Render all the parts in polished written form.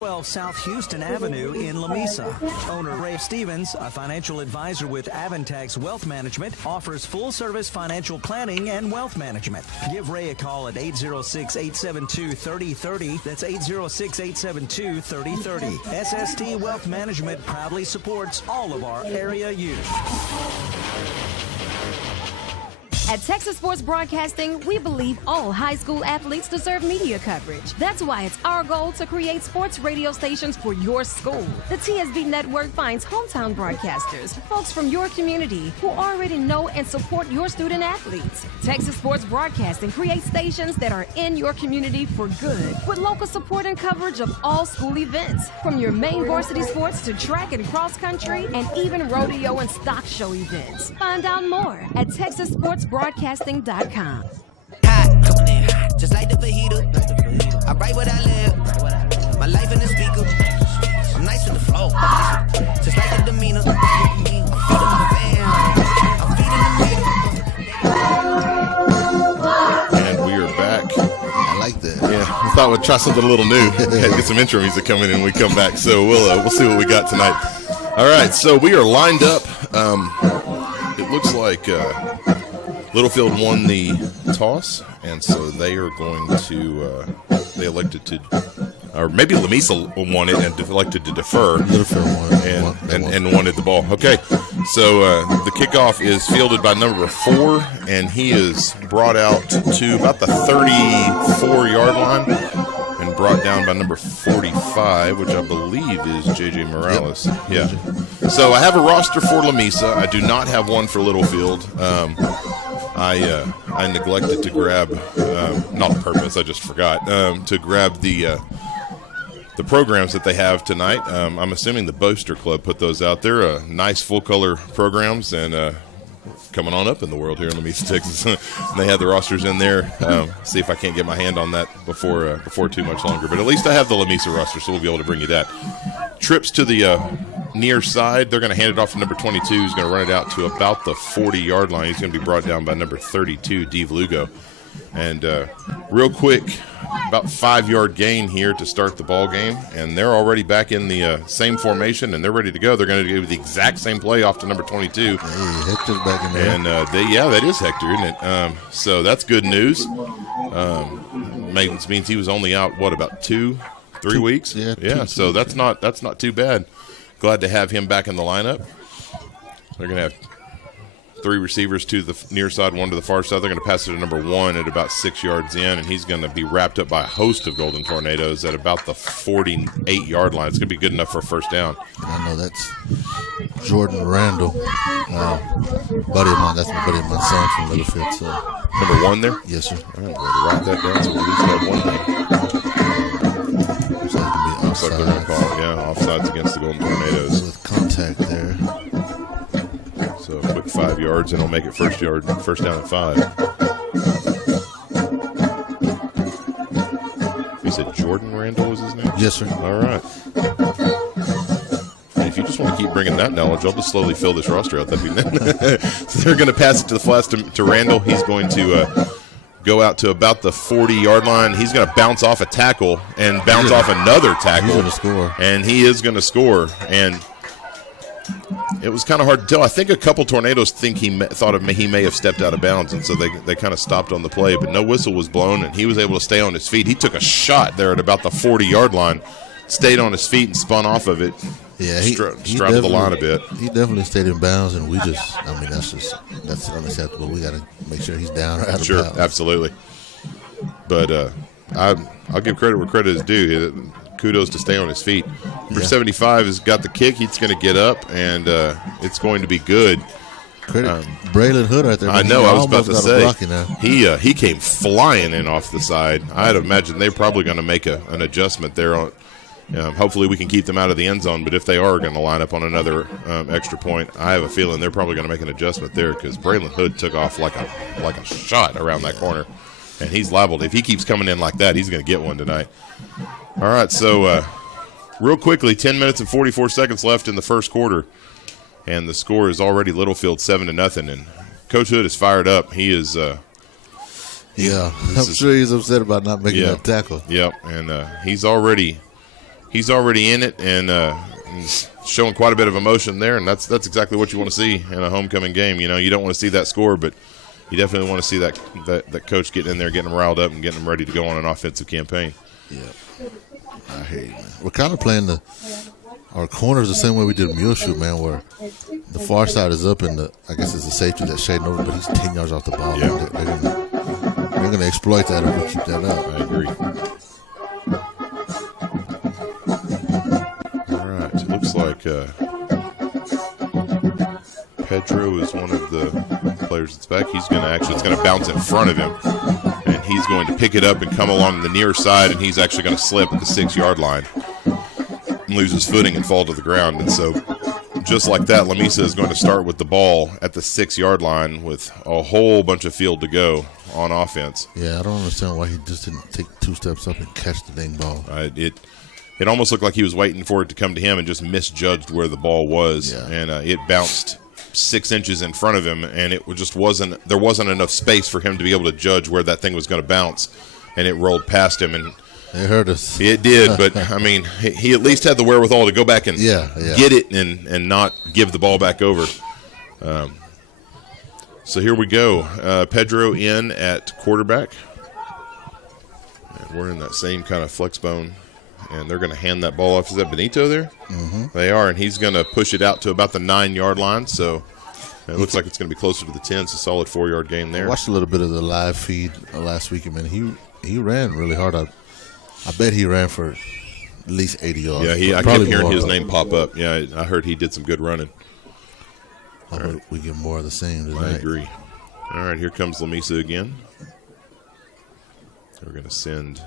12 South Houston Avenue in Lamesa. Owner Ray Stevens, a financial advisor with Aventax Wealth Management, offers full-service financial planning and wealth management. Give Ray a call at 806-872-3030. That's 806-872-3030. SST Wealth Management proudly supports all of our area youth. At Texas Sports Broadcasting, we believe all high school athletes deserve media coverage. That's why it's our goal to create sports radio stations for your school. The TSB network finds hometown broadcasters, folks from your community who already know and support your student athletes. Texas Sports Broadcasting creates stations that are in your community for good, with local support and coverage of all school events, from your main varsity sports to track and cross country, and even rodeo and stock show events. Find out more at TexasSportsBroadcasting.com. Hot, just like the fajita. I write what I live, my life in the speaker. I'm nice with the flow, just like the demeanor. I'm feeding my fam, I'm feeding the meter. And we are back. I like that. Yeah, I thought we'd try something a little new. Get some intro music coming in when we come back. So we'll see what we got tonight. All right, so we are lined up. It looks like Littlefield won the toss, and so they are going to, they elected to, or maybe Lamesa won it and elected to defer. Littlefield won it. And wanted the ball. Okay, so the kickoff is fielded by number 4, and he is brought out to about the 34-yard line and brought down by number 45, which I believe is J.J. Morales. Yep. Yeah. So I have a roster for Lamesa. I do not have one for Littlefield. I neglected to grab, not on purpose, I just forgot, to grab the programs that they have tonight. I'm assuming the Boaster Club put those out there. Nice full-color programs, and coming on up in the world here in Lamesa, Texas. They have the rosters in there. See if I can't get my hand on that before too much longer. But at least I have the Lamesa roster, so we'll be able to bring you that. Trips to the near side, they're going to hand it off to number 22, who's going to run it out to about the 40-yard line. He's going to be brought down by number 32, Dave Lugo. And real quick, about 5-yard gain here to start the ball game, and they're already back in the same formation, and they're ready to go. They're going to do the exact same play off to number 22. Hey, Hector's back in there. And that is Hector, isn't it? So that's good news. Means he was only out about 2-3 weeks. Yeah. So that's not too bad. Glad to have him back in the lineup. They're going to have 3 receivers to the near side, 1 to the far side. They're going to pass it to number 1 at about 6 yards in, and he's going to be wrapped up by a host of Golden Tornadoes at about the 48-yard line. It's going to be good enough for a first down. I know that's Jordan Randall, buddy of mine. That's my buddy of my son from Littlefield. So. Number 1 there? Yes, sir. All right, we'll write that down so we at least have 1 there. So that can be Looks like they're going to call it, offsides against the Golden Tornadoes. with contact there. So a quick 5 yards, and it'll make it first down at 5. You said Jordan Randall was his name? Yes, sir. All right. And if you just want to keep bringing that knowledge, I'll just slowly fill this roster out. So they're going to pass it to the flats to Randall. He's going to go out to about the 40-yard line. He's going to bounce off a tackle and bounce off another tackle. He's going to score. And he is going to score. And it was kind of hard to tell. I think a couple Tornadoes think he may have stepped out of bounds, and so they kind of stopped on the play. But no whistle was blown, and he was able to stay on his feet. He took a shot there at about the 40-yard line, stayed on his feet, and spun off of it. Yeah, he straddled the line a bit. He definitely stayed in bounds, and that's unacceptable. We got to make sure he's down or out of bounds. Sure, absolutely. But I'll give credit where credit is due. Kudos to stay on his feet. Number 75 has got the kick. He's going to get up, and it's going to be good. Credit Braylon Hood right there. I know. I was about to say he came flying in off the side. I'd imagine they're probably going to make an adjustment there. Hopefully we can keep them out of the end zone. But if they are going to line up on another extra point, I have a feeling they're probably going to make an adjustment there because Braylon Hood took off like a shot around that corner, and he's liable. If he keeps coming in like that, he's going to get one tonight. All right, so real quickly, 10 minutes and 44 seconds left in the first quarter, and the score is already Littlefield 7-0. And Coach Hood is fired up. He is. I'm sure he's upset about not making that tackle. Yep, and he's already he's already in it and he's showing quite a bit of emotion there, and that's exactly what you want to see in a homecoming game. You know, you don't want to see that score, but you definitely want to see that coach getting in there, getting them riled up, and getting them ready to go on an offensive campaign. Yeah, I hear you, man. We're kind of playing our corners the same way we did Muleshoe, man, where the far side is up and I guess it's the safety that's shading over, but he's 10 yards off the ball. Yeah. They're going to exploit that if we keep that up. I agree. All right, it looks like Pedro is one of the players that's back. He's going to it's going to bounce in front of him, and he's going to pick it up and come along the near side, and he's actually going to slip at the 6-yard line, lose his footing and fall to the ground. And so just like that, Lamesa is going to start with the ball at the 6-yard line with a whole bunch of field to go on offense. Yeah, I don't understand why he just didn't take 2 steps up and catch the dang ball. It almost looked like he was waiting for it to come to him and just misjudged where the ball was. Yeah. And it bounced 6 inches in front of him, and it just there wasn't enough space for him to be able to judge where that thing was going to bounce, and it rolled past him. And it hurt us. It did, but, I mean, he at least had the wherewithal to go back and get it and not give the ball back over. So here we go. Pedro in at quarterback. And we're in that same kind of flex bone, and they're going to hand that ball off. Is that Benito there? Mm-hmm. They are, and he's going to push it out to about the 9-yard line, so it looks like it's going to be closer to the 10. It's a solid 4-yard gain there. I watched a little bit of the live feed last week, and, man, he ran really hard. I bet he ran for at least 80 yards. Yeah, I kept hearing his name pop up. Yeah, I heard he did some good running. I hope we get more of the same tonight. I agree. All right, here comes Lamesa again. We're going to send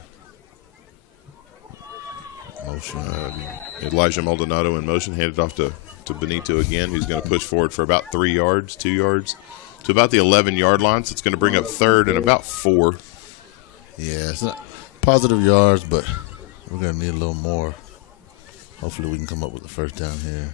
motion. Elijah Maldonado in motion, handed off to Benito again, who's going to push forward for about 2 yards, to about the 11-yard line. So it's going to bring up 3rd and about 4. Yeah, it's not positive yards, but we're going to need a little more. Hopefully we can come up with the first down here.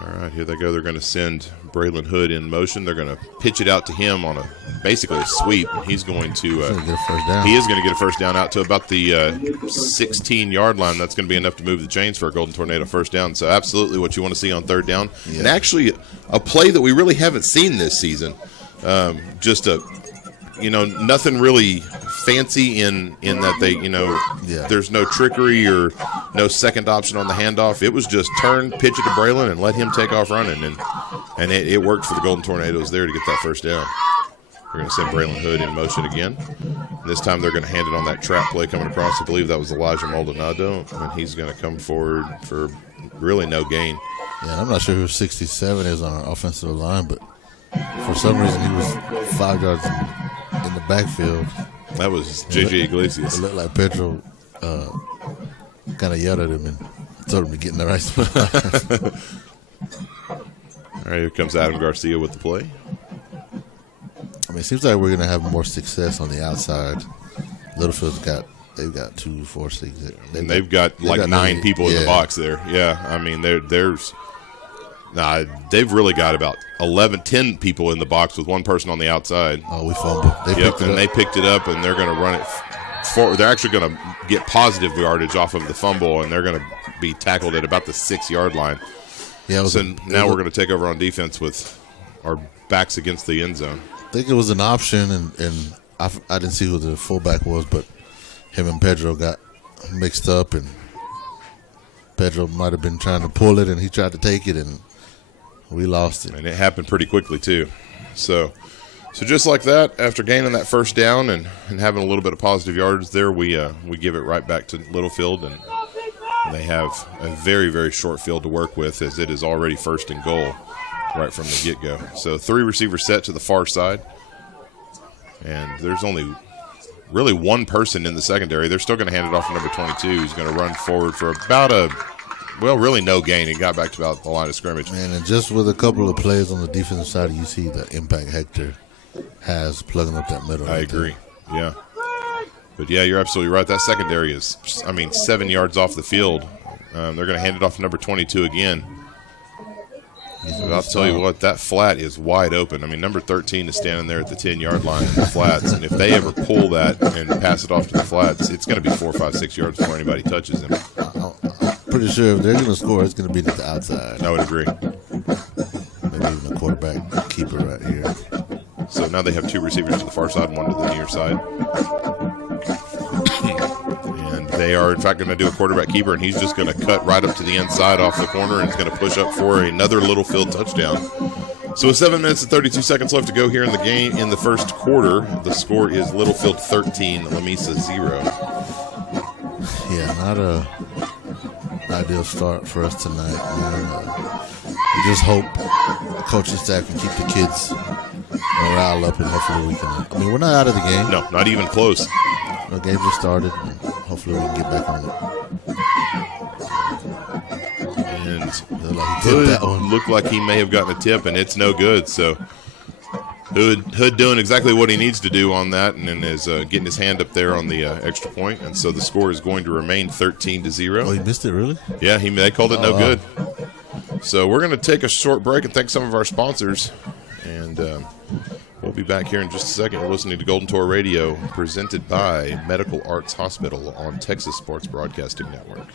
All right, here they go. They're going to send Braylon Hood in motion. They're going to pitch it out to him on basically a sweep. He's going to get a first down. He is going to get a first down out to about the 16-yard line. That's going to be enough to move the chains for a Golden Tornado first down. So absolutely what you want to see on 3rd down. Yeah. And actually a play that we really haven't seen this season. Nothing really fancy in that they, there's no trickery or no second option on the handoff. It was just turn, pitch it to Braylon, and let him take off running. And it worked for the Golden Tornadoes there to get that first down. They're going to send Braylon Hood in motion again. This time they're going to hand it on that trap play coming across. I believe that was Elijah Maldonado, and he's going to come forward for really no gain. Yeah, I'm not sure who 67 is on our offensive line, but for some reason he was 5 yards in the backfield. That was J.J. Iglesias. It looked like Pedro kind of yelled at him and told him to get in the right spot. All right, here comes Adam Garcia with the play. I mean, it seems like we're going to have more success on the outside. Littlefield's they've got 2, 4, 6. They've got 9 people in the box there. Yeah, I mean, they've really got about 10 people in the box with one person on the outside. Oh, we fumbled. They picked it up, and they're going to run it forward. They're actually going to get positive yardage off of the fumble, and they're going to be tackled at about the 6-yard line. Yeah. Now we're going to take over on defense with our backs against the end zone. I think it was an option, and I didn't see who the fullback was, but him and Pedro got mixed up, and Pedro might have been trying to pull it, and he tried to take it, and we lost it. And it happened pretty quickly, too. So just like that, after gaining that first down and having a little bit of positive yardage there, we give it right back to Littlefield, and they have a very, very short field to work with, as it is already 1st and goal right from the get-go. So 3 receivers set to the far side, and there's only really one person in the secondary. They're still going to hand it off to number 22, who's going to run forward for about really no gain. He got back to about the line of scrimmage. Man, and just with a couple of plays on the defensive side, you see the impact Hector has plugging up that middle. I agree. Yeah. But, yeah, you're absolutely right. That secondary is, 7 yards off the field. They're going to hand it off to number 22 again. I'll tell you what, that flat is wide open. I mean, number 13 is standing there at the 10-yard line in the flats, and if they ever pull that and pass it off to the flats, it's going to be 4, 5, 6 yards before anybody touches him. I'm pretty sure if they're going to score, it's going to be to the outside. I would agree. Maybe even a quarterback keeper right here. So now they have 2 receivers to the far side and 1 to the near side. And they are, in fact, going to do a quarterback keeper, and he's just going to cut right up to the inside off the corner, and he's going to push up for another Littlefield touchdown. So with 7 minutes and 32 seconds left to go here in the game, in the first quarter, the score is Littlefield 13, Lamesa 0. Yeah, not a ideal start for us tonight, man. We just hope the coaching staff can keep the kids morale up, and hopefully we can. I mean, we're not out of the game. No, not even close. The game just started, and hopefully we can get back on it. And Hood looked like he may have gotten a tip, and it's no good. So Hood doing exactly what he needs to do on that, and is getting his hand up there on the extra point. And so the score is going to remain 13-0. Oh, he missed it, really? Yeah, they called it no good. So we're going to take a short break and thank some of our sponsors. And we'll be back here in just a second. You're listening to Golden Tour Radio, presented by Medical Arts Hospital on Texas Sports Broadcasting Network.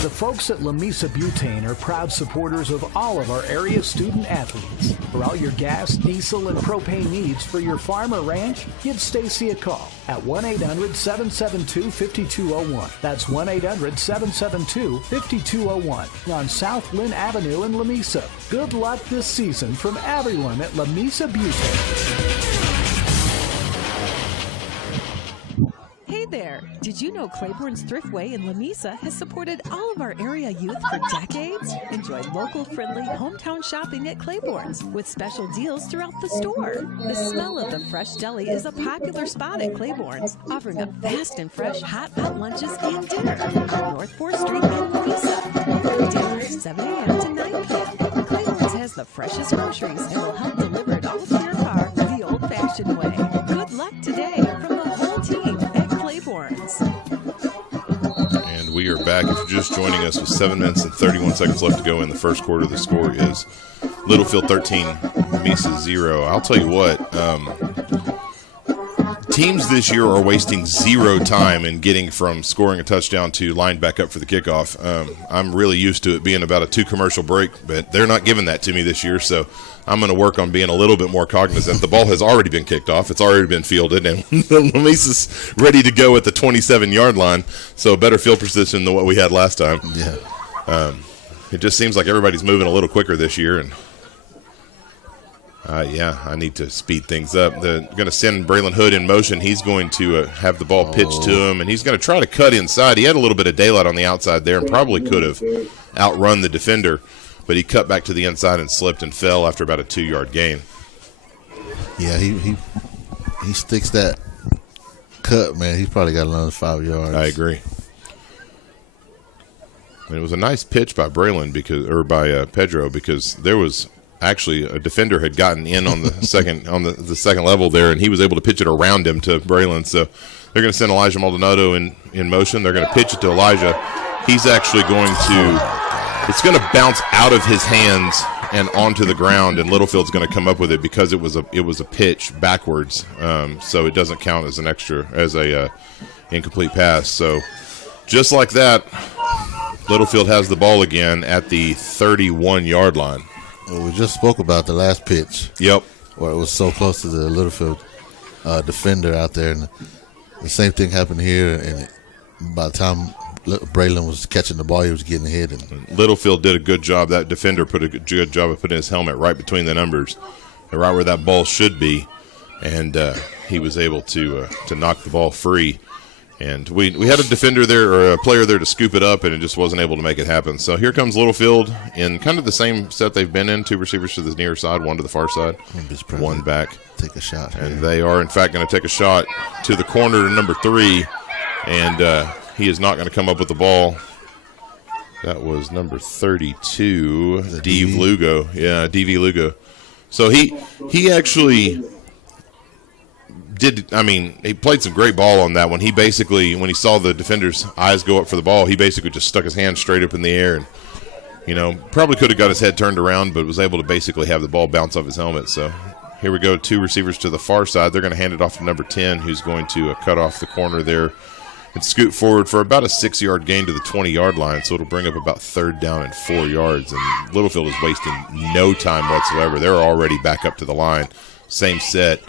The folks at Lamesa Butane are proud supporters of all of our area student athletes. For all your gas, diesel, and propane needs for your farm or ranch, give Stacy a call at 1-800-772-5201. That's 1-800-772-5201 on South Lynn Avenue in Lamesa. Good luck this season from everyone at Lamesa Butane. Hey there! Did you know Claiborne's Thriftway in Lamesa has supported all of our area youth for decades? Enjoy local, friendly, hometown shopping at Claiborne's with special deals throughout the store. The smell of the fresh deli is a popular spot at Claiborne's, offering up fast and fresh hot lunches and dinner on North 4th Street in Lamesa. Open daily 7 a.m. to 9 p.m. Claiborne's has the freshest groceries and will help deliver it all to your car the old-fashioned way. Good luck today from the whole team at Claiborne's. And we are back. If you're just joining us with 7 minutes and 31 seconds left to go in the first quarter, the score is Littlefield 13, Lamesa 0. I'll tell you what, teams this year are wasting 0 time in getting from scoring a touchdown to line back up for the kickoff. I'm really used to it being about a 2 commercial break, but they're not giving that to me this year, so I'm going to work on being a little bit more cognizant. The ball has already been kicked off. It's already been fielded, and Lamesa's ready to go at the 27-yard line, so better field position than what we had last time. Yeah. It just seems like everybody's moving a little quicker this year, and I need to speed things up. They're going to send Braylon Hood in motion. He's going to have the ball pitched to him, and he's going to try to cut inside. He had a little bit of daylight on the outside there and probably could have outrun the defender, but he cut back to the inside and slipped and fell after about a 2-yard gain. Yeah, he sticks that cut, man. He's probably got another 5 yards. I agree. And it was a nice pitch by Braylon by Pedro, because there was actually a defender had gotten in on the second level there, and he was able to pitch it around him to Braylon. So they're going to send Elijah Maldonado in motion. They're going to pitch it to Elijah. He's actually going to it's going to bounce out of his hands and onto the ground, and Littlefield's going to come up with it because it was a pitch backwards, so it doesn't count as a incomplete pass. So just like that, Littlefield has the ball again at the 31-yard line. Well, we just spoke about the last pitch. Yep. Where it was so close to the Littlefield defender out there, and the same thing happened here. And by the time Braylon was catching the ball, he was getting hit. And Littlefield did a good job. That defender put a good job of putting his helmet right between the numbers, right where that ball should be, and he was able to knock the ball free. And we had a defender there, or a player there, to scoop it up, and it just wasn't able to make it happen. So here comes Littlefield in kind of the same set they've been in. 2 receivers to the near side, 1 to the far side, 1 back. Take a shot. And they are, in fact, going to take a shot to the corner to number 3, and he is not going to come up with the ball. That was number 32, DV Lugo. Yeah, DV Lugo. So he actually he played some great ball on that one. He basically, when he saw the defender's eyes go up for the ball, he basically just stuck his hand straight up in the air and, probably could have got his head turned around, but was able to basically have the ball bounce off his helmet. So here we go, 2 receivers to the far side. They're going to hand it off to number 10, who's going to cut off the corner there and scoot forward for about a 6-yard gain to the 20-yard line. So it'll bring up about 3rd down and 4 yards. And Littlefield is wasting no time whatsoever. They're already back up to the line. Same set.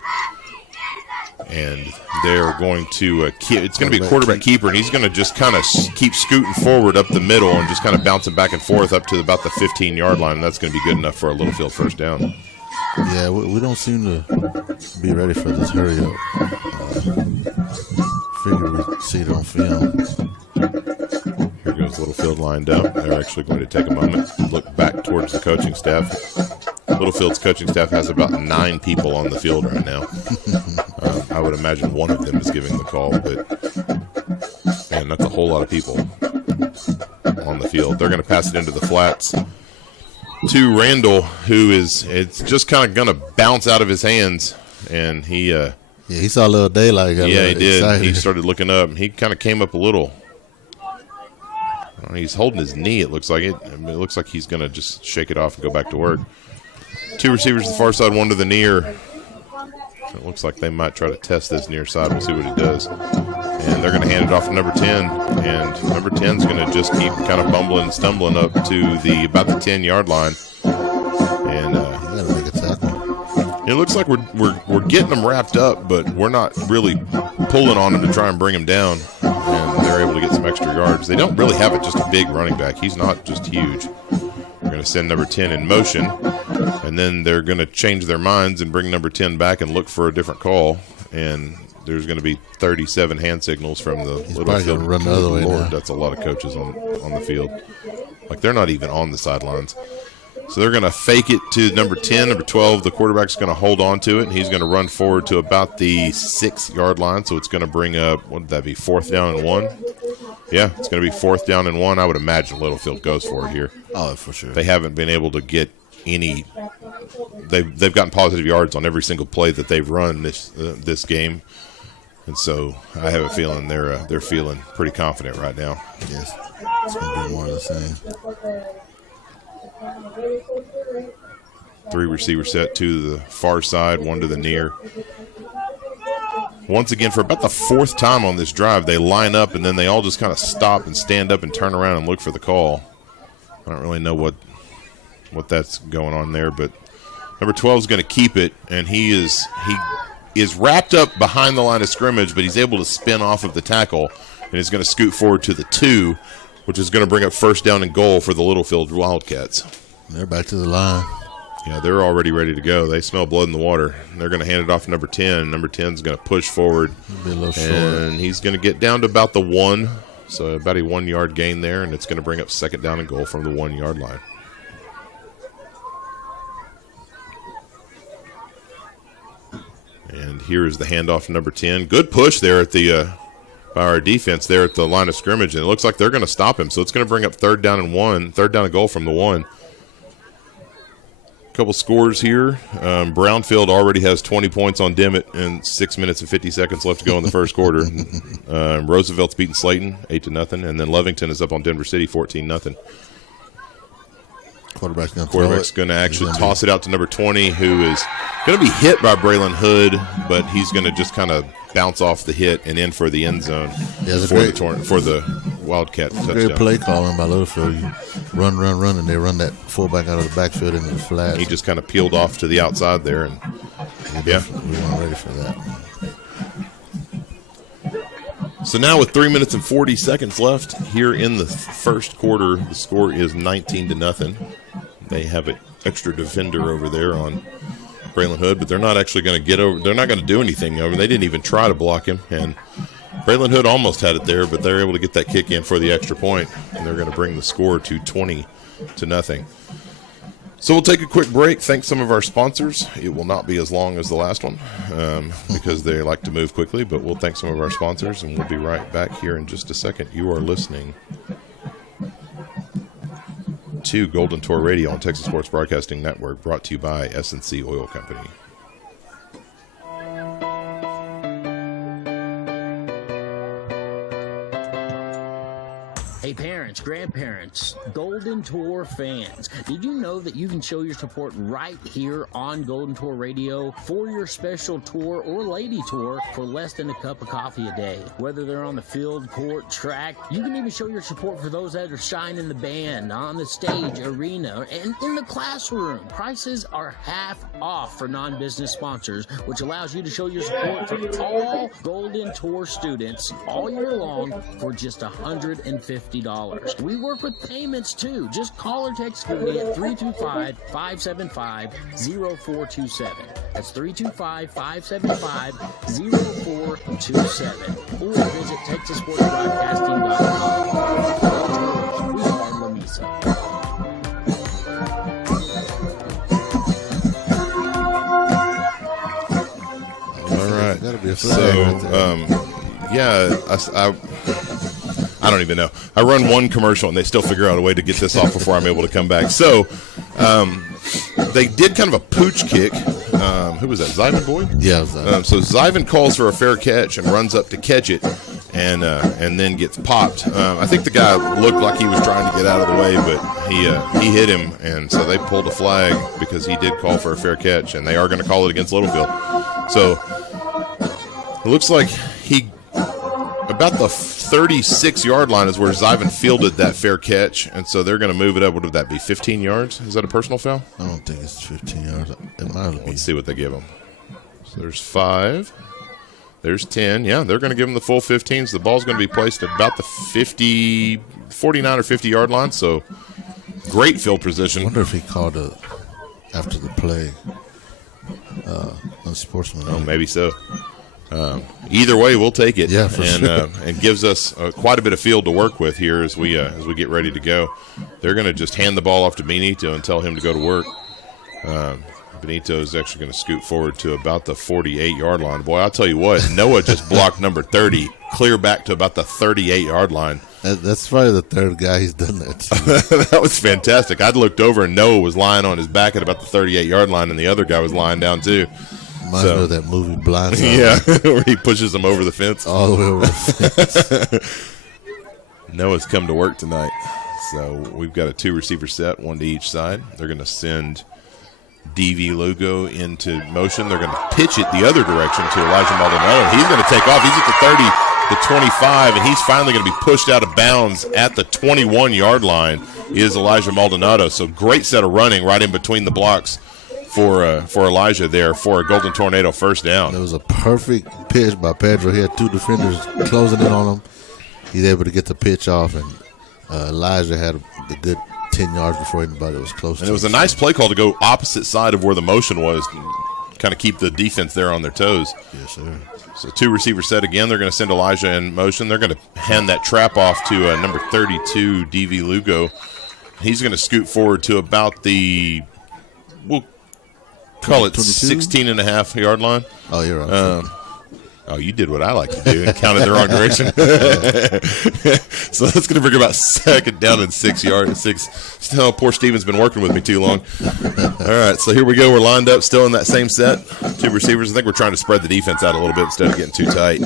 And they're going to it's going to be a quarterback keeper, and he's going to just kind of keep scooting forward up the middle and just kind of bouncing back and forth up to about the 15-yard line. And that's going to be good enough for a Littlefield first down. Yeah, we don't seem to be ready for this hurry up. Figure we see it on film. Here goes Littlefield lined up. They're actually going to take a moment, look back towards the coaching staff. Littlefield's coaching staff has about 9 people on the field right now. I would imagine one of them is giving the call, but man, that's a whole lot of people on the field. They're going to pass it into the flats to Randall, it's just kind of going to bounce out of his hands, and he saw a little daylight. He did. Excited. He started looking up. He kind of came up a little. He's holding his knee, it looks like it. It looks like he's going to just shake it off and go back to work. 2 receivers to the far side, 1 to the near. It looks like they might try to test this near side. We'll see what he does. And they're going to hand it off to number 10. And number 10's going to just keep kind of bumbling and stumbling up to about the 10-yard line. And gotta make a tackle. It looks like we're getting them wrapped up, but we're not really pulling on them to try and bring them down. And they're able to get some extra yards. They don't really have just a big running back. He's not just huge. We're going to send number 10 in motion, and then they're going to change their minds and bring number 10 back and look for a different call. And there's going to be 37 hand signals from the Littlefield. Run the other way Lord, now. that's a lot of coaches on the field. Like, they're not even on the sidelines. So they're going to fake it to number 10. Number 12, the quarterback's going to hold on to it, and he's going to run forward to about the 6-yard line. So it's going to bring up, what would that be, 4th down and 1? Yeah, it's going to be 4th down and 1. I would imagine Littlefield goes for it here. Oh, for sure. They haven't been able to get any. They've gotten positive yards on every single play that they've run this game, and so I have a feeling they're feeling pretty confident right now. Yes, it's going to be more of the same. 3 receiver set to the far side, 1 to the near. Once again, for about the 4th time on this drive, they line up, and then they all just kind of stop and stand up and turn around and look for the call. I don't really know what that's going on there, but number 12 is going to keep it, and he is wrapped up behind the line of scrimmage, but he's able to spin off of the tackle, and he's going to scoot forward to the 2, which is going to bring up 1st down and goal for the Littlefield Wildcats. They're back to the line. Yeah, they're already ready to go. They smell blood in the water. They're going to hand it off to number 10. Number 10 is going to push forward. Be a little short. And he's going to get down to about the 1. So about a 1-yard gain there, and it's going to bring up 2nd down and goal from the 1-yard line. And here is the handoff to number 10. Good push there at the by our defense there at the line of scrimmage, and it looks like they're going to stop him. So it's going to bring up 3rd down and 1, 3rd down and goal from the 1. Couple scores here. Brownfield already has 20 points on Dimmitt and 6 minutes and 50 seconds left to go in the first quarter. Roosevelt's beating Slayton 8-0, and then Lovington is up on Denver City 14-0. Quarterback's going to actually toss it out to number 20, who is going to be hit by Braylon Hood, but he's going to just kind of bounce off the hit and in for the end zone for the Wildcat touchdown. Great play calling by Littlefield. You run, and they run that fullback out of the backfield into the flat. He just kind of peeled off to the outside there, and we weren't ready for that. So now with 3 minutes and 40 seconds left here in the first quarter, the score is 19-0. They have an extra defender over there on Braylon Hood, but they're not actually going to get over. They're not going to do anything over. They didn't even try to block him, and Braylon Hood almost had it there, but they're able to get that kick in for the extra point, and they're going to bring the score to 20-0. So we'll take a quick break. Thank some of our sponsors. It will not be as long as the last one because they like to move quickly, but we'll thank some of our sponsors, and we'll be right back here in just a second. You are listening to Golden Tour Radio on Texas Sports Broadcasting Network, brought to you by S&C Oil Company. Hey parents, grandparents, Golden Tour fans, did you know that you can show your support right here on Golden Tour Radio for your special tour or lady tour for less than a cup of coffee a day? Whether they're on the field, court, track, you can even show your support for those that are shying in the band, on the stage, arena, and in the classroom. Prices are half off for non-business sponsors, which allows you to show your support for all Golden Tour students all year long for just $150. We work with payments too. Just call or text me at 325-575-0427. That's 325-575-0427. Or visit TexasSportsBroadcasting.com. We are Lamesa. All right. That'll be a I don't even know. I run one commercial, and they still figure out a way to get this off before I'm able to come back. So they did kind of a pooch kick. Who was that, Zyvan Boyd? Yeah. So Zyvan calls for a fair catch and runs up to catch it and then gets popped. I think the guy looked like he was trying to get out of the way, but he hit him, and so they pulled a flag because he did call for a fair catch, and they are going to call it against Littlefield. So it looks like about the 36-yard line is where Zyvan fielded that fair catch, and so they're going to move it up. What would that be, 15 yards? Is that a personal foul? I don't think it's 15 yards. It might be. Let's see what they give him. So there's 5. There's 10. Yeah, they're going to give him the full 15. So the ball's going to be placed at about the 49 or 50-yard line, so great field position. I wonder if he called after the play unsportsmanlike. Oh, maybe so. Either way, we'll take it. Yeah, for sure. And gives us quite a bit of field to work with here as we get ready to go. They're going to just hand the ball off to Benito and tell him to go to work. Benito is actually going to scoot forward to about the 48-yard line. Boy, I'll tell you what, Noah just blocked number 30, clear back to about the 38-yard line. That's probably the third guy he's done that to. That was fantastic. I'd looked over, and Noah was lying on his back at about the 38-yard line, and the other guy was lying down too. Reminds me of that movie Blindside. Yeah, where he pushes him over the fence. All the way over the fence. Noah's come to work tonight. So we've got a 2-receiver set, one to each side. They're going to send DV Lugo into motion. They're going to pitch it the other direction to Elijah Maldonado. He's going to take off. He's at the 30, the 25, and he's finally going to be pushed out of bounds at the 21-yard line is Elijah Maldonado. So great set of running right in between the blocks for Elijah there for a Golden Tornado first down. It was a perfect pitch by Pedro. He had 2 defenders closing in on him. He's able to get the pitch off, and Elijah had a good 10 yards before anybody was close to him. And it was a nice play call to go opposite side of where the motion was, kind of keep the defense there on their toes. Yes, sir. So 2-receiver set again. They're going to send Elijah in motion. They're going to hand that trap off to number 32, DV Lugo. He's going to scoot forward to about the, we'll call it 16.5 yard line. Oh, you're right. Oh, you did what I like to do and counted the wrong direction. So that's going to bring about 2nd down and 6 yards. Still, poor Steven's been working with me too long. All right, so here we go. We're lined up still in that same set. 2 receivers. I think we're trying to spread the defense out a little bit instead of getting too tight.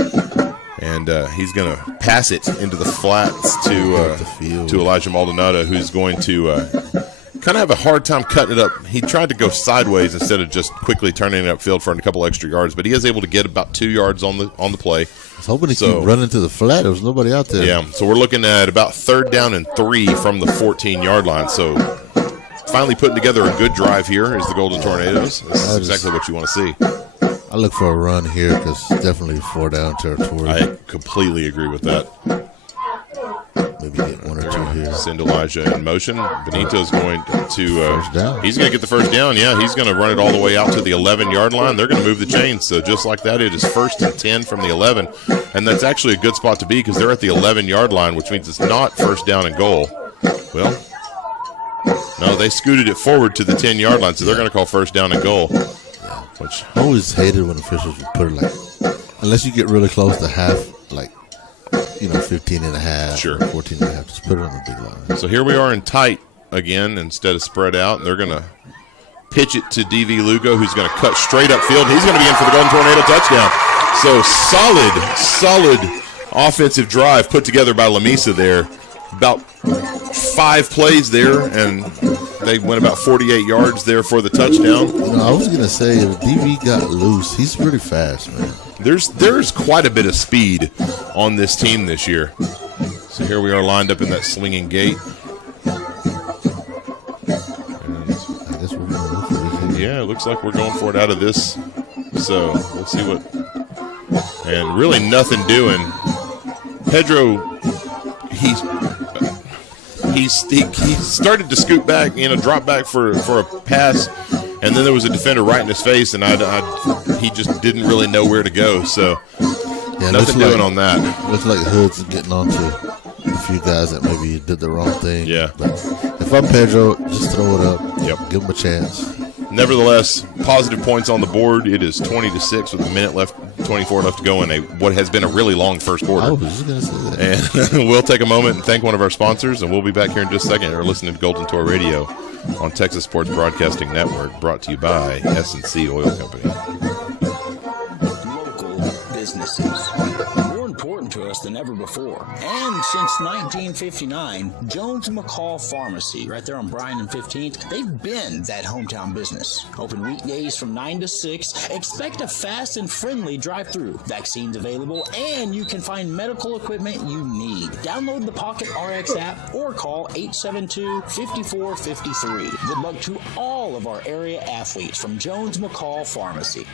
And he's going to pass it into the flats to Elijah Maldonado, who's going to kind of have a hard time cutting it up. He tried to go sideways instead of just quickly turning it upfield for a couple extra yards, but he is able to get about 2 yards on the play. I was hoping he could run into the flat. There was nobody out there. Yeah, so we're looking at about 3rd down and 3 from the 14-yard line. So finally putting together a good drive here is the Golden Tornadoes. This is exactly what you want to see. I look for a run here because it's definitely 4-down territory. I completely agree with that. Maybe get 1 or 2 here. Send Elijah in motion. Benito's going to first down. He's going to get the first down. Yeah, he's going to run it all the way out to the 11-yard line. They're going to move the chains. So just like that, it is 1st and 10 from the 11. And that's actually a good spot to be because they're at the 11-yard line, which means it's not 1st down and goal. Well, no, they scooted it forward to the 10-yard line, so they're going to call 1st down and goal. Which I always hated when officials would put it like, unless you get really close to half, like, 15 and a half, sure, 14 and a half. Just put it on the big line. So here we are in tight again instead of spread out. They're going to pitch it to DV Lugo, who's going to cut straight upfield. He's going to be in for the Golden Tornado touchdown. So solid offensive drive put together by Lamesa there. about 5 plays there, and they went about 48 yards there for the touchdown. I was going to say, if DV got loose, he's pretty fast, man. There's quite a bit of speed on this team this year. So here we are lined up in that swinging gate. I guess we're going to look for it. Yeah, it looks like we're going for it out of this. So we'll see what. And really nothing doing. Pedro, he started to scoot back, drop back for a pass, and then there was a defender right in his face, and he just didn't really know where to go. So nothing doing on that. Looks like Hood's getting onto a few guys that maybe did the wrong thing. Yeah. But if I'm Pedro, just throw it up. Yep. Give him a chance. Nevertheless, positive points on the board. It is 20-6 with a minute left, 24 left to go in what has been a really long first quarter. I was just going to say that. And we'll take a moment and thank one of our sponsors, and we'll be back here in just a second. You're listening to Golden Tour Radio on Texas Sports Broadcasting Network, brought to you by S&C Oil Company. Local businesses. More important to us than ever before. And since 1959, Jones McCall Pharmacy, right there on Bryan and 15th, they've been that hometown business. Open weekdays from 9 to 6. Expect a fast and friendly drive-through. Vaccines available, and you can find medical equipment you need. Download the Pocket RX app or call 872-5453. Good luck to all of our area athletes from Jones McCall Pharmacy.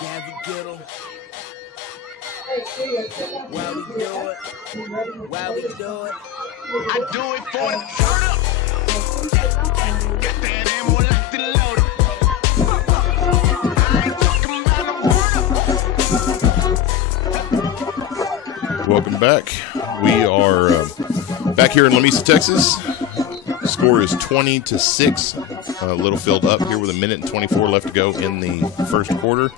Yeah, we get 'em. Why we do it? Why we do it? I do it for the turn up. Got that ammo like the loader. I ain't talking about a murder. Welcome back. We are back here in Lamesa, Texas. Score is 20-6. Littlefield up here with a minute and 24 left to go in the first quarter.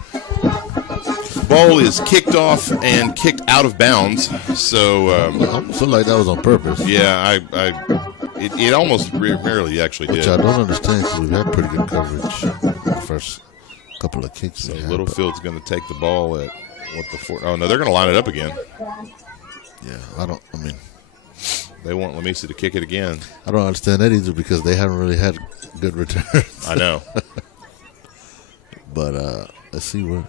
Ball is kicked off and kicked out of bounds. So almost like that was on purpose. Yeah, it almost rarely actually did. Which I don't understand because we've had pretty good coverage the first couple of kicks. So Littlefield's going to take the ball at oh no, they're going to line it up again. Yeah, they want Lamesa to kick it again. I don't understand that either because they haven't really had good returns. I know. But let's see where.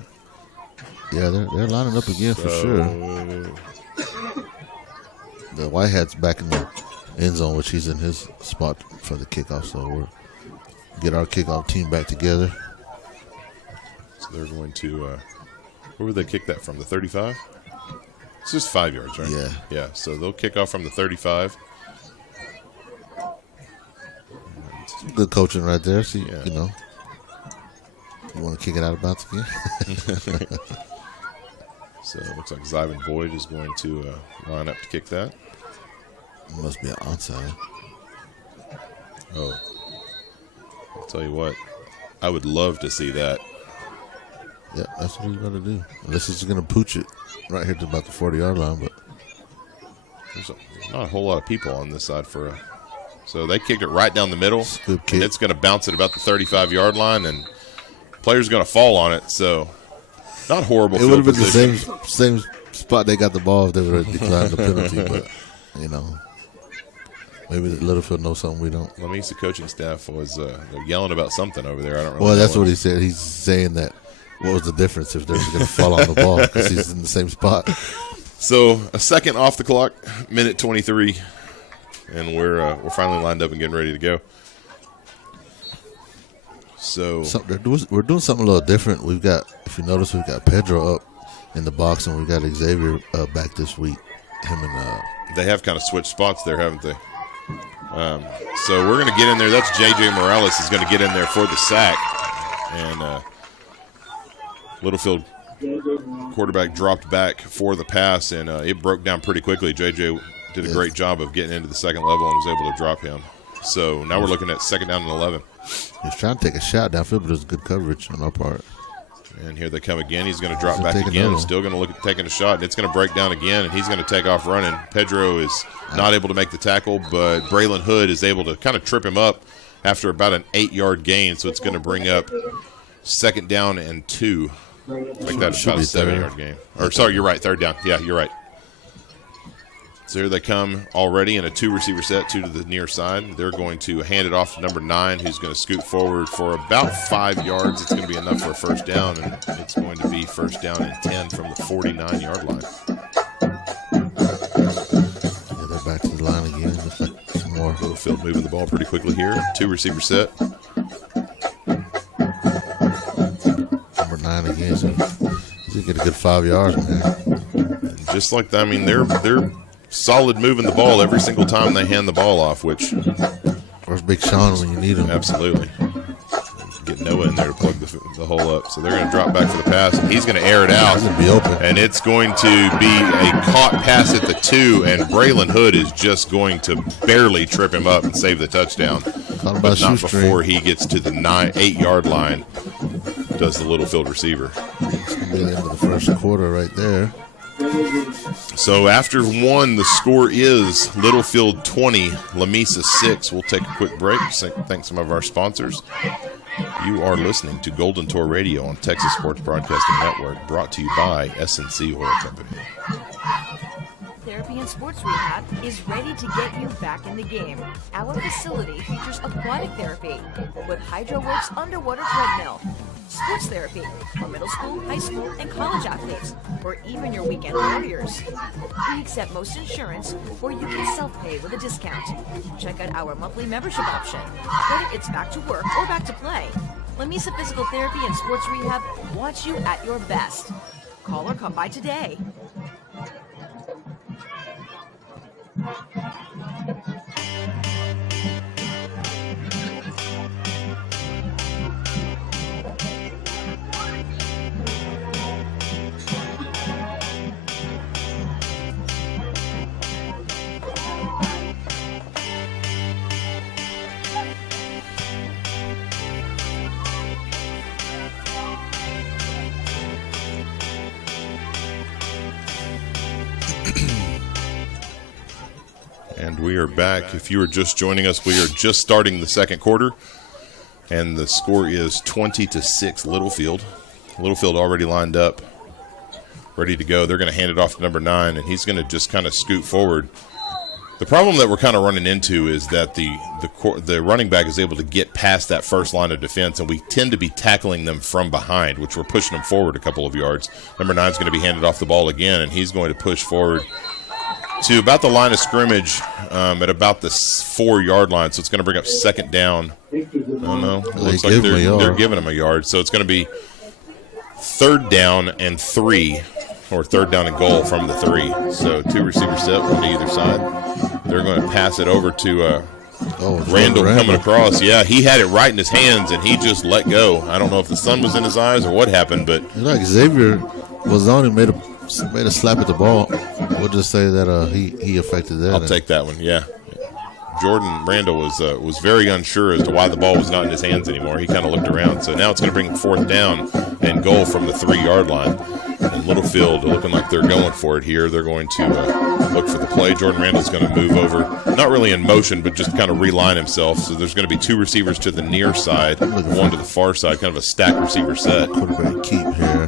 Yeah, they're lining up again for sure. The White Hat's back in the end zone, which he's in his spot for the kickoff. So we'll get our kickoff team back together. So they're going to where would they kick that from? The 35? It's just 5 yards, right? Yeah. Yeah, so they'll kick off from the 35. Good coaching right there. See, yeah. You want to kick it out of bounds again? So it looks like Zyvan Boyd is going to line up to kick that. Must be an onside. Oh. I'll tell you what. I would love to see that. Yeah, that's what he's going to do. Unless he's going to pooch it right here to about the 40-yard line. But there's not a whole lot of people on this side so they kicked it right down the middle. Good kick. And it's going to bounce at about the 35-yard line, and player's going to fall on it. So not horrible. It would have been the same spot they got the ball if they would have declined the penalty. But, maybe Littlefield knows something we don't. Lamesa coaching staff was they're yelling about something over there. I don't really Well, know that's what he said. He's saying that what was the difference if they're going to fall on the ball because he's in the same spot. So a second off the clock, minute 23, and we're finally lined up and getting ready to go. So we're doing something a little different. We've got, if you notice, we've got Pedro up in the box, and we've got Xavier back this week. They have kind of switched spots there, haven't they? So we're going to get in there. That's J.J. Morales is going to get in there for the sack, and Littlefield quarterback dropped back for the pass, and it broke down pretty quickly. J.J. did a great job of getting into the second level and was able to drop him. So now we're looking at second down and 11. He's trying to take a shot downfield, but there's good coverage on our part. And here they come again. He's going to drop back again. Still going to look at taking a shot, and it's going to break down again, and he's going to take off running. Pedro is not able to make the tackle, but Braylon Hood is able to kind of trip him up after about an 8-yard gain, so it's going to bring up 2nd down and 2. I think that's about a 7-yard game. Or, sorry, you're right, 3rd down. Yeah, you're right. So here they come already in a 2-receiver set, 2 to the near side. They're going to hand it off to number 9, who's going to scoot forward for about 5 yards. It's going to be enough for a 1st down, and it's going to be 1st down and 10 from the 49-yard line. Yeah, they're back to the line again. Looks like some more. Littlefield moving the ball pretty quickly here. 2-receiver set. Number 9 again. So he's going to get a good 5 yards, man. And just like that, I mean, they're solid moving the ball every single time they hand the ball off, which... Where's Big Sean when you need him? Absolutely. Get Noah in there to plug the hole up. So they're going to drop back for the pass, and he's going to air it out. It's going to be open. And it's going to be a caught pass at the 2, and Braylon Hood is just going to barely trip him up and save the touchdown. But not before he gets to the 8-yard line, does the Littlefield receiver. It's going to be the end of the first quarter right there. So after 1, the score is Littlefield 20, Lamesa 6. We'll take a quick break. Thank some of our sponsors. You are listening to Golden Tour Radio on Texas Sports Broadcasting Network, brought to you by S&C Oil Company. Therapy and Sports Rehab is ready to get you back in the game. Our facility features aquatic therapy with HydroWorks underwater treadmill, sports therapy for middle school, high school, and college athletes, or even your weekend warriors. We accept most insurance, or you can self-pay with a discount. Check out our monthly membership option, whether it's back to work or back to play. Lamesa Physical Therapy and Sports Rehab wants you at your best. Call or come by today. And we are back. If you are just joining us, we are just starting the 2nd quarter, and the score is 20-6 Littlefield. Littlefield already lined up, ready to go. They're going to hand it off to number 9, and he's going to just kind of scoot forward. The problem that we're kind of running into is that the running back is able to get past that first line of defense, and we tend to be tackling them from behind, which we're pushing them forward a couple of yards. Number 9 is going to be handed off the ball again, and he's going to push forward to about the line of scrimmage at about the 4-yard line. So it's going to bring up 2nd down. Oh, no. It looks like they're giving him a yard. So it's going to be 3rd down and 3, or 3rd down and goal from the 3. So 2 receiver set, 1 to either side. They're going to pass it over to Randall coming across. Yeah, he had it right in his hands, and he just let go. I don't know if the sun was in his eyes or what happened, but like Xavier was on and made a slap at the ball. We'll just say that he affected that. I'll take that one. Yeah, Jordan Randall was very unsure as to why the ball was not in his hands anymore. He kind of looked around. So now it's going to bring 4th down and goal from the 3-yard line. And Littlefield looking like they're going for it here. They're going to look for the play. Jordan Randall's going to move over, not really in motion, but just kind of reline himself. So there's going to be 2 receivers to the near side, 1 to the far side, kind of a stacked receiver set. Quarterback keep here.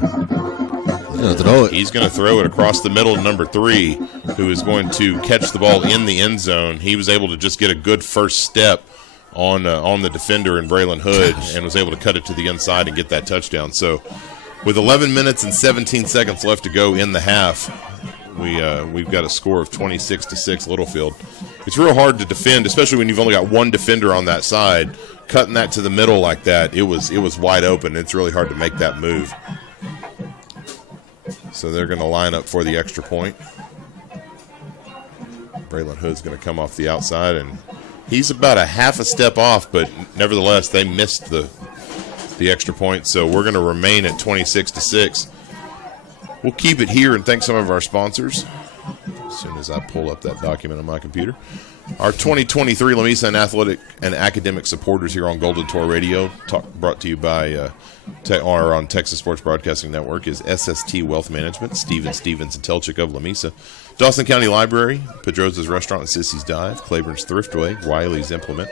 Throw it. He's going to throw it across the middle to number 3, who is going to catch the ball in the end zone. He was able to just get a good first step on the defender in Braylon Hood and was able to cut it to the inside and get that touchdown. So with 11 minutes and 17 seconds left to go in the half, we've got a score of 26-6 Littlefield. It's real hard to defend, especially when you've only got 1 defender on that side. Cutting that to the middle like that, it was wide open. It's really hard to make that move. So they're going to line up for the extra point. Braylon Hood's going to come off the outside, and he's about a half a step off, but nevertheless, they missed the extra point. So we're going to remain at 26-6. We'll keep it here and thank some of our sponsors as soon as I pull up that document on my computer. Our 2023 Lamesa and Athletic and Academic supporters here on Golden Tour Radio, brought to you by on Texas Sports Broadcasting Network, is SST Wealth Management, Stevens and Telchik of Lamesa, Dawson County Library, Pedrosa's Restaurant and Sissy's Dive, Claiborne's Thriftway, Wiley's Implement,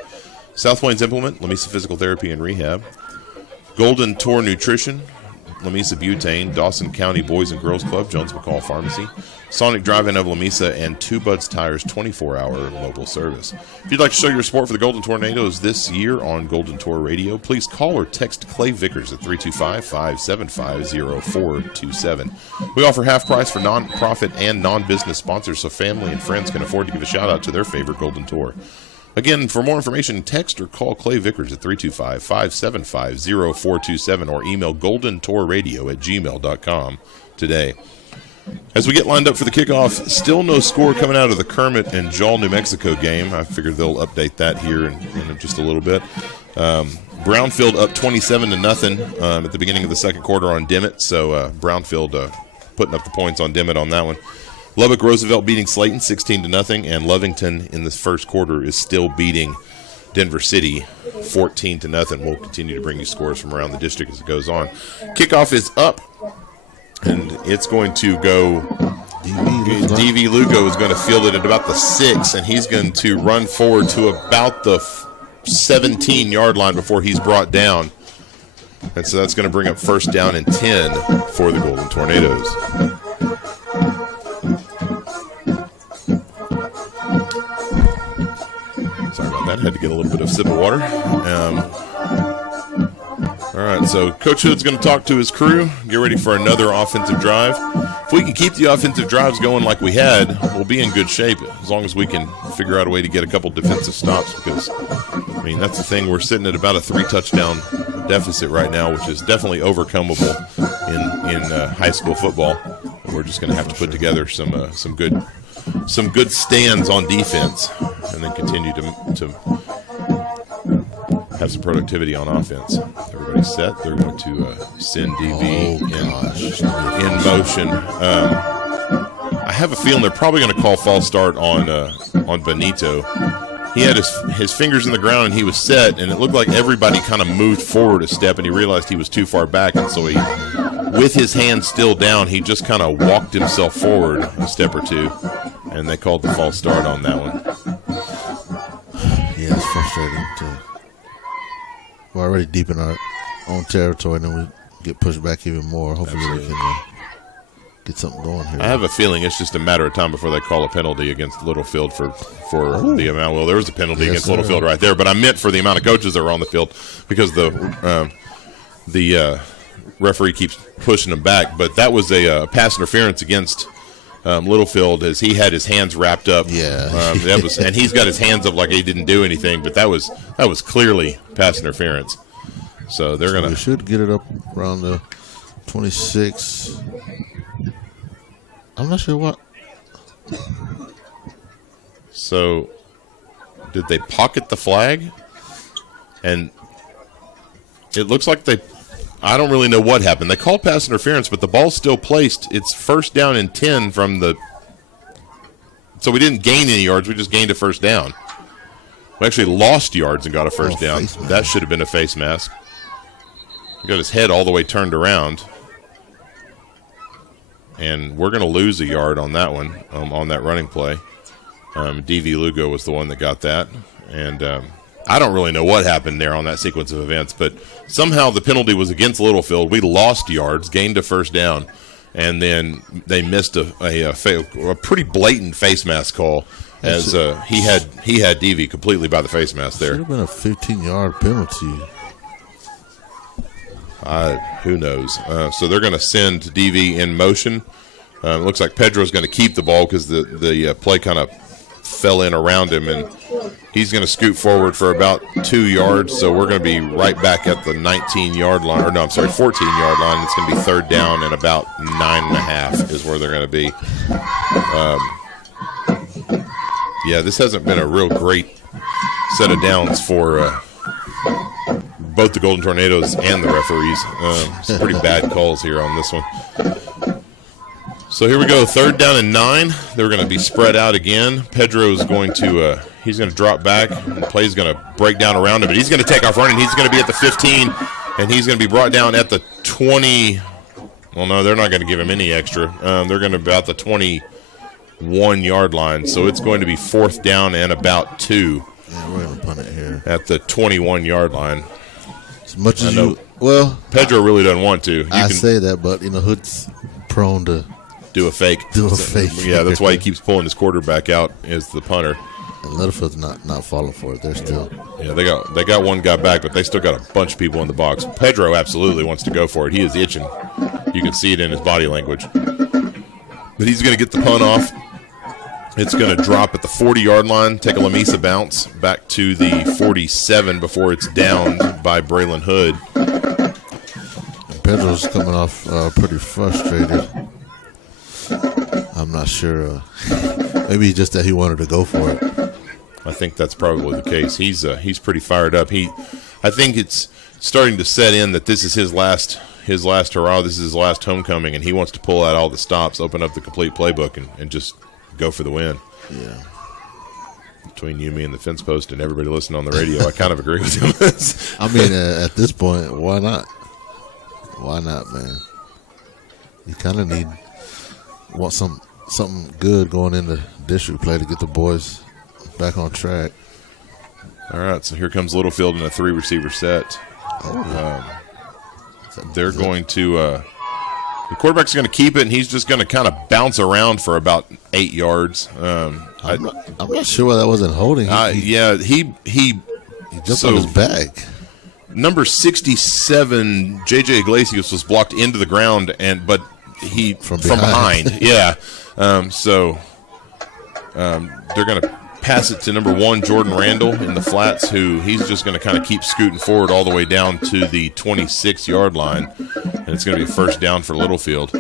South Plains Implement, Lamesa Physical Therapy and Rehab, Golden Tour Nutrition, Lamesa Butane, Dawson County Boys and Girls Club, Jones McCall Pharmacy, Sonic Drive-In of Lamesa, and Two Buds Tires 24-hour mobile service. If you'd like to show your support for the Golden Tornadoes this year on Golden Tour Radio, please call or text Clay Vickers at 325-575-0427. We offer half price for non-profit and non-business sponsors, so family and friends can afford to give a shout-out to their favorite Golden Tour. Again, for more information, text or call Clay Vickers at 325-575-0427 or email goldentourradio@gmail.com today. As we get lined up for the kickoff, still no score coming out of the Kermit and Jol, New Mexico game. I figured they'll update that here in just a little bit. Brownfield up 27-0 at the beginning of the second quarter on Dimmitt, so Brownfield putting up the points on Dimmitt on that one. Lubbock Roosevelt beating Slayton 16-0, and Lovington in this first quarter is still beating Denver City 14-0. We'll continue to bring you scores from around the district as it goes on. Kickoff is up, and it's going to go. DV Lugo is going to field it at about the 6, and he's going to run forward to about the 17-yard line before he's brought down. And so that's going to bring up first down and 10 for the Golden Tornadoes. Sorry about that. Had to get a little bit of sip of water. All right, so Coach Hood's going to talk to his crew, get ready for another offensive drive. If we can keep the offensive drives going like we had, we'll be in good shape as long as we can figure out a way to get a couple defensive stops because, I mean, that's the thing. We're sitting at about a 3-touchdown deficit right now, which is definitely overcomable in high school football. And we're just going to have to put together some good stands on defense and then continue to have some productivity on offense. Everybody's set. They're going to send DV in motion. I have a feeling they're probably going to call false start on Benito. He had his fingers in the ground and he was set, and it looked like everybody kind of moved forward a step, and he realized he was too far back, and so he, with his hand still down, he just kind of walked himself forward a step or two, and they called the false start on that one. Yeah, it's frustrating too. We're already deep in our own territory, and then we get pushed back even more. Hopefully we can get something going here. I have a feeling it's just a matter of time before they call a penalty against Littlefield for the amount. Well, there was a penalty against Littlefield right there, but I meant for the amount of coaches that were on the field because the referee keeps pushing them back. But that was a pass interference against Littlefield as he had his hands wrapped up. Yeah, that was, and he's got his hands up like he didn't do anything. But that was clearly pass interference. So they're gonna. We should get it up around the 26. I'm not sure what. So, did they pocket the flag? And it looks like I don't really know what happened. They called pass interference, but the ball's still placed. It's first down and 10 from the. So we didn't gain any yards. We just gained a first down. We actually lost yards and got a first down. That should have been a face mask. He got his head all the way turned around. And we're going to lose a yard on that one, on that running play. DV Lugo was the one that got that. And I don't really know what happened there on that sequence of events, but somehow the penalty was against Littlefield. We lost yards, gained a first down, and then they missed a pretty blatant face mask call as he had DV completely by the face mask there. Should have been a 15-yard penalty. Who knows? So they're going to send DV in motion. It looks like Pedro's going to keep the ball because the play kind of fell in around him, and he's going to scoot forward for about 2 yards. So we're going to be right back at the 19-yard line, 14-yard line. It's going to be third down and about 9.5 is where they're going to be. Yeah, this hasn't been a real great set of downs for both the Golden Tornadoes and the referees. Some pretty bad calls here on this one. So here we go, third down and 9. They're going to be spread out again. Pedro's going to he's going to drop back, and the play's going to break down around him. But he's going to take off running. He's going to be at the 15, and he's going to be brought down at the 20. Well, no, they're not going to give him any extra. They're going to be about the 21-yard line. So it's going to be fourth down and about 2. Yeah, we're going to punt it here. At the 21-yard line. As much as Pedro really doesn't want to. I say that, but Hood's prone to do a fake. Yeah, that's why he keeps pulling his quarterback out as the punter. And Littlefield's not falling for it. They're still. Yeah, they got one guy back, but they still got a bunch of people in the box. Pedro absolutely wants to go for it. He is itching. You can see it in his body language. But he's going to get the punt off. It's going to drop at the 40-yard line, take a Lamesa bounce back to the 47 before it's downed by Braylon Hood. And Pedro's coming off pretty frustrated. I'm not sure. Maybe just that he wanted to go for it. I think that's probably the case. He's pretty fired up. I think it's starting to set in that this is his last hurrah. This is his last homecoming, and he wants to pull out all the stops, open up the complete playbook, and just go for the win. Yeah. Between you, me, and the fence post, and everybody listening on the radio, I kind of agree with him. I mean, at this point, why not? Why not, man? You kind of want something good going into district play to get the boys back on track. All right, so here comes Littlefield in a 3-receiver set. They're going to the quarterback's going to keep it, and he's just going to kind of bounce around for about 8 yards. I'm not sure why that wasn't holding. He jumped on his back. Number 67, J.J. Iglesias, was blocked into the ground, but he from behind. Yeah. They're going to pass it to number 1, Jordan Randall in the flats, he's just going to kind of keep scooting forward all the way down to the 26-yard line, and it's going to be a first down for Littlefield.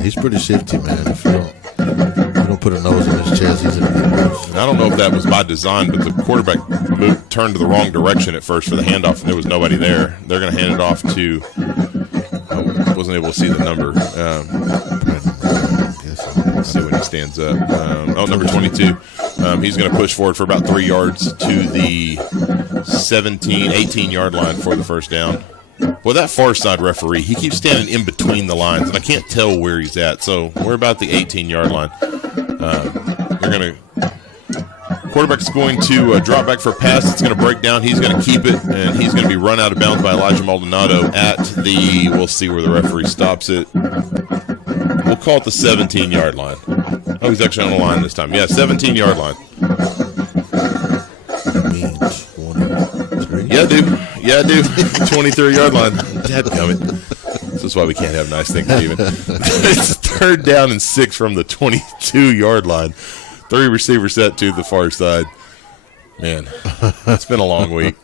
He's pretty shifty, man. If you don't put a nose on his chest, he's going to get loose. I don't know if that was by design, but the quarterback turned to the wrong direction at first for the handoff, and there was nobody there. They're going to hand it off to I wasn't able to see the number. Let's see when he stands up. Number 22. He's going to push forward for about 3 yards to the 18-yard line for the first down. Well, that far side referee, he keeps standing in between the lines, and I can't tell where he's at. So we're about the 18-yard line. Quarterback's going to drop back for a pass. It's going to break down. He's going to keep it, and he's going to be run out of bounds by Elijah Maldonado at we'll see where the referee stops it. We'll call it the 17-yard line. Oh, he's actually on the line this time. Yeah, 17-yard line. Yeah, I do. 23-yard line. Dadgummit. This is why we can't have nice things, Steven. It's 3rd down and 6 from the 22-yard line. 3-receiver set to the far side. Man, it's been a long week.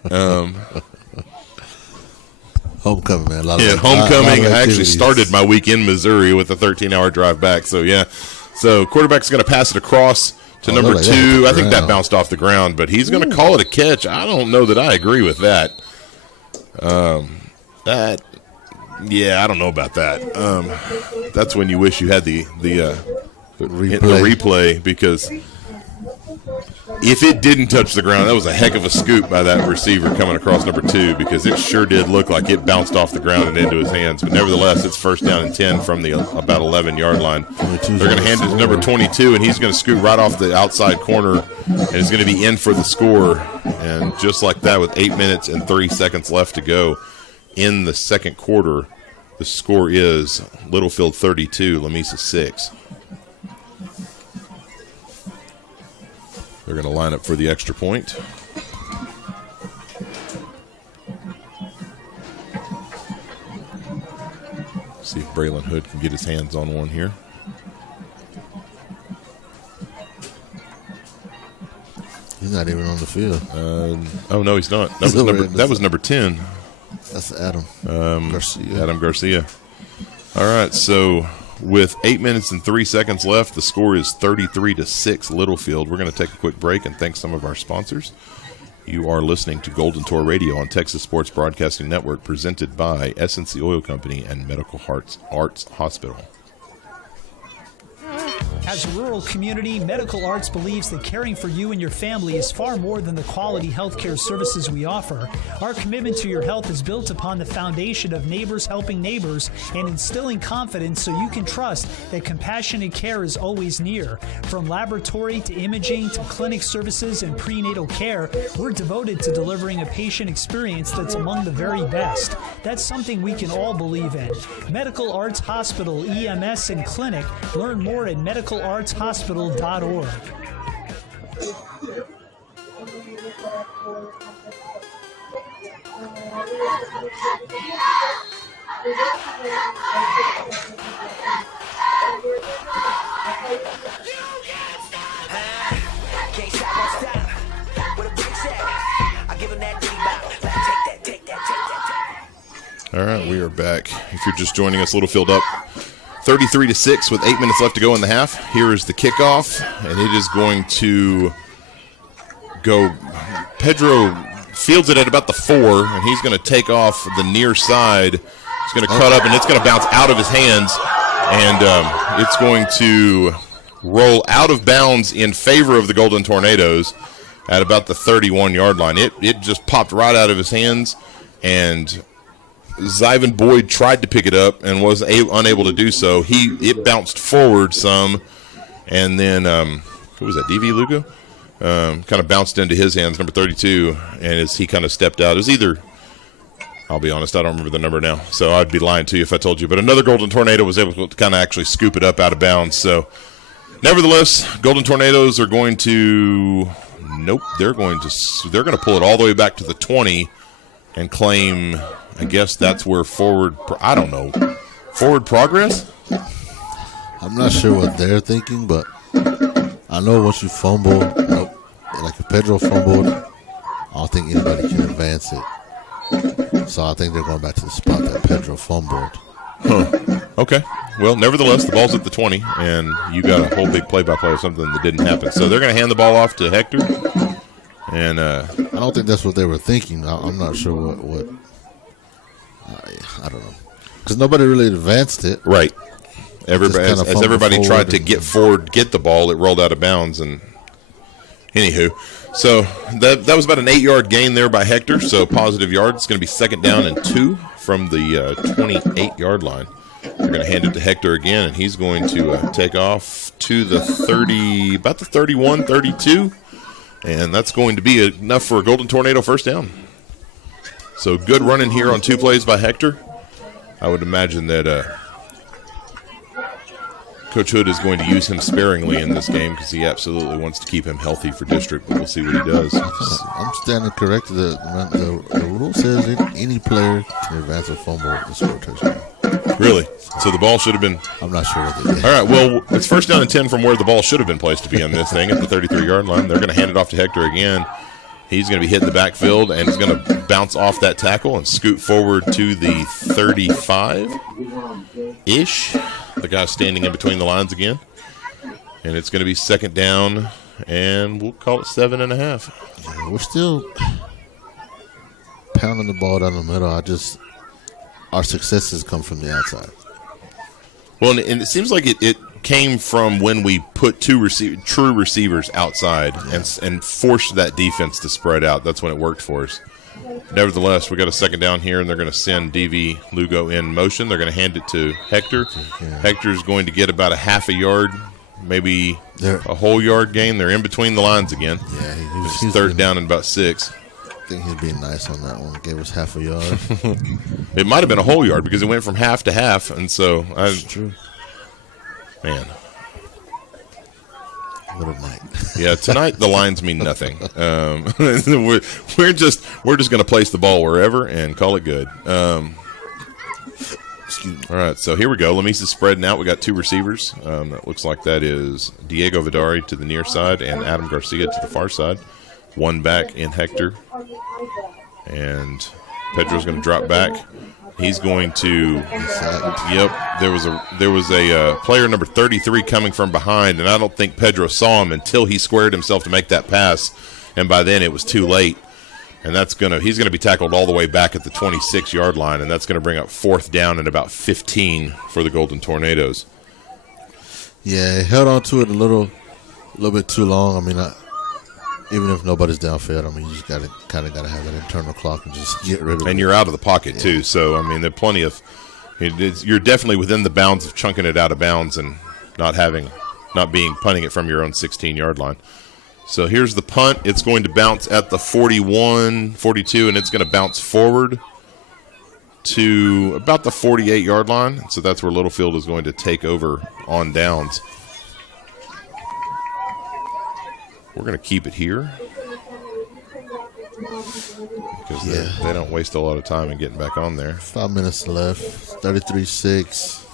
Homecoming, man. Homecoming. I actually started my week in Missouri with a 13-hour drive back. So, yeah. So, quarterback's going to pass it across to number 2. I think that bounced off the ground, but he's going to call it a catch. I don't know that I agree with that. I don't know about that. That's when you wish you had the replay, because if it didn't touch the ground, that was a heck of a scoop by that receiver coming across number 2, because it sure did look like it bounced off the ground and into his hands. But nevertheless, it's 1st down and 10 from the about 11-yard line. They're going to hand it to number 22, and he's going to scoot right off the outside corner, and he's going to be in for the score. And just like that, with 8 minutes and 3 seconds left to go in the second quarter, the score is Littlefield 32, Lamesa 6. They're going to line up for the extra point. See if Braylon Hood can get his hands on one here. He's not even on the field. No, he's not. That was number 10. That's Adam Garcia. Adam Garcia. All right, so with 8 minutes and 3 seconds left, the score is 33-6 Littlefield. We're going to take a quick break and thank some of our sponsors. You are listening to Golden Tour Radio on Texas Sports Broadcasting Network, presented by S&C Oil Company and Medical Arts Hospital. As a rural community, Medical Arts believes that caring for you and your family is far more than the quality healthcare services we offer. Our commitment to your health is built upon the foundation of neighbors helping neighbors and instilling confidence so you can trust that compassionate care is always near. From laboratory to imaging to clinic services and prenatal care, we're devoted to delivering a patient experience that's among the very best. That's something we can all believe in. Medical Arts Hospital, EMS, and Clinic. Learn more at medicalartshospital.org. All right, we are back. If you're just joining us, Littlefield up 33-6 with 8 minutes left to go in the half. Here is the kickoff, and it is going to go. Pedro fields it at about the 4, and he's going to take off the near side. He's going to cut up, and it's going to bounce out of his hands, and it's going to roll out of bounds in favor of the Golden Tornadoes at about the 31-yard line. It just popped right out of his hands, and Zyvan Boyd tried to pick it up and was unable to do so. It bounced forward some, and then who was that? DV Lugo kind of bounced into his hands, number 32, and as he kind of stepped out, it was either. I'll be honest, I don't remember the number now, so I'd be lying to you if I told you. But another Golden Tornado was able to kind of actually scoop it up out of bounds. So, nevertheless, Golden Tornadoes are going to. Nope, they're going to pull it all the way back to the 20 and claim. I guess that's where forward progress? I'm not sure what they're thinking, but I know once you fumble, like if Pedro fumbled, I don't think anybody can advance it. So I think they're going back to the spot that Pedro fumbled. Huh. Okay. Well, nevertheless, the ball's at the 20, and you got a whole big play-by-play of something that didn't happen. So they're going to hand the ball off to Hector. And I don't think that's what they were thinking. I'm not sure what I don't know, because nobody really advanced it. Right. As everybody tried to get forward, get the ball, it rolled out of bounds. And anywho, so that was about an 8-yard gain there by Hector. So positive yard. It's going to be 2nd down and 2 from the 28-yard line. They're going to hand it to Hector again, and he's going to take off to the 30, about the 31, 32, and that's going to be enough for a Golden Tornado first down. So good running here on 2 plays by Hector. I would imagine that Coach Hood is going to use him sparingly in this game because he absolutely wants to keep him healthy for district, but we'll see what he does. I'm standing corrected. The rule says any player can advance a fumble and score a touchdown. Really? So the ball should have been... I'm not sure what they did. All right, well, it's 1st down and 10 from where the ball should have been placed to be on this thing at the 33-yard line. They're going to hand it off to Hector again. He's going to be hitting the backfield, and he's going to bounce off that tackle and scoot forward to the 35-ish. The guy standing in between the lines again. And it's going to be 2nd down, and we'll call it 7.5. Yeah, we're still pounding the ball down the middle. Our successes come from the outside. Well, and it seems like it came from when we put 2 true receivers outside and forced that defense to spread out. That's when it worked for us. Nevertheless, we got a 2nd down here, and they're going to send DV Lugo in motion. They're going to hand it to Hector. Yeah. Hector's going to get about a half a yard, maybe a whole yard gain. They're in between the lines again. Yeah, he's 3rd down and about 6. I think he's being nice on that one. Gave us half a yard. It might have been a whole yard because it went from half to half, and so that's true. Man. What a night. Yeah, tonight the lines mean nothing. We're just going to place the ball wherever and call it good. All right, so here we go. Lamesa's spreading out. We got 2 receivers. That looks like that is Diego Vidari to the near side and Adam Garcia to the far side. 1 back in Hector. And Pedro's going to drop back. He's going to. Yep. There was a player number 33 coming from behind, and I don't think Pedro saw him until he squared himself to make that pass, and by then it was too late. And he's gonna be tackled all the way back at the 26-yard line, and that's gonna bring up 4th down and about 15 for the Golden Tornadoes. Yeah, held on to it a little bit too long. I mean, even if nobody's downfield, I mean, you just got to have that internal clock and just get rid of it. And you're out of the pocket too, so I mean, there are plenty of. You're definitely within the bounds of chunking it out of bounds and not punting it from your own 16-yard line. So here's the punt. It's going to bounce at the 41, 42, and it's going to bounce forward to about the 48-yard line. So that's where Littlefield is going to take over on downs. We're going to keep it here because they don't waste a lot of time in getting back on there. 5 minutes left, 33-6.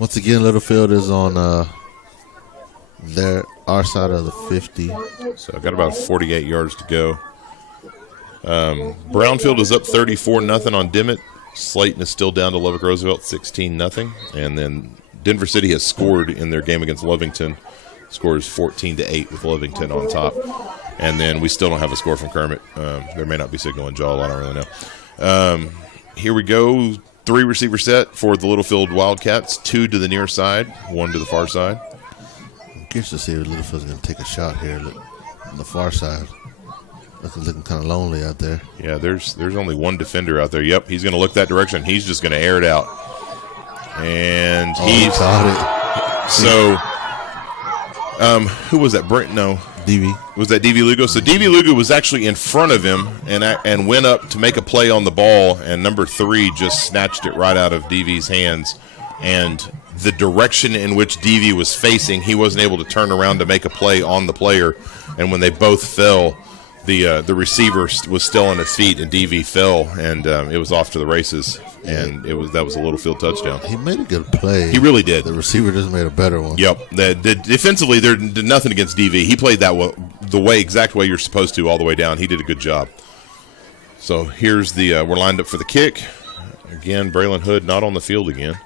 Once again, Littlefield is on our side of the 50. So I've got about 48 yards to go. Brownfield is up 34-0 on Dimmitt. Slayton is still down to Lubbock Roosevelt 16-0. And then Denver City has scored in their game against Lovington. Scores 14-8 with Lovington on top. And then we still don't have a score from Kermit. There may not be signal in Jawel. I don't really know. Here we go. 3 receiver set for the Littlefield Wildcats. 2 to the near side, 1 to the far side. I'm curious to see if Littlefield's going to take a shot here on the far side. Looking kind of lonely out there. Yeah, there's only one defender out there. Yep, he's going to look that direction. He's just going to air it out. And he's got it. So, who was that? Brent? No. DV. Was that DV Lugo? So DV Lugo was actually in front of him and went up to make a play on the ball, and number 3 just snatched it right out of DV's hands. And the direction in which DV was facing, he wasn't able to turn around to make a play on the player. And when they both fell, the receiver was still on his feet, and DV fell, and it was off to the races. And that was a Littlefield touchdown. He made a good play. He really did. The receiver just made a better one. Yep. Defensively, there did nothing against DV. He played that exact way you're supposed to all the way down. He did a good job. So here's we're lined up for the kick. Again, Braylon Hood not on the field again.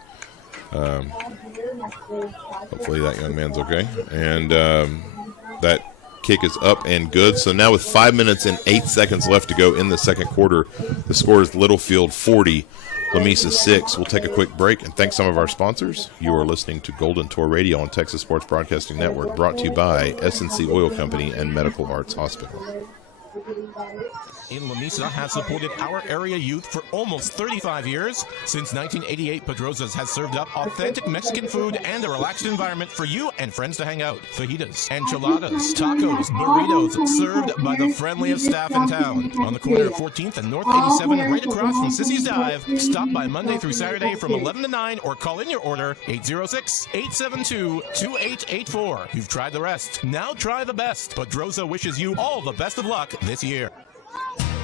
Hopefully that young man's okay. And that kick is up and good. So now with 5 minutes and 8 seconds left to go in the second quarter, the score is Littlefield 40, Lamesa 6. We'll take a quick break and thank some of our sponsors. You are listening to Golden Tour Radio on Texas Sports Broadcasting Network, brought to you by S&C Oil Company and Medical Arts Hospital. In Lamesa has supported our area youth for almost 35 years. Since 1988, Pedrosa's has served up authentic Mexican food and a relaxed environment for you and friends to hang out. Fajitas, enchiladas, tacos, burritos, served by the friendliest staff in town. On the corner of 14th and North 87, right across from Sissy's Dive. Stop by Monday through Saturday from 11 to 9 or call in your order 806-872-2884. You've tried the rest. Now try the best. Pedrosa wishes you all the best of luck this year.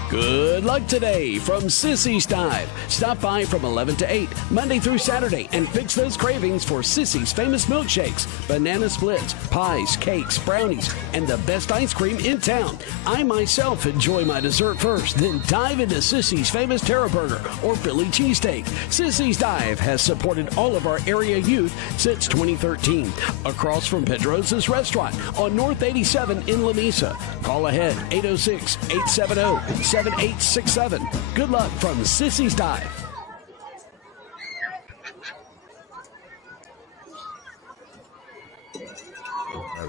Good luck today from Sissy's Dive. Stop by from 11 to 8, Monday through Saturday, and fix those cravings for Sissy's famous milkshakes, banana splits, pies, cakes, brownies, and the best ice cream in town. I myself enjoy my dessert first, then dive into Sissy's famous Terra Burger or Philly cheesesteak. Sissy's Dive has supported all of our area youth since 2013. Across from Pedrosa's Restaurant on North 87 in Lamesa. Call ahead 806-870-7867. Good luck from Sissy's Dive.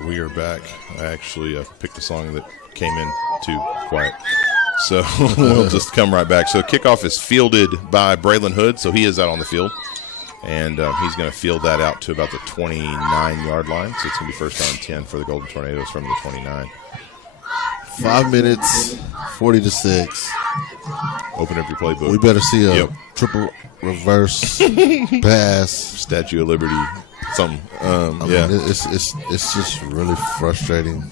We are back. I actually picked a song that came in too quiet. So we'll just come right back. So kickoff is fielded by Braylon Hood, so he is out on the field. And he's going to field that out to about the 29-yard line. So it's going to be first down 10 for the Golden Tornadoes from the 29. 5 minutes, 40-6. Open up your playbook. We better see a triple reverse pass. Statue of Liberty, something. I mean, it's just really frustrating.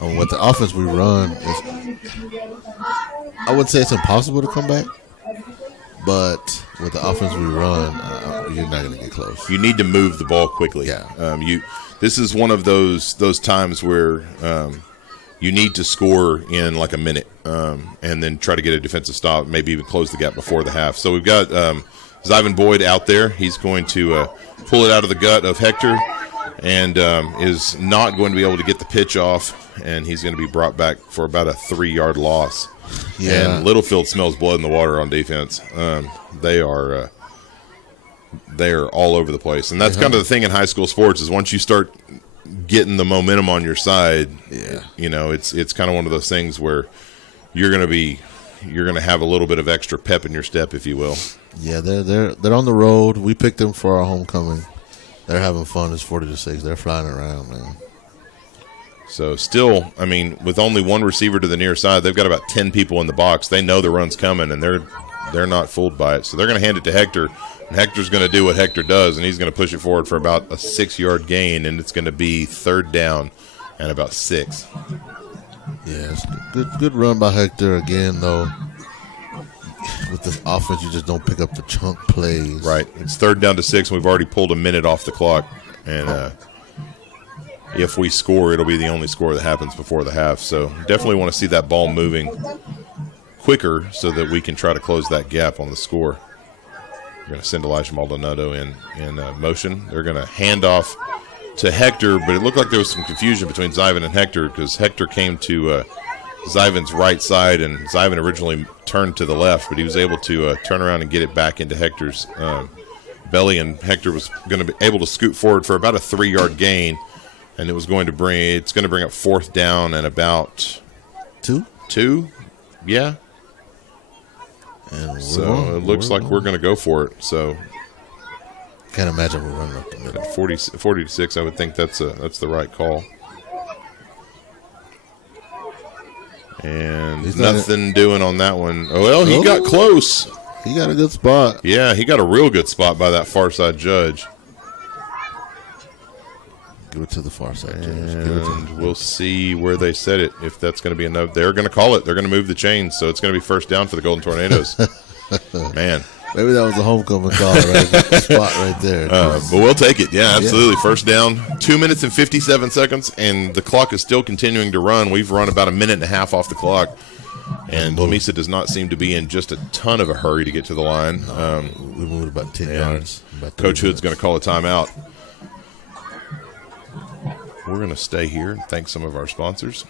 With the offense we run, I would say it's impossible to come back. But with the offense we run, you're not going to get close. You need to move the ball quickly. Yeah. This is one of those times where you need to score in like a minute and then try to get a defensive stop, maybe even close the gap before the half. So we've got Zyvan Boyd out there. He's going to pull it out of the gut of Hector and is not going to be able to get the pitch off, and he's going to be brought back for about a 3-yard loss. Yeah. And Littlefield smells blood in the water on defense. They are they're all over the place. And that's kind of the thing in high school sports is once you start getting the momentum on your side, it's kind of one of those things where you're going to have a little bit of extra pep in your step, if you will. Yeah, they're on the road. We picked them for our homecoming. They're having fun. It's 40-6. They're flying around, man. So still, I mean, with only one receiver to the near side, they've got about 10 people in the box. They know the run's coming, and they're not fooled by it. So they're going to hand it to Hector, and Hector's going to do what Hector does, and he's going to push it forward for about a 6-yard gain, and it's going to be 3rd down and about 6. Yeah, it's good run by Hector again, though. With this offense, you just don't pick up the chunk plays. Right. It's 3rd down to 6, and we've already pulled a minute off the clock. And if we score, it'll be the only score that happens before the half. So definitely want to see that ball moving quicker so that we can try to close that gap on the score. We're going to send Elijah Maldonado in motion. They're going to hand off to Hector, but it looked like there was some confusion between Zyvan and Hector because Hector came to Zyvan's right side, and Zyvan originally turned to the left, but he was able to turn around and get it back into Hector's belly, and Hector was going to be able to scoot forward for about a 3-yard gain, and it's going to bring up 4th down and about 2. Yeah. And so it looks like we're going to go for it. So can't imagine we're running up the middle. 40-6, I would think that's the right call. And nothing doing on that one. Oh, well, he got close. He got a good spot. Yeah, he got a real good spot by that far side judge. Give it to the far side judge. And we'll see where they set it. If that's going to be enough, they're going to call it. They're going to move the chains, so it's going to be 1st down for the Golden Tornadoes. Man. Maybe that was a homecoming call, right? The spot right there. But we'll take it. Yeah, absolutely. Yeah. 1st down. 2 minutes and 57 seconds, and the clock is still continuing to run. We've run about a minute and a half off the clock, and Lamesa does not seem to be in just a ton of a hurry to get to the line. We moved about 10 yards. Coach Hood's going to call a timeout. We're going to stay here and thank some of our sponsors.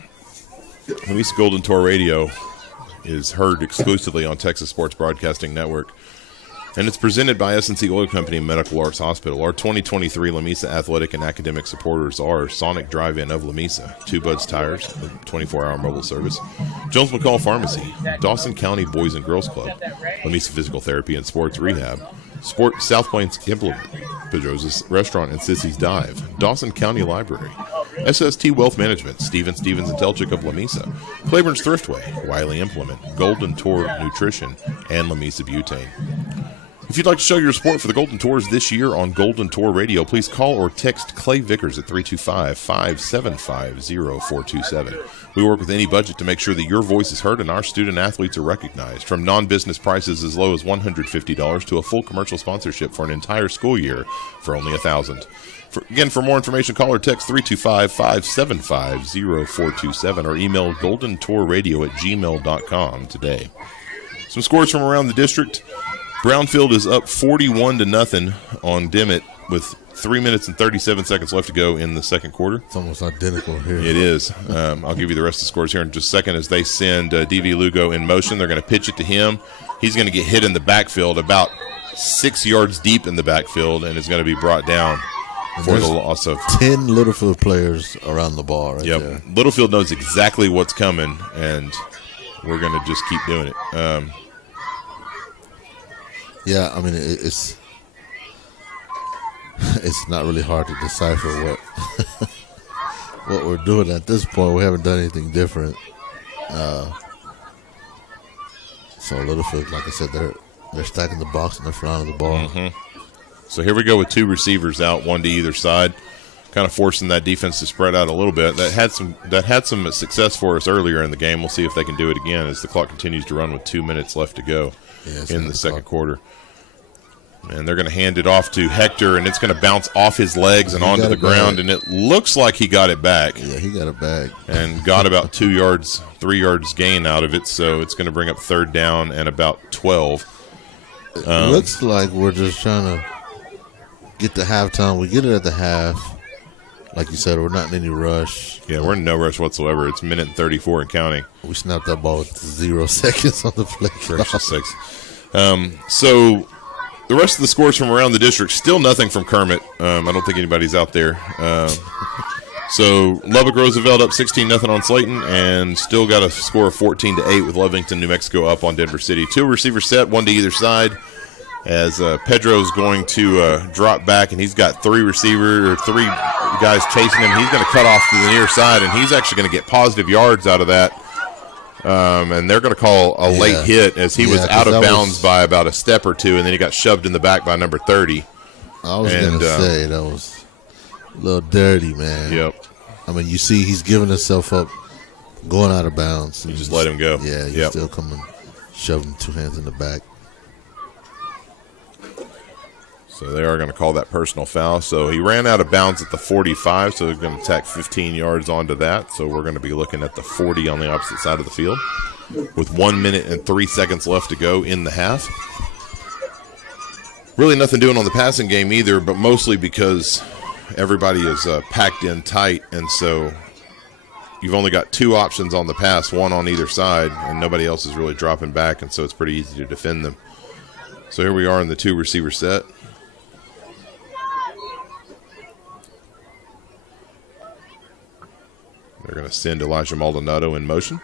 Lamesa Golden Tour Radio is heard exclusively on Texas Sports Broadcasting Network. And it's presented by S&C Oil Company and Medical Arts Hospital. Our 2023 Lamesa athletic and academic supporters are Sonic Drive-In of Lamesa, Two Buds Tires, 24-hour mobile service, Jones McCall Pharmacy, Dawson County Boys and Girls Club, Lamesa Physical Therapy and Sports Rehab, South Plains Implement, Pedrosa's Restaurant and Sissy's Dive, Dawson County Library, SST Wealth Management, Stevens and Telchik of Lamesa, Claiborne's Thriftway, Wiley Implement, Golden Tour Nutrition, and Lamesa Butane. If you'd like to show your support for the Golden Tours this year on Golden Tour Radio, please call or text Clay Vickers at 325-575-0427. We work with any budget to make sure that your voice is heard and our student athletes are recognized, from non-business prices as low as $150 to a full commercial sponsorship for an entire school year for only $1,000. Again, for more information, call or text 325-575-0427 or email goldentourradio@gmail.com today. Some scores from around the district. Brownfield is up 41-0 on Dimmitt with 3 minutes and 37 seconds left to go in the second quarter. It's almost identical here. It is. I'll give you the rest of the scores here in just a second as they send D.V. Lugo in motion. They're going to pitch it to him. He's going to get hit in the backfield about 6 yards deep in the backfield and is going to be brought down for the loss of 10 Littlefield players around the ball right there. Littlefield knows exactly what's coming, and we're going to just keep doing it. Yeah, I mean, it's not really hard to decipher what we're doing at this point. We haven't done anything different. So Littlefield, like I said, they're stacking the box and they're flying the ball. Mm-hmm. So here we go with 2 receivers out, 1 to either side, kind of forcing that defense to spread out a little bit. That had some success for us earlier in the game. We'll see if they can do it again as the clock continues to run with 2 minutes left to go in the second quarter. And they're going to hand it off to Hector, and it's going to bounce off his legs and onto the ground, and it looks like he got it back. Yeah, he got it back. And got about 3 yards gain out of it, so it's going to bring up 3rd down and about 12. It looks like we're just trying to get to halftime. We get it at the half. Like you said, we're not in any rush. Yeah, we're in no rush whatsoever. It's minute 34 and counting. We snapped that ball with 0 seconds on the play. Precious 6. So the rest of the scores from around the district, still nothing from Kermit. I don't think anybody's out there. So Lubbock Roosevelt up 16-0 on Slayton, and still got a score of 14-8 with Lovington, New Mexico up on Denver City. 2 receiver set, 1 to either side, as Pedro's going to drop back, and he's got 3 guys chasing him. He's going to cut off to the near side, and he's actually going to get positive yards out of that. And they're going to call a late hit, as he was out of bounds by about a step or two, and then he got shoved in the back by number 30. I was going to say that was a little dirty, man. Yep. I mean, you see he's giving himself up, going out of bounds. You just let him go. Yeah, you still come and shove him 2 hands in the back. So they are going to call that personal foul. So he ran out of bounds at the 45, so they're going to tack 15 yards onto that. So we're going to be looking at the 40 on the opposite side of the field with 1 minute and 3 seconds left to go in the half. Really nothing doing on the passing game either, but mostly because everybody is packed in tight, and so you've only got 2 options on the pass, 1 on either side, and nobody else is really dropping back, and so it's pretty easy to defend them. So here we are in the 2 receiver set. They're going to send Elijah Maldonado in motion.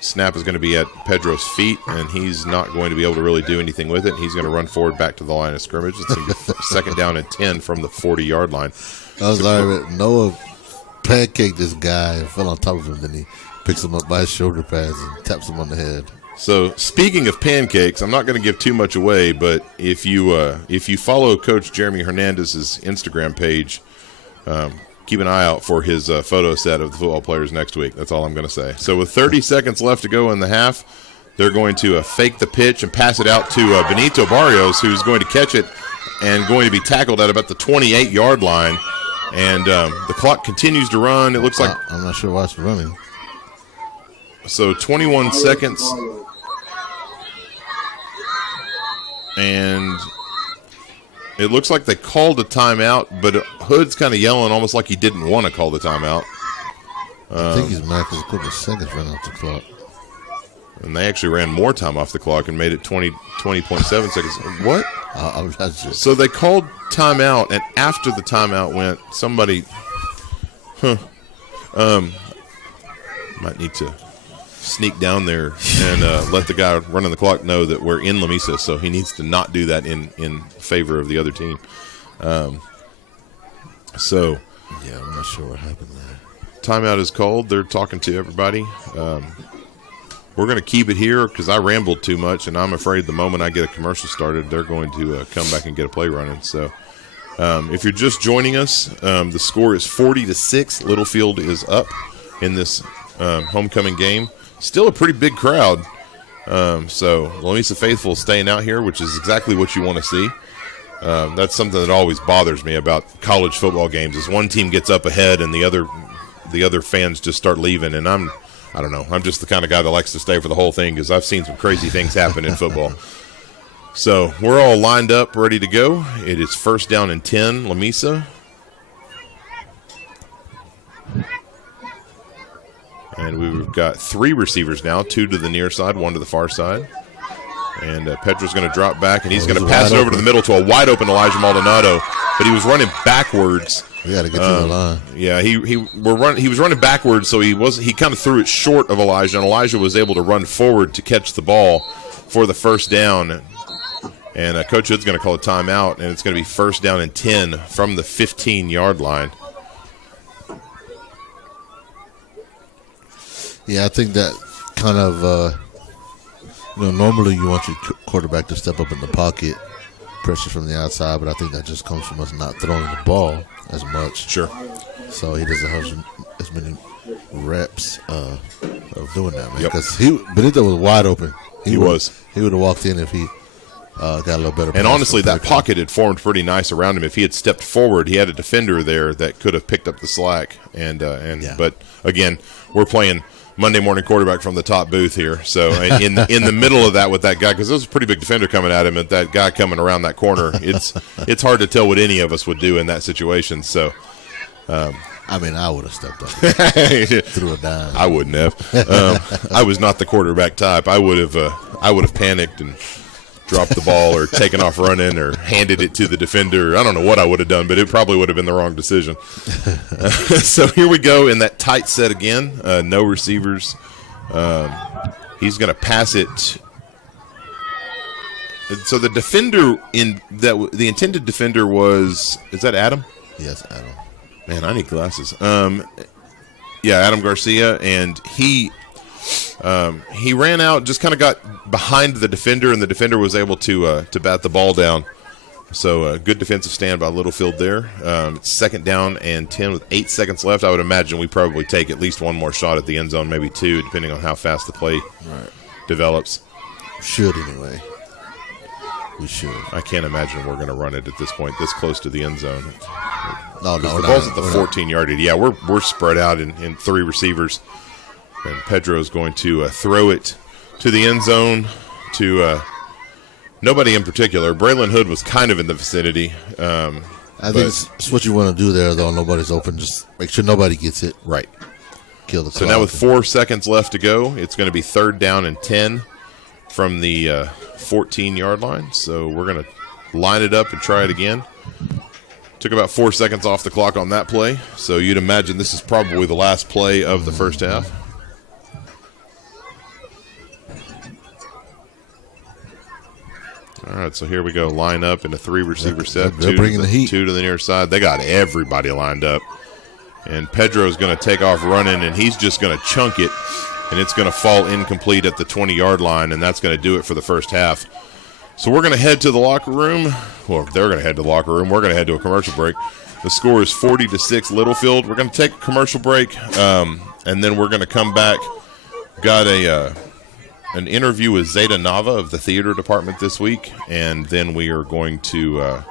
Snap is going to be at Pedro's feet, and he's not going to be able to really do anything with it. He's going to run forward back to the line of scrimmage. It's going to be 2nd down and 10 from the 40-yard line. I was sorry, Noah pancaked this guy and fell on top of him. Then he picks him up by his shoulder pads and taps him on the head. So speaking of pancakes, I'm not going to give too much away, but if you follow Coach Jeremy Hernandez's Instagram page, keep an eye out for his photo set of the football players next week. That's all I'm going to say. So with 30 seconds left to go in the half, they're going to fake the pitch and pass it out to Benito Barrios, who's going to catch it and going to be tackled at about the 28-yard line. And the clock continues to run. It looks like I'm not sure why it's running. So 21 seconds. And it looks like they called a timeout, but Hood's kind of yelling almost like he didn't want to call the timeout. I think he's mad because a couple of seconds ran off the clock. And they actually ran more time off the clock and made it 20.7 seconds. What? So they called timeout, and after the timeout went, somebody might need to sneak down there and let the guy running the clock know that we're in Lamesa, so he needs to not do that in favor of the other team. So yeah, I'm not sure what happened there. Timeout is called. They're talking to everybody. We're going to keep it here because I rambled too much, and I'm afraid the moment I get a commercial started, they're going to come back and get a play running. So if you're just joining us, the score is 40-6. Littlefield is up in this homecoming game. Still a pretty big crowd. So Lamesa faithful staying out here, which is exactly what you want to see. That's something that always bothers me about college football games is one team gets up ahead and the other fans just start leaving. And I don't know. I'm just the kind of guy that likes to stay for the whole thing because I've seen some crazy things happen in football. So we're all lined up, ready to go. It is 1st down and 10, Lamesa. And we've got 3 receivers now, 2 to the near side, 1 to the far side. And Pedro's going to drop back, and he's going to pass it over to the middle to a wide-open Elijah Maldonado. But he was running backwards. We got to get to the line. Yeah, he was running backwards, so he kind of threw it short of Elijah, and Elijah was able to run forward to catch the ball for the 1st down. And Coach Hood's going to call a timeout, and it's going to be 1st down and 10 from the 15-yard line. Yeah, I think that kind of, normally you want your quarterback to step up in the pocket, pressure from the outside, but I think that just comes from us not throwing the ball as much. Sure. So he doesn't have as many reps of doing that, man. Yep. Because Benito was wide open. He was. He would have walked in if he got a little better. And honestly, that pocket had formed pretty nice around him. If he had stepped forward, he had a defender there that could have picked up the slack. But again, we're playing Monday morning quarterback from the top booth here. So in the middle of that with that guy, because there was a pretty big defender coming at him, and that guy coming around that corner, it's hard to tell what any of us would do in that situation. So, I mean, I would have stepped up, threw a dime. I wouldn't have. I was not the quarterback type. I would have panicked and dropped the ball or taken off running or handed it to the defender. I don't know what I would have done, but it probably would have been the wrong decision. So here we go in that tight set again. No receivers. He's going to pass it. So the defender the intended defender is that Adam? Yes, Adam. Man, I need glasses. Yeah, Adam Garcia, and he ran out, just kind of got behind the defender, and the defender was able to bat the ball down. So good defensive stand by Littlefield there. It's 2nd down and 10 with 8 seconds left. I would imagine we probably take at least one more shot at the end zone, maybe 2, depending on how fast the play develops. Should anyway. We should. I can't imagine we're going to run it at this point, this close to the end zone. No, the ball's at the 14-yard line. Yeah, we're spread out in 3 receivers, and Pedro's going to throw it to the end zone to nobody in particular. Braylon Hood was kind of in the vicinity. I think it's what you want to do there, though. Nobody's open. Just make sure nobody gets it. Right. Kill the clock. So now with 4 seconds left to go, it's going to be 3rd down and 10 from the 14-yard line. So we're going to line it up and try it again. Took about 4 seconds off the clock on that play. So you'd imagine this is probably the last play of the first half. All right, so here we go. Line up in a 3-receiver set. They're bringing the heat. 2 to the near side. They got everybody lined up. And Pedro's going to take off running, and he's just going to chunk it, and it's going to fall incomplete at the 20-yard line, and that's going to do it for the first half. So we're going to head to the locker room. Well, they're going to head to the locker room. We're going to head to a commercial break. The score is 40-6 Littlefield. We're going to take a commercial break, and then we're going to come back. Got an interview with Zeta Nava of the theater department this week, and then we are going to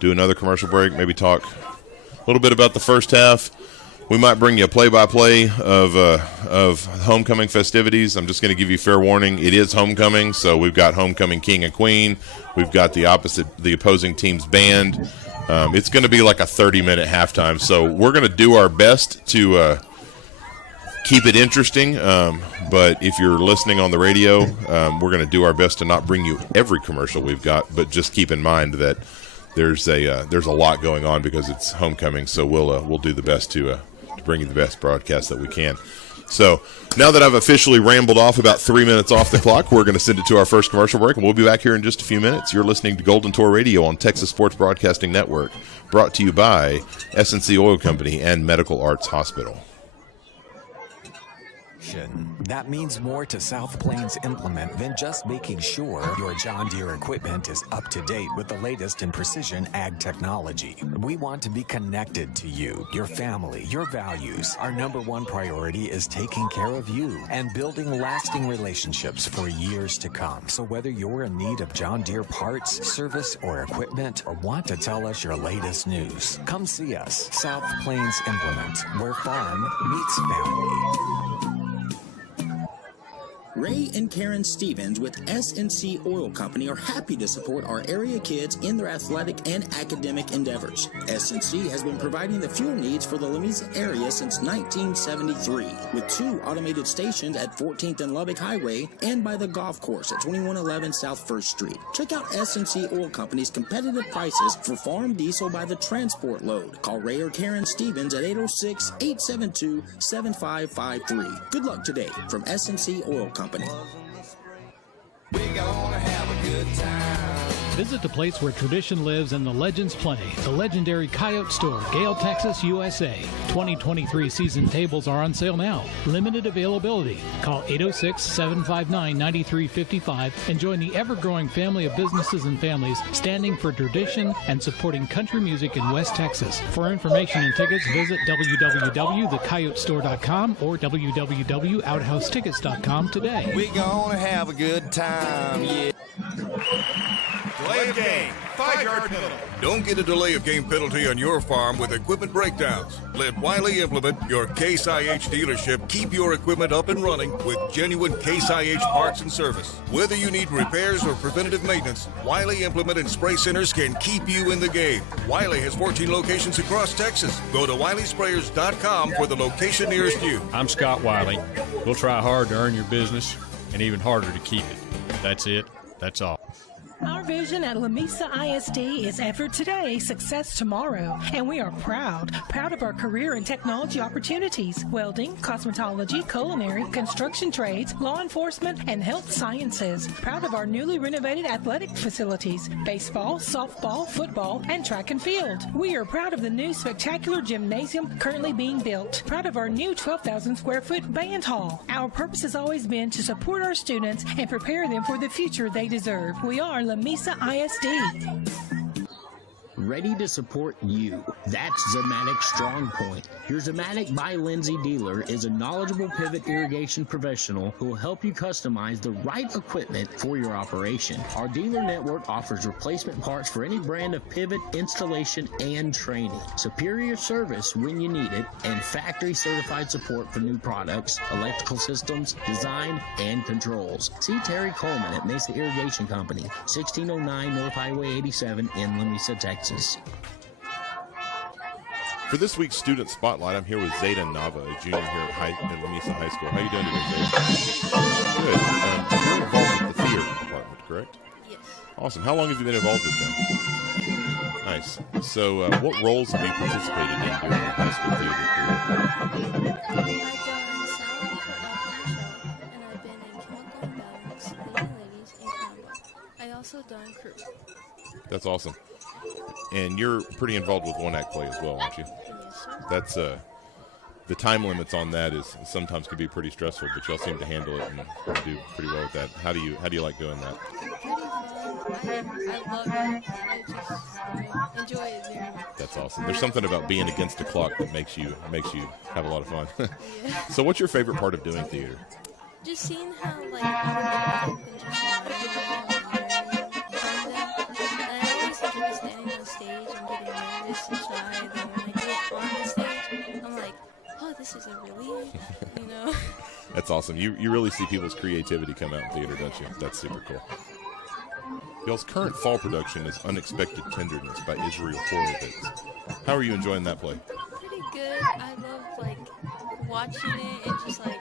do another commercial break, maybe talk a little bit about the first half. We might bring you a play-by-play of homecoming festivities. I'm just going to give you fair warning. It is homecoming, so we've got homecoming king and queen. We've got the opposing team's band. It's going to be like a 30-minute halftime, so we're going to do our best to keep it interesting. But if you're listening on the radio, we're going to do our best to not bring you every commercial we've got, but just keep in mind that there's a lot going on because it's homecoming. So we'll do the best to bring you the best broadcast that we can. So now that I've officially rambled off about 3 minutes off the clock, we're going to send it to our first commercial break, and we'll be back here in just a few minutes. You're listening to Golden Tour Radio on Texas Sports Broadcasting Network, brought to you by S&C Oil Company and Medical Arts Hospital. That means more to South Plains Implement than just making sure your John Deere equipment is up to date with the latest in precision ag technology. We want to be connected to you, your family, your values. Our #1 priority is taking care of you and building lasting relationships for years to come. So whether you're in need of John Deere parts, service, or equipment, or want to tell us your latest news, come see us. South Plains Implement, where farm meets family. Ray and Karen Stevens with S&C Oil Company are happy to support our area kids in their athletic and academic endeavors. S&C has been providing the fuel needs for the Lamesa area since 1973, with 2 automated stations at 14th and Lubbock Highway and by the golf course at 2111 South 1st Street. Check out S&C Oil Company's competitive prices for farm diesel by the transport load. Call Ray or Karen Stevens at 806-872-7553. Good luck today from S&C Oil Company. We gonna have a good time. Visit the place where tradition lives and the legends play. The legendary Coyote Store, Gale, Texas, USA. 2023 season tables are on sale now. Limited availability. Call 806-759-9355 and join the ever-growing family of businesses and families standing for tradition and supporting country music in West Texas. For information and tickets, visit www.thecoyotestore.com or www.outhoustickets.com today. We gonna have a good time, yeah. Delay of game, 5-yard penalty. Don't get a delay of game penalty on your farm with equipment breakdowns. Let Wiley Implement, your Case IH dealership, keep your equipment up and running with genuine Case IH parts and service. Whether you need repairs or preventative maintenance, Wiley Implement and Spray Centers can keep you in the game. Wiley has 14 locations across Texas. Go to WileySprayers.com for the location nearest you. I'm Scott Wiley. We'll try hard to earn your business and even harder to keep it. That's it. That's all. Our vision at Lamesa ISD is effort today, success tomorrow. And we are proud of our career and technology opportunities. Welding, cosmetology, culinary, construction trades, law enforcement, and health sciences. Proud of our newly renovated athletic facilities. Baseball, softball, football, and track and field. We are proud of the new spectacular gymnasium currently being built. Proud of our new 12,000 square foot band hall. Our purpose has always been to support our students and prepare them for the future they deserve. We are Lamesa ISD. Ready to support you. That's Zematic Strong Point. Your Zematic by Lindsay dealer is a knowledgeable pivot irrigation professional who will help you customize the right equipment for your operation. Our dealer network offers replacement parts for any brand of pivot, installation, and training. Superior service when you need it, and factory certified support for new products, electrical systems, design, and controls. See Terry Coleman at Mesa Irrigation Company, 1609 North Highway 87 in Lamesa, Texas. For this week's Student Spotlight, I'm here with Zeta Nava, a junior here at Lamesa High School. How are you doing today, Zeta? Good. You're involved with the theater department, correct? Yes. Awesome. How long have you been involved with them? Nice. So what roles have you participated in during your high school theater career? I've done sound for Elfin Show, and I've been in Chemical Imbalance, Leading Ladies, and Combo. I also done crew. That's awesome. And you're pretty involved with one-act play as well, aren't you? Yes, sir. That's the time limits on that is sometimes can be pretty stressful, but y'all seem to handle it and do pretty well with that. How do you like doing that? Pretty fun. I love it. I just enjoy it very much. That's awesome. There's something about being against a clock that makes you have a lot of fun. Yeah. So what's your favorite part of doing theater? Just seeing how like people can just this is a relief, you know. That's awesome. You really see people's creativity come out in theater, don't you? That's super cool. Y'all's current fall production is Unexpected Tenderness by Israel Horowitz. How are you enjoying that play? Pretty good. I love like watching it and just like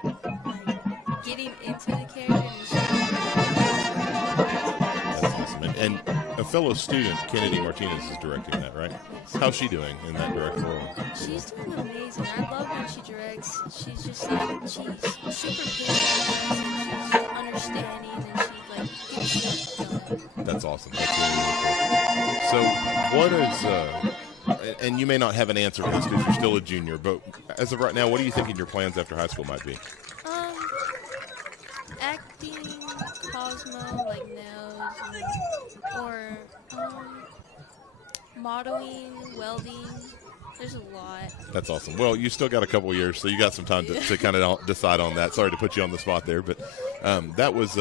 getting into the character. That's awesome. And a fellow student, Kennedy Martinez, is directing that, right? How's she doing in that direct role? She's doing amazing. I love when she directs. She's just like, she's super patient and she's understanding and she like gets stuff done. That's awesome. That's really, really cool. So what is, and you may not have an answer for this because you're still a junior, but as of right now, what are you thinking your plans after high school might be? Acting, Cosmo, like nails, or modeling, welding. There's a lot. That's awesome. Well, you still got a couple years, so you got some time to kind of decide on that. Sorry to put you on the spot there, but that was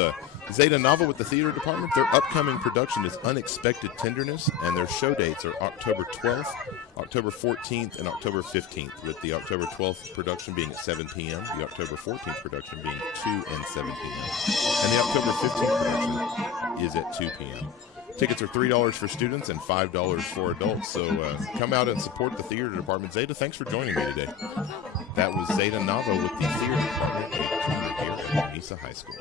Zeta Nava with the theater department. Their upcoming production is Unexpected Tenderness, and their show dates are October 12th, October 14th, and October 15th, with the October 12th production being at 7 p.m., the October 14th production being 2 and 7 p.m., and the October 15th production is at 2 p.m. Tickets are $3 for students and $5 for adults, so come out and support the theater department. Zeta, thanks for joining me today. That was Zeta Nava with the theater department, a junior here at Lamesa High School.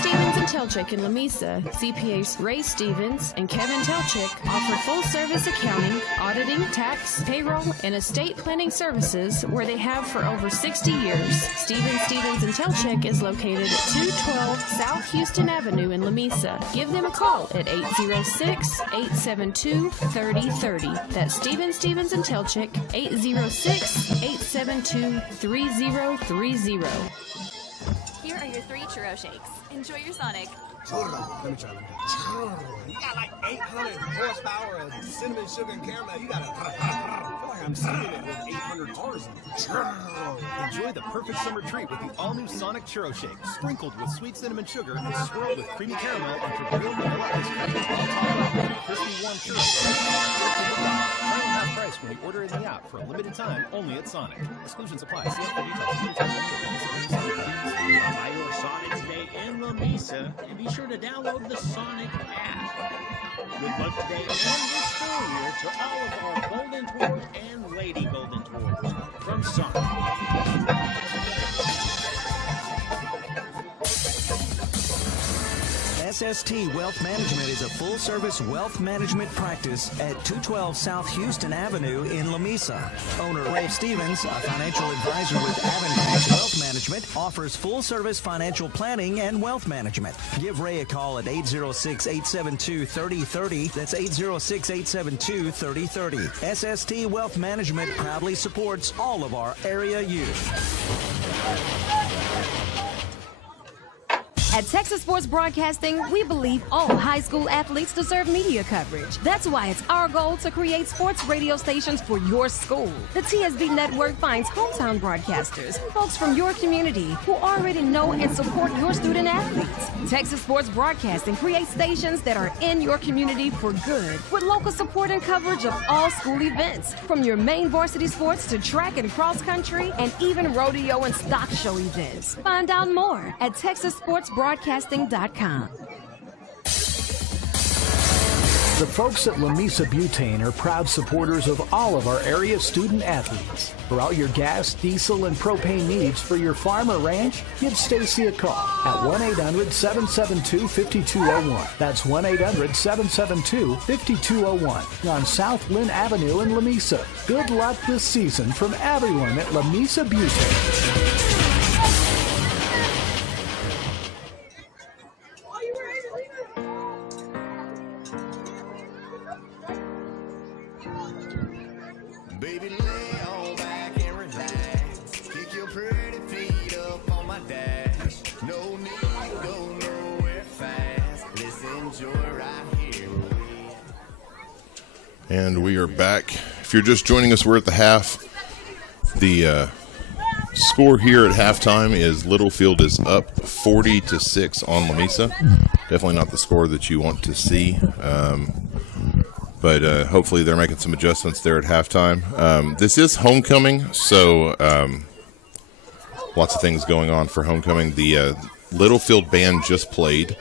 Stevens and Telchick in Lamesa, CPAs Ray Stevens and Kevin Telchick offer full-service accounting, auditing, tax, payroll, and estate planning services where they have for over 60 years. Stevens and Telchick is located at 212 South Houston Avenue in Lamesa. Give them a call at 806-872-3030. That's Stevens and Telchick, 806-872-3030. Here are your 3 churro shakes. Enjoy your Sonic. Churro. Let me try. Churro. You got like 800 horsepower of cinnamon, sugar, and caramel. You got to feel like I'm seeing it with 800 R's in it. Churro. Enjoy the perfect summer treat with the all-new Sonic Churro Shake, sprinkled with sweet cinnamon sugar and swirled with creamy caramel and real vanilla ice cream. All topped with a crispy warm churro. Try them half price when you order in the app for a limited time only at Sonic. Exclusions apply. See app for details. Buy your Sonic today in Lamesa and be sure to download the Sonic app. Good luck today and this school year to all of our Golden Tours and Lady Golden Tours from Sonic. SST Wealth Management is a full-service wealth management practice at 212 South Houston Avenue in Lamesa. Owner Ray Stevens, a financial advisor with Avoncash Wealth Management, offers full-service financial planning and wealth management. Give Ray a call at 806-872-3030. That's 806-872-3030. SST Wealth Management proudly supports all of our area youth. At Texas Sports Broadcasting, we believe all high school athletes deserve media coverage. That's why it's our goal to create sports radio stations for your school. The TSB Network finds hometown broadcasters, folks from your community who already know and support your student athletes. Texas Sports Broadcasting creates stations that are in your community for good, with local support and coverage of all school events, from your main varsity sports to track and cross country, and even rodeo and stock show events. Find out more at TexasSportsBroadcasting.com. The folks at Lamesa Butane are proud supporters of all of our area student athletes. For all your gas, diesel, and propane needs for your farm or ranch, give Stacy a call at 1-800-772-5201. That's 1-800-772-5201 on South Lynn Avenue in Lamesa. Good luck this season from everyone at Lamesa Butane. Baby, lay on back and relax. Kick your pretty feet up on my dash. No need to go nowhere fast. Let's enjoy right here. And we are back. If you're just joining us, we're at the half. The score here at halftime is Littlefield is up 40-6 on Lamesa. Definitely not the score that you want to see. But hopefully they're making some adjustments there at halftime. This is homecoming, so lots of things going on for homecoming. The Littlefield band just played.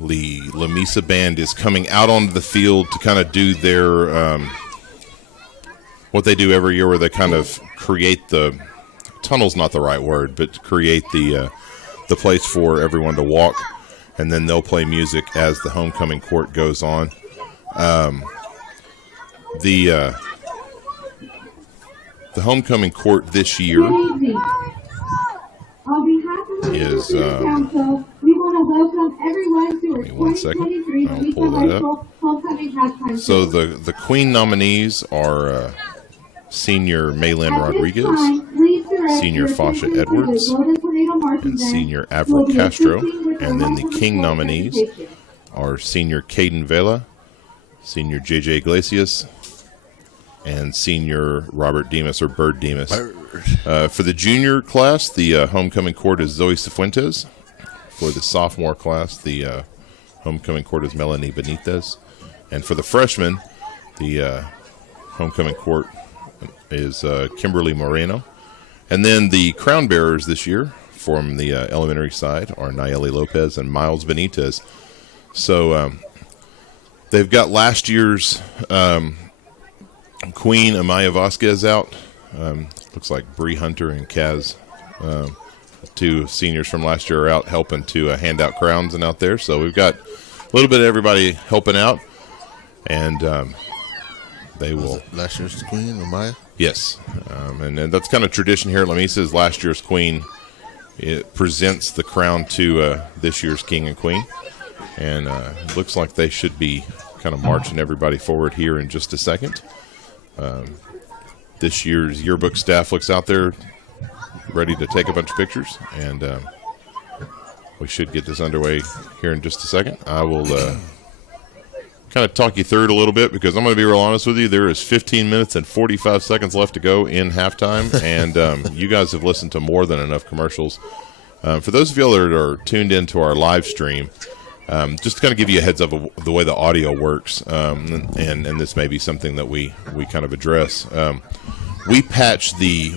The Lamesa band is coming out onto the field to kind of do their what they do every year, where they kind of create the tunnel's not the right word, but create the place for everyone to walk, and then they'll play music as the homecoming court goes on. The homecoming court this year is we want to welcome everyone to our 2023 Lamesa High School homecoming halftime. So the Queen nominees are Senior Maylin Rodriguez, Senior Fasha Edwards, and Senior Avril Castro. And then the King nominees are Senior Caden Vela, Senior JJ Iglesias, and Senior Robert Demas, or Bird Demas. For the junior class, the homecoming court is Zoe Cifuentes. For the sophomore class, the homecoming court is Melanie Benitez. And for the freshmen, the homecoming court is Kimberly Moreno. And then the crown bearers this year from the elementary side are Nayeli Lopez and Miles Benitez. So they've got last year's Queen Amaya Vasquez out. Looks like Bree Hunter and Kaz, two seniors from last year, are out helping to hand out crowns and out there. So we've got a little bit of everybody helping out. And they will. Last year's Queen Amaya? Yes. And that's kind of tradition here at Lamesa, is last year's Queen. It presents the crown to this year's King and Queen. And it looks like they should be kind of marching everybody forward here in just a second. This year's yearbook staff looks out there ready to take a bunch of pictures. And we should get this underway here in just a second. I will kind of talk you through it a little bit, because I'm going to be real honest with you. There is 15 minutes and 45 seconds left to go in halftime, and you guys have listened to more than enough commercials. For those of you that are tuned into our live stream, just to kind of give you a heads up of the way the audio works, and this may be something that we kind of address. We patch the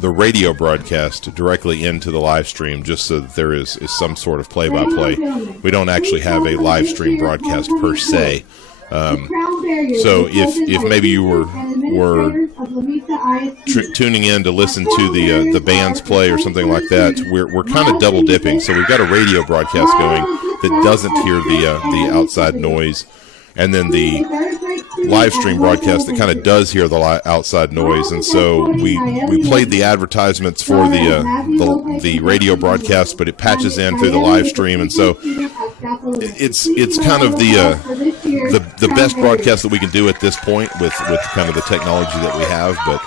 radio broadcast directly into the live stream, just so that there is some sort of play-by-play. We don't actually have a live stream broadcast per se. So if maybe you were tuning in to listen to the bands play or something like that, we're kind of double dipping. So we've got a radio broadcast going, that doesn't hear the outside noise, and then the live stream broadcast that kind of does hear the outside noise. And so we played the advertisements for the radio broadcast, but it patches in through the live stream, and so it's kind of the best broadcast that we can do at this point with kind of the technology that we have. But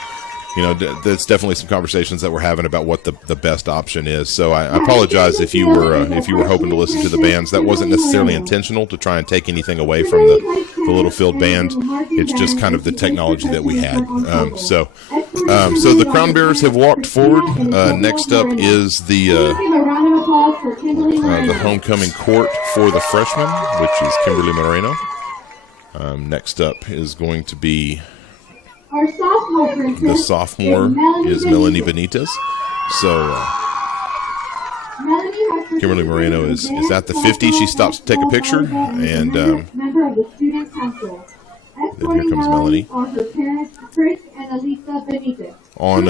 there's definitely some conversations that we're having about what the best option is. So I apologize if you were hoping to listen to the bands. That wasn't necessarily intentional to try and take anything away from the Littlefield band. It's just kind of the technology that we had. So the crown bearers have walked forward. Next up is the homecoming court for the freshmen, which is Kimberly Moreno. Next up is going to be the sophomore is Melanie Benitez. So Kimberly Moreno is at the 50. She stops to take a picture, and then here comes Melanie. On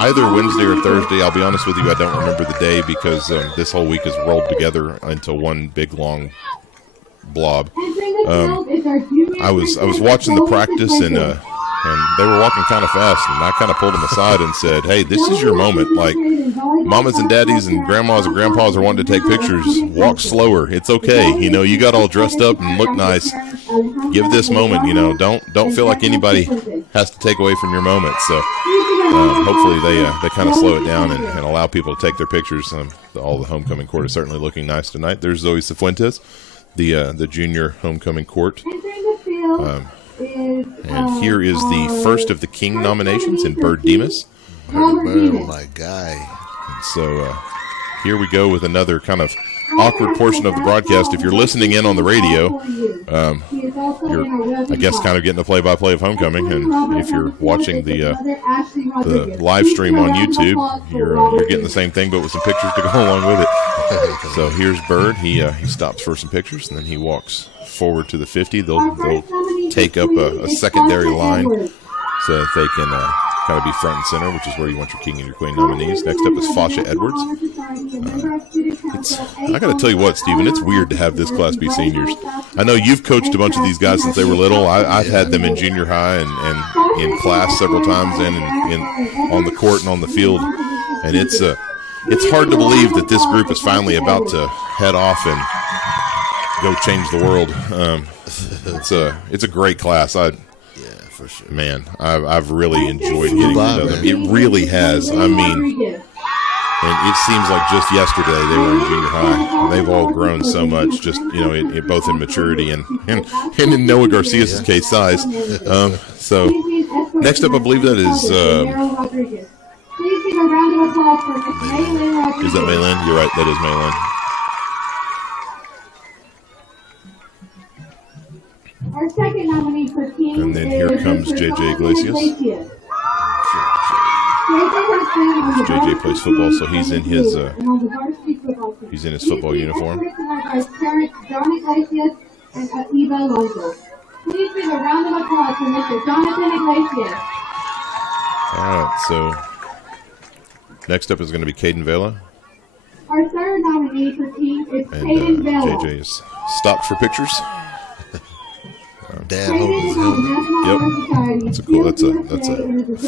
either Wednesday or Thursday, I'll be honest with you, I don't remember the day because this whole week is rolled together into one big long blob. I was watching the practice, and they were walking kind of fast, and I kind of pulled them aside and said, "Hey, this is your moment. Like, mamas and daddies and grandmas and grandpas are wanting to take pictures. Walk slower. It's okay. You got all dressed up and look nice. Give this moment. Don't feel like anybody has to take away from your moment." So hopefully they kind of slow it down and allow people to take their pictures. All the homecoming court is certainly looking nice tonight. There's Zoe Cifuentes, the junior homecoming court. And here is the first of the King nominations in Bird Demas. Oh, my guy. And so here we go with another kind of awkward portion of the broadcast. If you're listening in on the radio, you're, I guess, kind of getting the play-by-play of homecoming. And if you're watching the live stream on YouTube, you're getting the same thing, but with some pictures to go along with it. So here's Bird. He stops for some pictures, and then he walks forward to the 50. They'll take up a secondary line so that they can kind of be front and center, which is where you want your king and your queen nominees. Next up is Fasha Edwards. I got to tell you what, Stephen, it's weird to have this class be seniors. I know you've coached a bunch of these guys since they were little. I've had them in junior high and in class several times, and in on the court and on the field. And it's hard to believe that this group is finally about to head off and go change the world. It's a great class. For sure. Man, I've really enjoyed getting to know them. It really has. I mean, and it seems like just yesterday they were in junior high. And they've all grown so much, just both in maturity and in Noah Garcia's case, size. So next up, I believe that is. Please give a round of applause for Maylin Rodriguez. Is that Maylin? You're right. That is Maylin. Our second nominee for King and then here comes JJ Iglesias. JJ plays football, so he's in his football uniform. John Iglesias and Eva Alonso. Please give a round of applause for Mr. Jonathan Iglesias. All right, so next up is going to be Caden Vela. Our third nominee for King is Caden Vela. JJ is stopped for pictures. Dad holding his helmet. Yep. That's a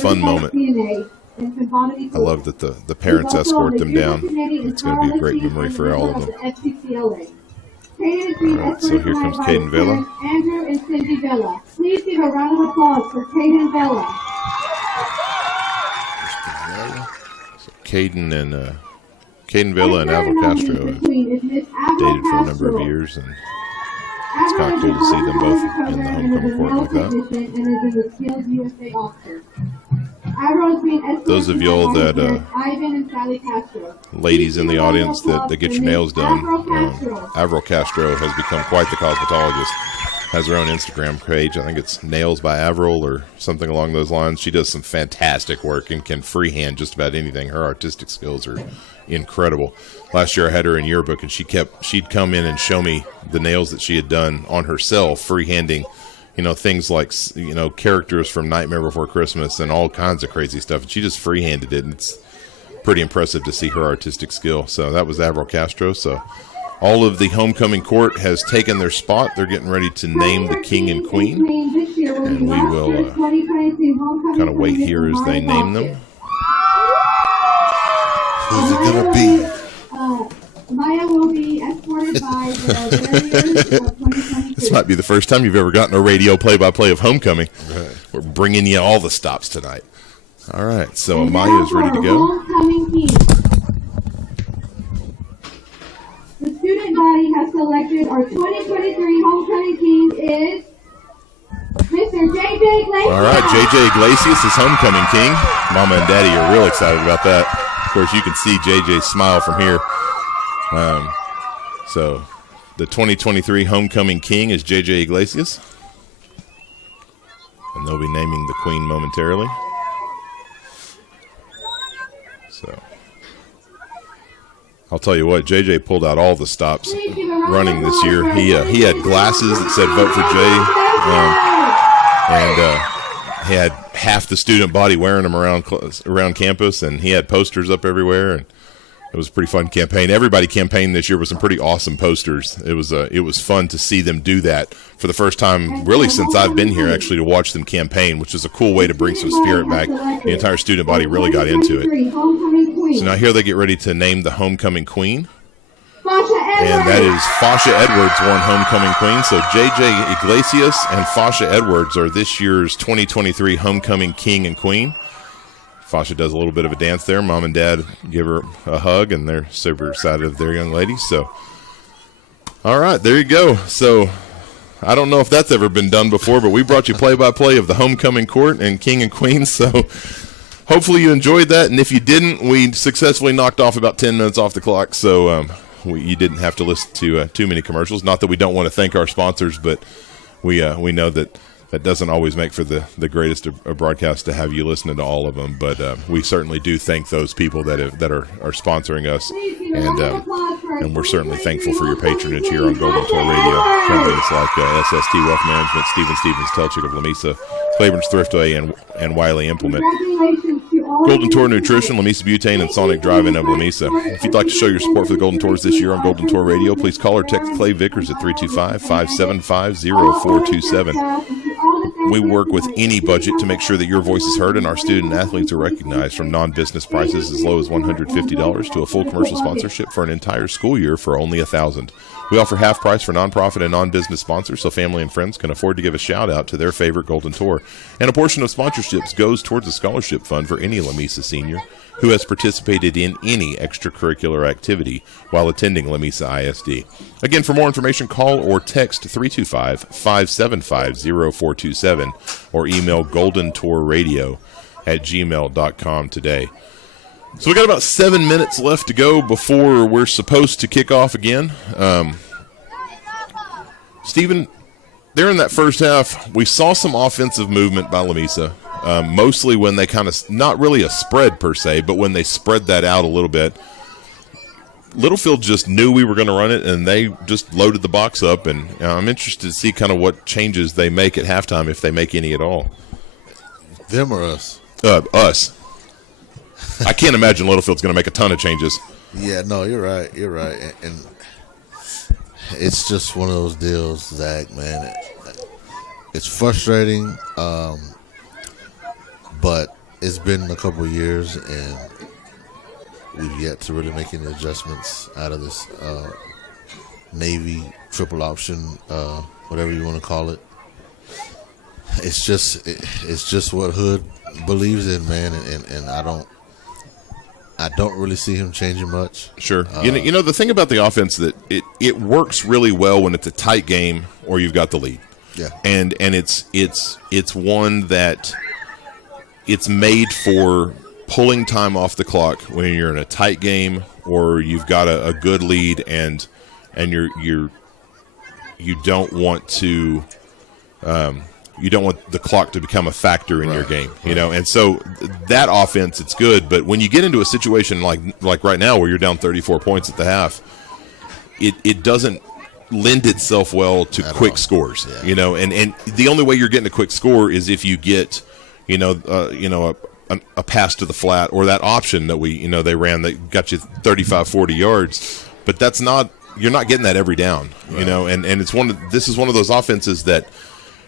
fun moment. I love that the parents escort them down. It's going to be a great memory for all of them. All right, so here comes Caden Vela. Andrew and Cindy Vela. Please give a round of applause for Caden Vela. So Caden Vela and Avril Castro have dated for a number of years, and it's kind of cool to see them both in the homecoming court like that. Those of y'all that, ladies in the audience that get your nails done, Avril Castro has become quite the cosmetologist. Has her own Instagram page. I think it's Nails by Avril or something along those lines. She does some fantastic work and can freehand just about anything. Her artistic skills are incredible. Last year I had her in yearbook, and she'd come in and show me the nails that she had done on herself, freehanding, things like, characters from Nightmare Before Christmas and all kinds of crazy stuff. And she just freehanded it, and it's pretty impressive to see her artistic skill. So that was Avril Castro. So All of the homecoming court has taken their spot. They're getting ready to name the king and queen, and we will kind of wait here as they name them. Who's it gonna be? Maya will be escorted by the barriers of 2022. This might be the first time you've ever gotten a radio play-by-play of homecoming. Right. We're bringing you all the stops tonight. All right, so Amaya is ready to go. Homecoming king. The student body has selected our 2023 homecoming king is Mr. JJ Iglesias. All right, JJ Iglesias is homecoming king. Mama and Daddy are real excited about that. Of course, you can see JJ's smile from here. So the 2023 homecoming king is JJ Iglesias. And they'll be naming the queen momentarily. So I'll tell you what, JJ pulled out all the stops running this year. He had glasses that said vote for Jay. And he had half the student body wearing them around campus, and he had posters up everywhere, and it was a pretty fun campaign. Everybody campaigned this year with some pretty awesome posters. It was fun to see them do that for the first time, really since I've been here, actually, to watch them campaign, which is a cool way to bring some spirit back. The entire student body really got into it. So now here they get ready to name the homecoming queen. And that is Fasha Edwards, won homecoming queen. So JJ Iglesias and Fasha Edwards are this year's 2023 homecoming king and queen. Fasha does a little bit of a dance there. Mom and Dad give her a hug, and they're super excited of their young lady. So, all right, there you go. So, I don't know if that's ever been done before, but we brought you play-by-play of the homecoming court and king and queen. So, hopefully you enjoyed that. And if you didn't, we successfully knocked off about 10 minutes off the clock. So, you didn't have to listen to too many commercials. Not that we don't want to thank our sponsors, but we know that doesn't always make for the greatest of broadcasts to have you listening to all of them. But we certainly do thank those people that are sponsoring us, and we're certainly thankful for your patronage here on Golden Tour Radio. Companies like SST Wealth Management, Stevens Telchick of Lamesa, Claiborne's Thriftway, and Wiley Implement. Golden Tour Nutrition, Lamesa Butane, and Sonic Drive-In of Lamesa. If you'd like to show your support for the Golden Tours this year on Golden Tour Radio, please call or text Clay Vickers at 325-575-0427. We work with any budget to make sure that your voice is heard and our student athletes are recognized, from non-business prices as low as $150 to a full commercial sponsorship for an entire school year for only $1,000. We offer half price for nonprofit and non-business sponsors, so family and friends can afford to give a shout-out to their favorite Golden Tour. And a portion of sponsorships goes towards a scholarship fund for any Lamesa senior who has participated in any extracurricular activity while attending Lamesa ISD. Again, for more information, call or text 325-575-0427 or email goldentourradio@gmail.com today. So we got about 7 minutes left to go before we're supposed to kick off again. Stephen, there in that first half, we saw some offensive movement by Lamesa, mostly when they kind of, not really a spread per se, but when they spread that out a little bit. Littlefield just knew we were going to run it, and they just loaded the box up, and I'm interested to see kind of what changes they make at halftime, if they make any at all. Them or us? Us. I can't imagine Littlefield's going to make a ton of changes. Yeah, no, you're right. You're right. And it's just one of those deals, Zach, man. It's frustrating, but it's been a couple of years, and we've yet to really make any adjustments out of this Navy triple option, whatever you want to call it. It's just what Hood believes in, man, and I don't really see him changing much. Sure. You know the thing about the offense, that it works really well when it's a tight game or you've got the lead. Yeah. And it's one that it's made for pulling time off the clock when you're in a tight game or you've got a good lead and you don't want to you don't want the clock to become a factor in your game, you know. And so that offense, it's good, but when you get into a situation like right now where you're down 34 points at the half, it doesn't lend itself well to quick scores, you know. And the only way you're getting a quick score is if you get, a pass to the flat or that option that they ran that got you 35, 40 yards. But that's not you're not getting that every down, you know, and this is one of those offenses that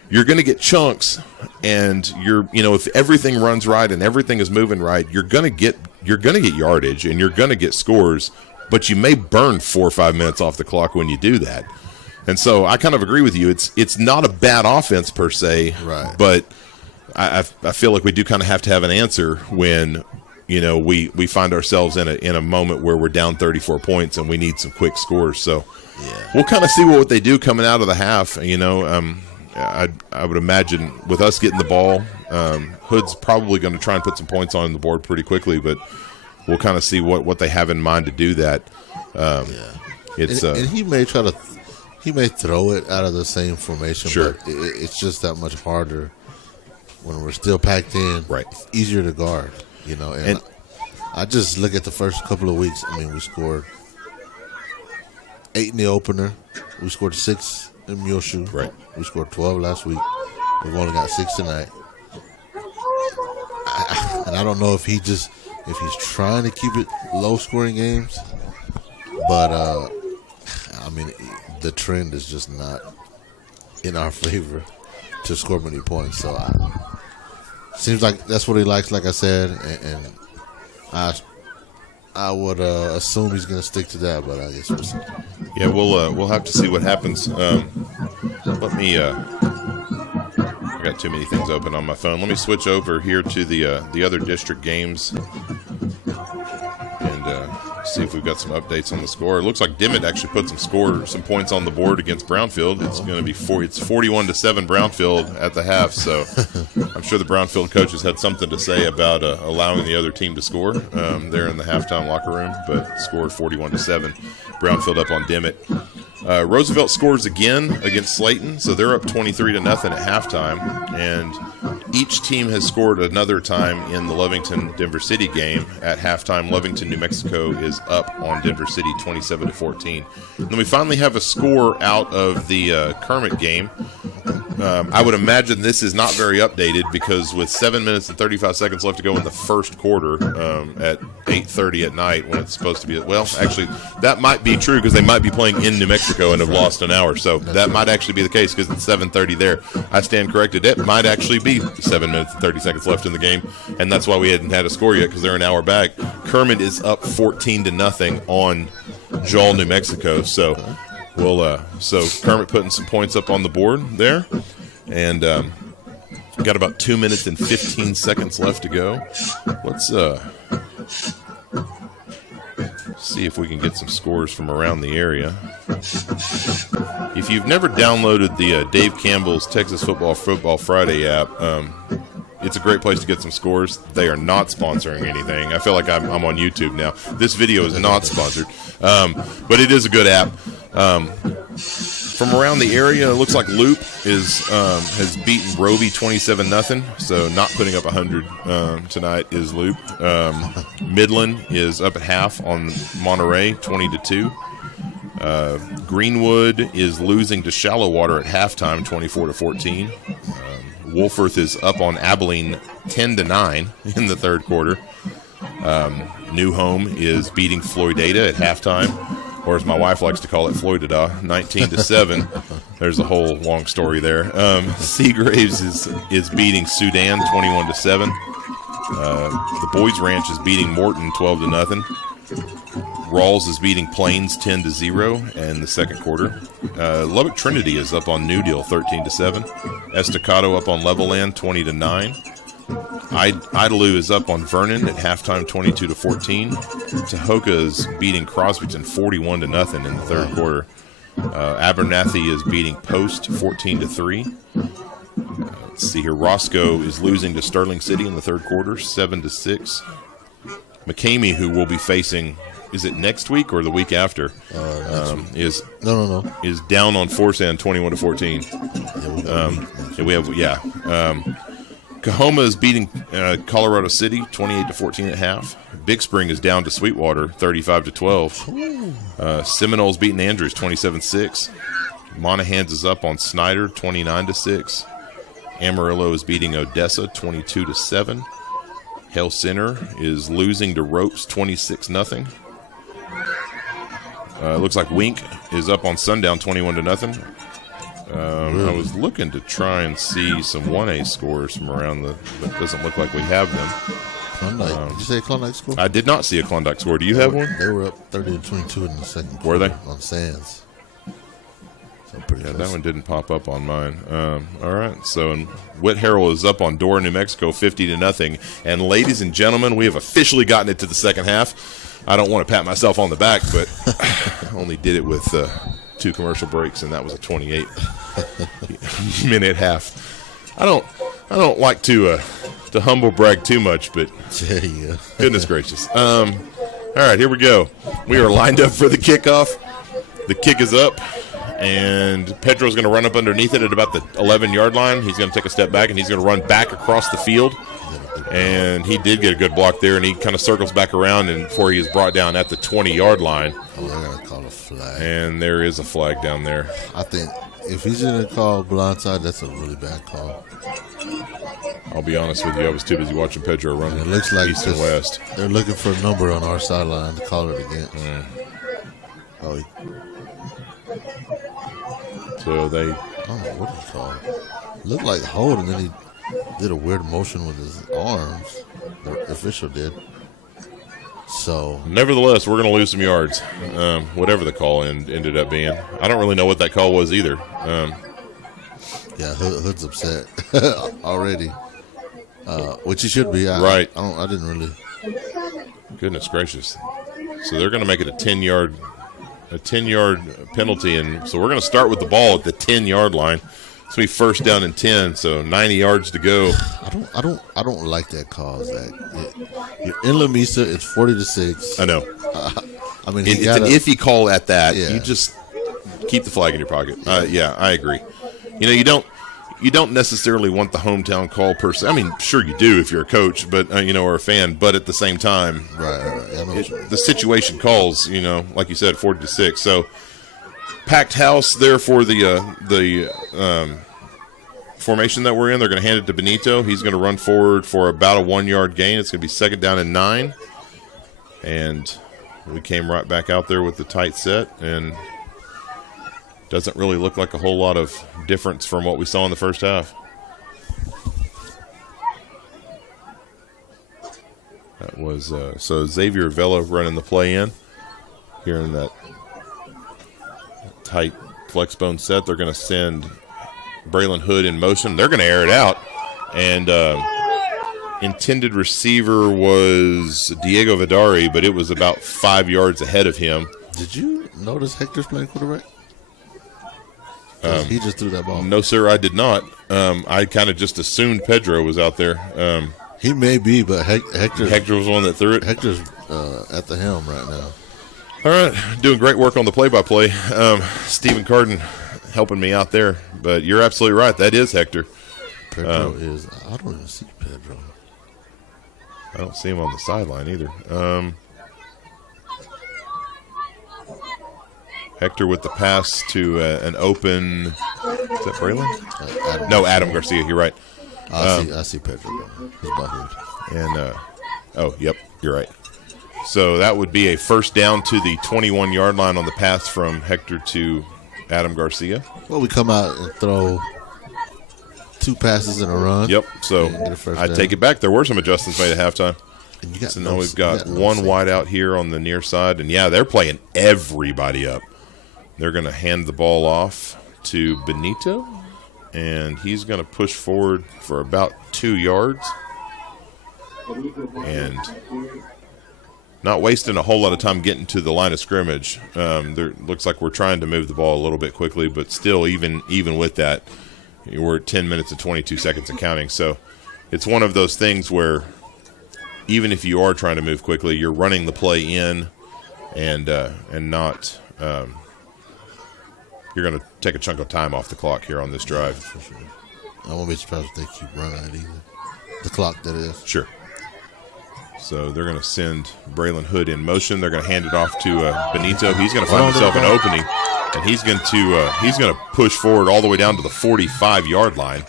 you're going to get chunks, and if everything runs right and everything is moving right, you're going to get yardage and you're going to get scores, but you may burn 4 or 5 minutes off the clock when you do that. And so I kind of agree with you. It's not a bad offense per se, right? But I feel like we do kind of have to have an answer when we find ourselves in a moment where we're down 34 points and we need some quick scores. So we'll kind of see what they do coming out of the half. I would imagine with us getting the ball, Hood's probably going to try and put some points on the board pretty quickly, but we'll kind of see what they have in mind to do that. And he may he may throw it out of the same formation, sure. But it's just that much harder when we're still packed in. Right. It's easier to guard, and I just look at the first couple of weeks. I mean, we scored 8 in the opener. We scored 6 in Muleshoe. Right. We scored 12 last week. We've only got 6 tonight. And I don't know if he's trying to keep it low-scoring games, but the trend is just not in our favor to score many points. So seems like that's what he likes, like I said, and I would assume he's going to stick to that, but I guess we'll see. Yeah, we'll have to see what happens. Let me. I got too many things open on my phone. Let me switch over here to the other district games and see if we've got some updates on the score. It looks like Dimmitt actually put some points on the board against Brownfield. It's going to be 41-7 Brownfield at the half. So I'm sure the Brownfield coaches had something to say about allowing the other team to score there in the halftime locker room. But scored 41-7. Brownfield up on Dimmitt. Roosevelt scores again against Slayton, so they're up 23-0 at halftime, and each team has scored another time in the Lovington-Denver City game. At halftime, Lovington, New Mexico is up on Denver City 27-14. And then we finally have a score out of the Kermit game. I would imagine this is not very updated because with 7 minutes and 35 seconds left to go in the first quarter at 8:30 at night when it's supposed to be, well, actually, that might be true because they might be playing in New Mexico and have lost an hour. So that might actually be the case because it's 7:30 there. I stand corrected. It might actually be 7 minutes and 30 seconds left in the game, and that's why we hadn't had a score yet because they're an hour back. Kermit is up 14-0 on Joel, New Mexico. So so Kermit putting some points up on the board there, and got about 2 minutes and 15 seconds left to go. Let's see if we can get some scores from around the area. If you've never downloaded the Dave Campbell's Texas Football Friday app, it's a great place to get some scores. They are not sponsoring anything. I feel like I'm on YouTube now. This video is not sponsored, but it is a good app. From around the area, it looks like Loop has beaten Roby 27-0, so not putting up 100 tonight is Loop. Midland is up at half on Monterey 20-2. Greenwood is losing to Shallow Water at halftime 24-14. Wolforth is up on Abilene 10-9 in the third quarter. New Home is beating Floydada at halftime, or as my wife likes to call it, Floydada, 19-7. There's a whole long story there. Seagraves is beating Sudan 21-7. The Boys Ranch is beating Morton 12-0. Rawls is beating Plains 10-0 in the second quarter. Lubbock Trinity is up on New Deal 13-7. Estacado up on Levelland 20-9. Idalou is up on Vernon at halftime 22-14. Tahoka is beating Crosbyton 41-0 in the third quarter. Abernathy is beating Post 14-3. Let's see here. Roscoe is losing to Sterling City in the third quarter 7-6. McCamey, who will be facing, is it next week or the week after? Is down on Forsan 21-14. Cahoma is beating Colorado City 28-14 at half. Big Spring is down to Sweetwater 35-12. Seminoles beating Andrews 27-6. Monahans is up on Snyder 29-6. Amarillo is beating Odessa 22-7. Hale Center is losing to Ropes 26-0. It looks like Wink is up on Sundown 21-0. I was looking to try and see some 1A scores from around but it doesn't look like we have them. Klondike. Did you say Klondike score? I did not see a Klondike score. Do you have one? They were up 30-22 in the second quarter. Were they? On Sands. Yeah, that one didn't pop up on mine. All right, so Whit Harrell is up on Dora, New Mexico, 50-0. And ladies and gentlemen, we have officially gotten it to the second half. I don't want to pat myself on the back, but I only did it with 2 commercial breaks, and that was a 28-minute half. I don't like to humble brag too much, but goodness gracious. All right, here we go. We are lined up for the kickoff. The kick is up. And Pedro's going to run up underneath it at about the 11-yard line. He's going to take a step back, and he's going to run back across the field. And he did get a good block there, and he kind of circles back around and before he is brought down at the 20-yard line. Oh, they're going to call a flag. And there is a flag down there. I think if he's going to call blindside, that's a really bad call. I'll be honest with you, I was too busy watching Pedro run it looks like east and west. They're looking for a number on our sideline to call it against. Oh, so they... I don't know what he called. Looked like hold, and then he did a weird motion with his arms. The official did. So, nevertheless, we're going to lose some yards, whatever the call ended up being. I don't really know what that call was either. Yeah, Hood's upset already, which he should be. Right. I didn't really. Goodness gracious! So they're going to make it a 10-yard penalty, and so we're going to start with the ball at the 10-yard line. It's going to be first down and 10, so 90 yards to go. I don't like that call, Zach. You're in Lamesa, it's 40-6. I know. I mean, it's an iffy call at that. Yeah. You just keep the flag in your pocket. Yeah, I agree. You don't necessarily want the hometown call per se. I mean, sure you do if you're a coach, but or a fan. But at the same time, right. The situation calls. Like you said, 40-6. So packed house there for the formation that we're in. They're going to hand it to Benito. He's going to run forward for about a 1-yard gain. It's going to be second down and 9. And we came right back out there with the tight set, and doesn't really look like a whole lot of difference from what we saw in the first half. That was so Xavier Vela running the play in here in that tight flex bone set. They're going to send Braylon Hood in motion. They're going to air it out, and intended receiver was Diego Vidari, but it was about 5 yards ahead of him. Did you notice Hector's playing quarterback? He just threw that ball. No, sir, I did not. I kind of just assumed Pedro was out there. He may be, but Hector was the one that threw it. Hector's at the helm right now. All right, doing great work on the play-by-play. Stephen Carden helping me out there, but you're absolutely right. That is Hector. Pedro is. I don't even see Pedro. I don't see him on the sideline either. Hector with the pass to an open. Is that Braylon? Adam Garcia. You're right. I see Pedro. He's behind. And yep, you're right. So that would be a first down to the 21-yard line on the pass from Hector to Adam Garcia. Well, we come out and throw 2 passes in a run. Yep. So I take it back. There were some adjustments made at halftime. So now we've got one wide out here on the near side, and they're playing everybody up. They're going to hand the ball off to Benito, and he's going to push forward for about 2 yards. And not wasting a whole lot of time getting to the line of scrimmage. There looks like we're trying to move the ball a little bit quickly, but still, even with that, we're at 10 minutes and 22 seconds and counting. So it's one of those things where even if you are trying to move quickly, you're running the play in and not you're going to take a chunk of time off the clock here on this drive. For sure. I won't be surprised if they keep running it either. The clock, that is. Sure. So they're going to send Braylon Hood in motion. They're going to hand it off to Benito. He's going to find himself an opening, and he's going to push forward all the way down to the 45-yard line.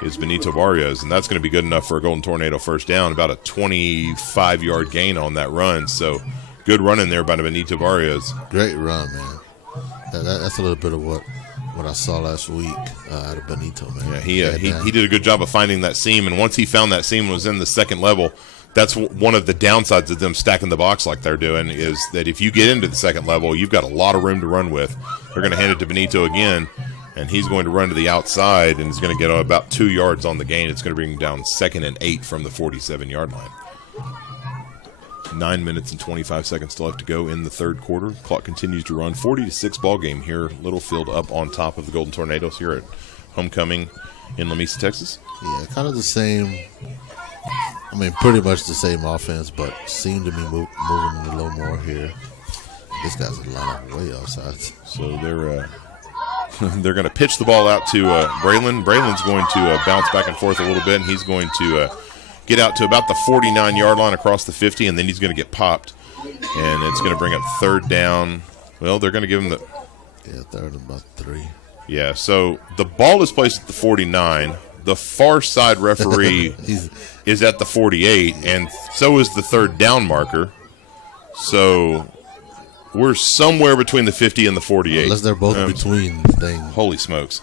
Is Benito Barrios, and that's going to be good enough for a Golden Tornado first down. About a 25-yard gain on that run. So Good run in there by Benito Barrios. Great run, man. That's a little bit of what I saw last week out of Benito, man. Yeah, he did a good job of finding that seam, and once he found that seam was in the second level, that's one of the downsides of them stacking the box like they're doing, is that if you get into the second level, you've got a lot of room to run with. They're going to hand it to Benito again, and he's going to run to the outside, and he's going to get about 2 yards on the gain. It's going to bring him down 2nd and 8 from the 47-yard line. 9 minutes and 25 seconds still left to go in the third quarter. Clock continues to run. 40-6 ball game here. Littlefield up on top of the Golden Tornadoes here at homecoming in Lamesa, Texas. Yeah, kind of the same. I mean, pretty much the same offense, but seem to be moving a little more here. This guy's a lot way outside. So they're going to pitch the ball out to Braylon. Braylon's going to bounce back and forth a little bit, and he's going to get out to about the 49-yard line across the 50, and then he's going to get popped. And it's going to bring up third down. Well, they're going to give him the... Yeah, third and about 3. Yeah, so the ball is placed at the 49. The far side referee is at the 48, and so is the third down marker. So we're somewhere between the 50 and the 48. Unless they're both between things. Holy smokes.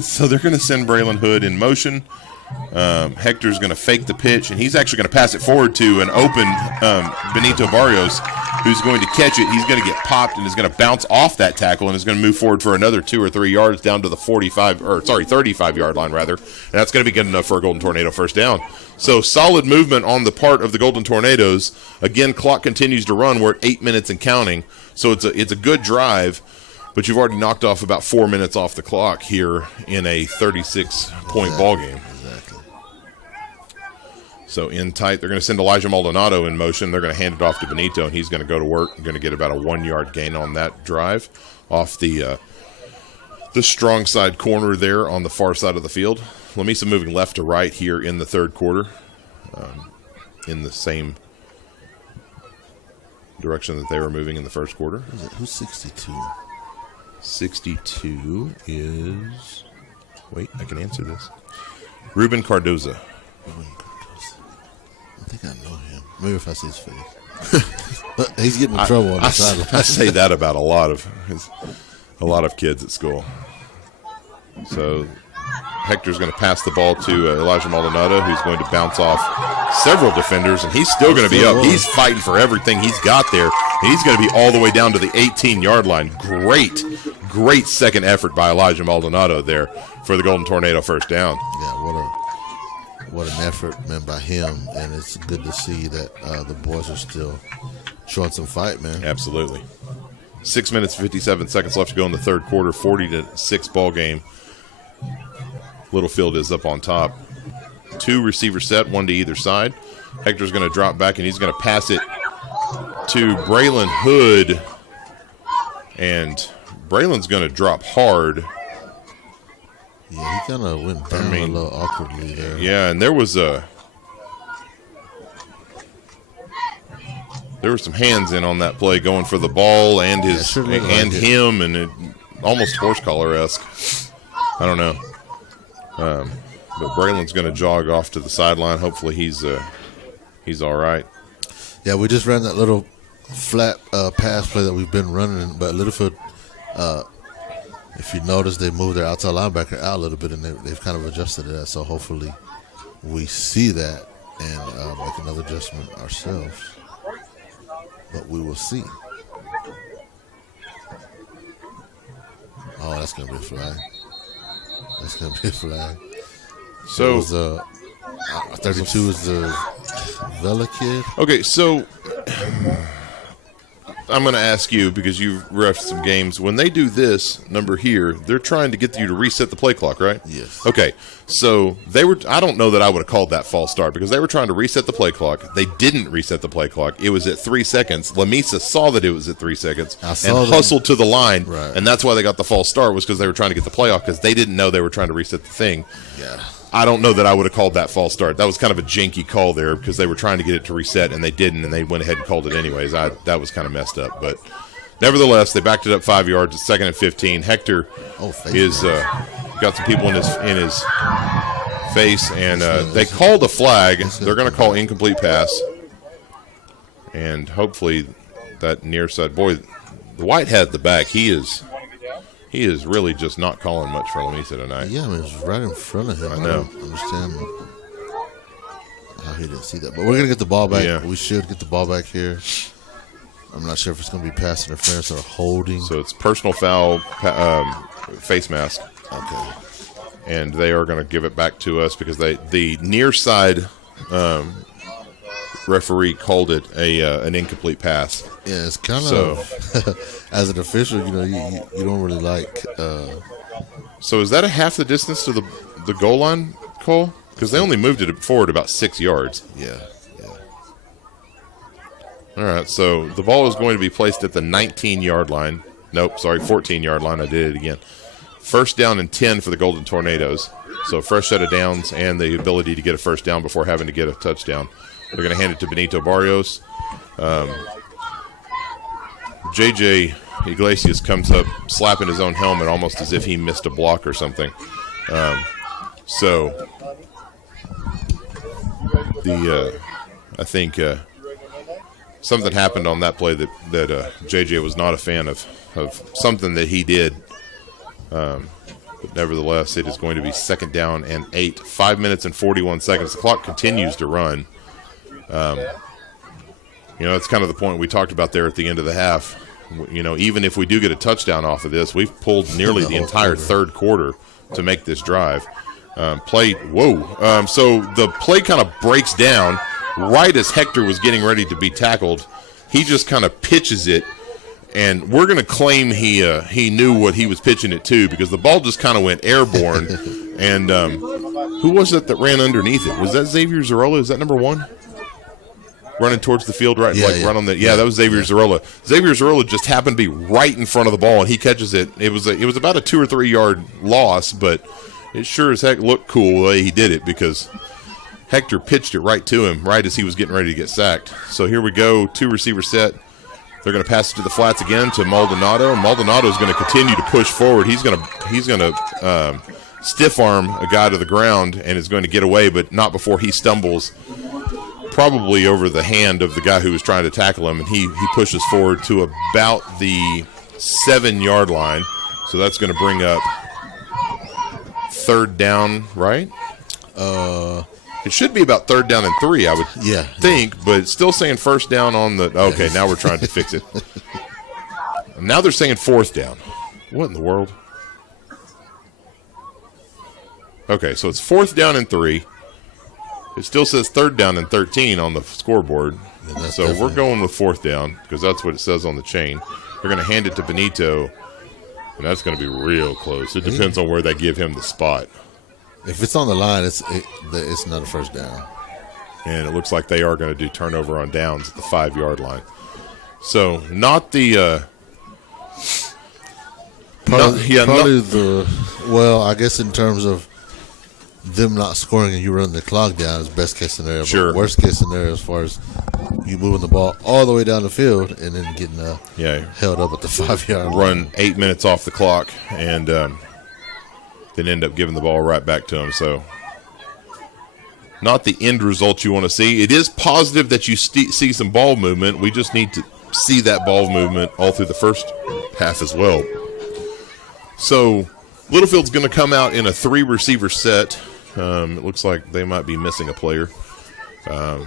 So they're going to send Braylon Hood in motion. Hector's going to fake the pitch, and he's actually going to pass it forward to an open Benito Barrios, who's going to catch it. He's going to get popped and is going to bounce off that tackle and is going to move forward for another 2 or 3 yards down to the 35-yard line, rather. And that's going to be good enough for a Golden Tornado first down. So solid movement on the part of the Golden Tornadoes. Again, clock continues to run. We're at 8 minutes and counting. So it's a good drive, but you've already knocked off about 4 minutes off the clock here in a 36-point ball game. So in tight, they're going to send Elijah Maldonado in motion. They're going to hand it off to Benito, and he's going to go to work. Going to get about a 1-yard gain on that drive off the strong side corner there on the far side of the field. Lamesa moving left to right here in the third quarter, in the same direction that they were moving in the first quarter. Who's 62? 62 is... Wait, I can answer this. Ruben Cardoza. I think I know him. Maybe if I see his face. He's getting in trouble on the sideline. I say that about a lot of kids at school. So Hector's going to pass the ball to Elijah Maldonado, who's going to bounce off several defenders, and he's still going to be up. He's fighting for everything he's got there. And he's going to be all the way down to the 18-yard line. Great second effort by Elijah Maldonado there for the Golden Tornado first down. Yeah, what an effort, man, by him, and it's good to see that the boys are still showing some fight, man. Absolutely. 6 minutes, 57 seconds left to go in the third quarter, 40-6 ball game. Littlefield is up on top. 2 receivers set, 1 to either side. Hector's going to drop back, and he's going to pass it to Braylon Hood, and Braylon's going to drop hard. Yeah, he kind of went down a little awkwardly there. Yeah, and there was some hands in on that play, going for the ball and him, and it almost horse collar-esque. I don't know, but Braylon's going to jog off to the sideline. Hopefully, he's all right. Yeah, we just ran that little flat pass play that we've been running, but Littlefield. If you notice, they moved their outside linebacker out a little bit, and they've kind of adjusted to that. So hopefully we see that and make another adjustment ourselves. But we will see. Oh, that's going to be a flag. That's going to be a flag. So, was, 32 is the Vela kid. Okay, so I'm going to ask you, because you've refed some games. When they do this number here, they're trying to get you to reset the play clock, right? Yes. Okay, so I don't know that I would have called that false start, because they were trying to reset the play clock. They didn't reset the play clock. It was at 3 seconds. Lamesa saw that it was at 3 seconds and hustled to the line, right. And that's why they got the false start, was because they were trying to get the play off, because they didn't know they were trying to reset the thing. Yeah. I don't know that I would have called that false start. That was kind of a janky call there, because they were trying to get it to reset, and they didn't, and they went ahead and called it anyways. That was kind of messed up. But nevertheless, they backed it up 5 yards. It's 2nd and 15. Hector is got some people in his face, and they called a flag. They're going to call incomplete pass. And hopefully that near side, boy, the white hat at the back, he is really just not calling much for Lamesa tonight. Yeah, I mean, it's right in front of him. I know. don't understand how he didn't see that. But we're going to get the ball back. Yeah. We should get the ball back here. I'm not sure if it's going to be pass interference or holding. So it's personal foul, face mask. Okay. And they are going to give it back to us because the near side referee called it an incomplete pass. Yeah, it's kind of, as an official, you don't really like. So is that a half the distance to the goal line, Cole? Because they only moved it forward about 6 yards. Yeah. All right, so the ball is going to be placed at the 19-yard line. Nope, sorry, 14-yard line. I did it again. First down and 10 for the Golden Tornadoes. So fresh set of downs and the ability to get a first down before having to get a touchdown. They're going to hand it to Benito Barrios. J.J. Iglesias comes up slapping his own helmet almost as if he missed a block or something. I think something happened on that play that J.J. was not a fan of something that he did. But nevertheless, it is going to be second down and 8. 5 minutes and 41 seconds. The clock continues to run. That's kind of the point we talked about there at the end of the half. Even if we do get a touchdown off of this, we've pulled nearly the entire third quarter to make this drive. So the play kind of breaks down right as Hector was getting ready to be tackled. He just kind of pitches it, and we're going to claim he knew what he was pitching it to because the ball just kind of went airborne. And who was it that ran underneath it? Was that Xavier Zarola? Is that number 1? Running towards the field, right? Run on the. Yeah, that was Xavier Zarola. Xavier Zarola just happened to be right in front of the ball, and he catches it. It was about a 2 or 3 yard loss, but it sure as heck looked cool the way he did it because Hector pitched it right to him right as he was getting ready to get sacked. So here we go, 2 receiver set. They're going to pass it to the flats again to Maldonado. Maldonado is going to continue to push forward. He's going to stiff arm a guy to the ground and is going to get away, but not before he stumbles. Probably over the hand of the guy who was trying to tackle him, and he pushes forward to about the 7-yard line. So that's going to bring up third down, right? It should be about third down and 3, I would think, but it's still saying first down on the. Okay, now we're trying to fix it. Now they're saying fourth down. What in the world? Okay, so it's fourth down and 3. It still says third down and 13 on the scoreboard. So we're going with fourth down because that's what it says on the chain. They're going to hand it to Benito, and that's going to be real close. It depends on where they give him the spot. If it's on the line, it's not a first down. And it looks like they are going to do turnover on downs at the 5-yard line. So not the I guess in terms of them not scoring and you run the clock down is best case scenario. Sure. But worst case scenario as far as you moving the ball all the way down the field and then getting held up at the 5-yard line. Run 8 minutes off the clock and then end up giving the ball right back to them. So not the end result you want to see. It is positive that you see some ball movement. We just need to see that ball movement all through the first half as well. So Littlefield's going to come out in a 3-receiver set. It looks like they might be missing a player. And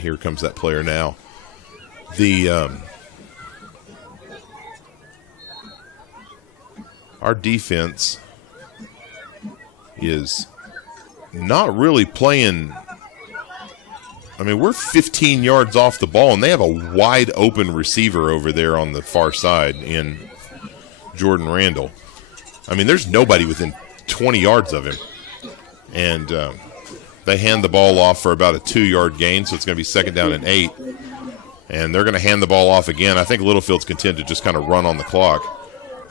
here comes that player now. Our defense is not really playing. I mean, we're 15 yards off the ball, and they have a wide open receiver over there on the far side in Jordan Randall. I mean, there's nobody within 20 yards of him. And they hand the ball off for about a 2-yard gain, so it's going to be second down and 8. And they're going to hand the ball off again. I think Littlefield's content to just kind of run on the clock.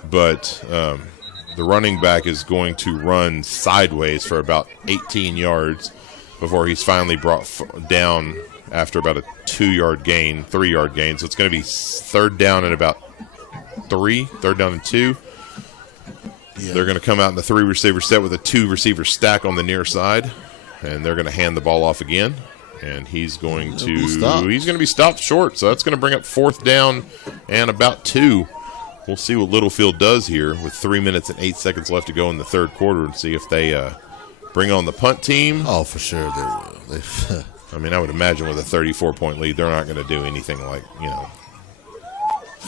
But the running back is going to run sideways for about 18 yards before he's finally brought down after about a 3-yard gain. So it's going to be third down and about 3, third down and 2. Yeah. They're going to come out in the 3-receiver set with a 2-receiver stack on the near side, and they're going to hand the ball off again. And he's going to be stopped short, so that's going to bring up 4th down and about 2. We'll see what Littlefield does here with 3 minutes and 8 seconds left to go in the third quarter and see if they bring on the punt team. Oh, for sure they will. I mean, I would imagine with a 34-point lead, they're not going to do anything like,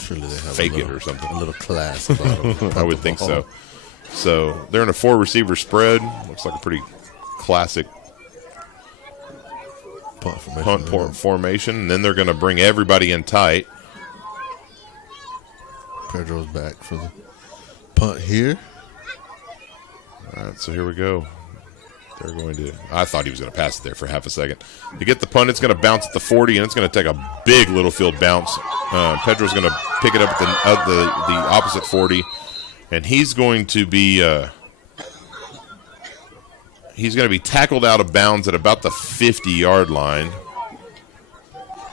surely they have fake it or something. A little class about them. I would think so. So they're in a 4-receiver spread. Looks like a pretty classic punt formation. And then they're going to bring everybody in tight. Pedro's back for the punt here. All right, so here we go. They're going to. I thought he was going to pass it there for half a second. To get the punt, it's going to bounce at the 40, and it's going to take a big Littlefield bounce. Pedro's going to pick it up at the opposite 40, and he's going to be tackled out of bounds at about the 50-yard line.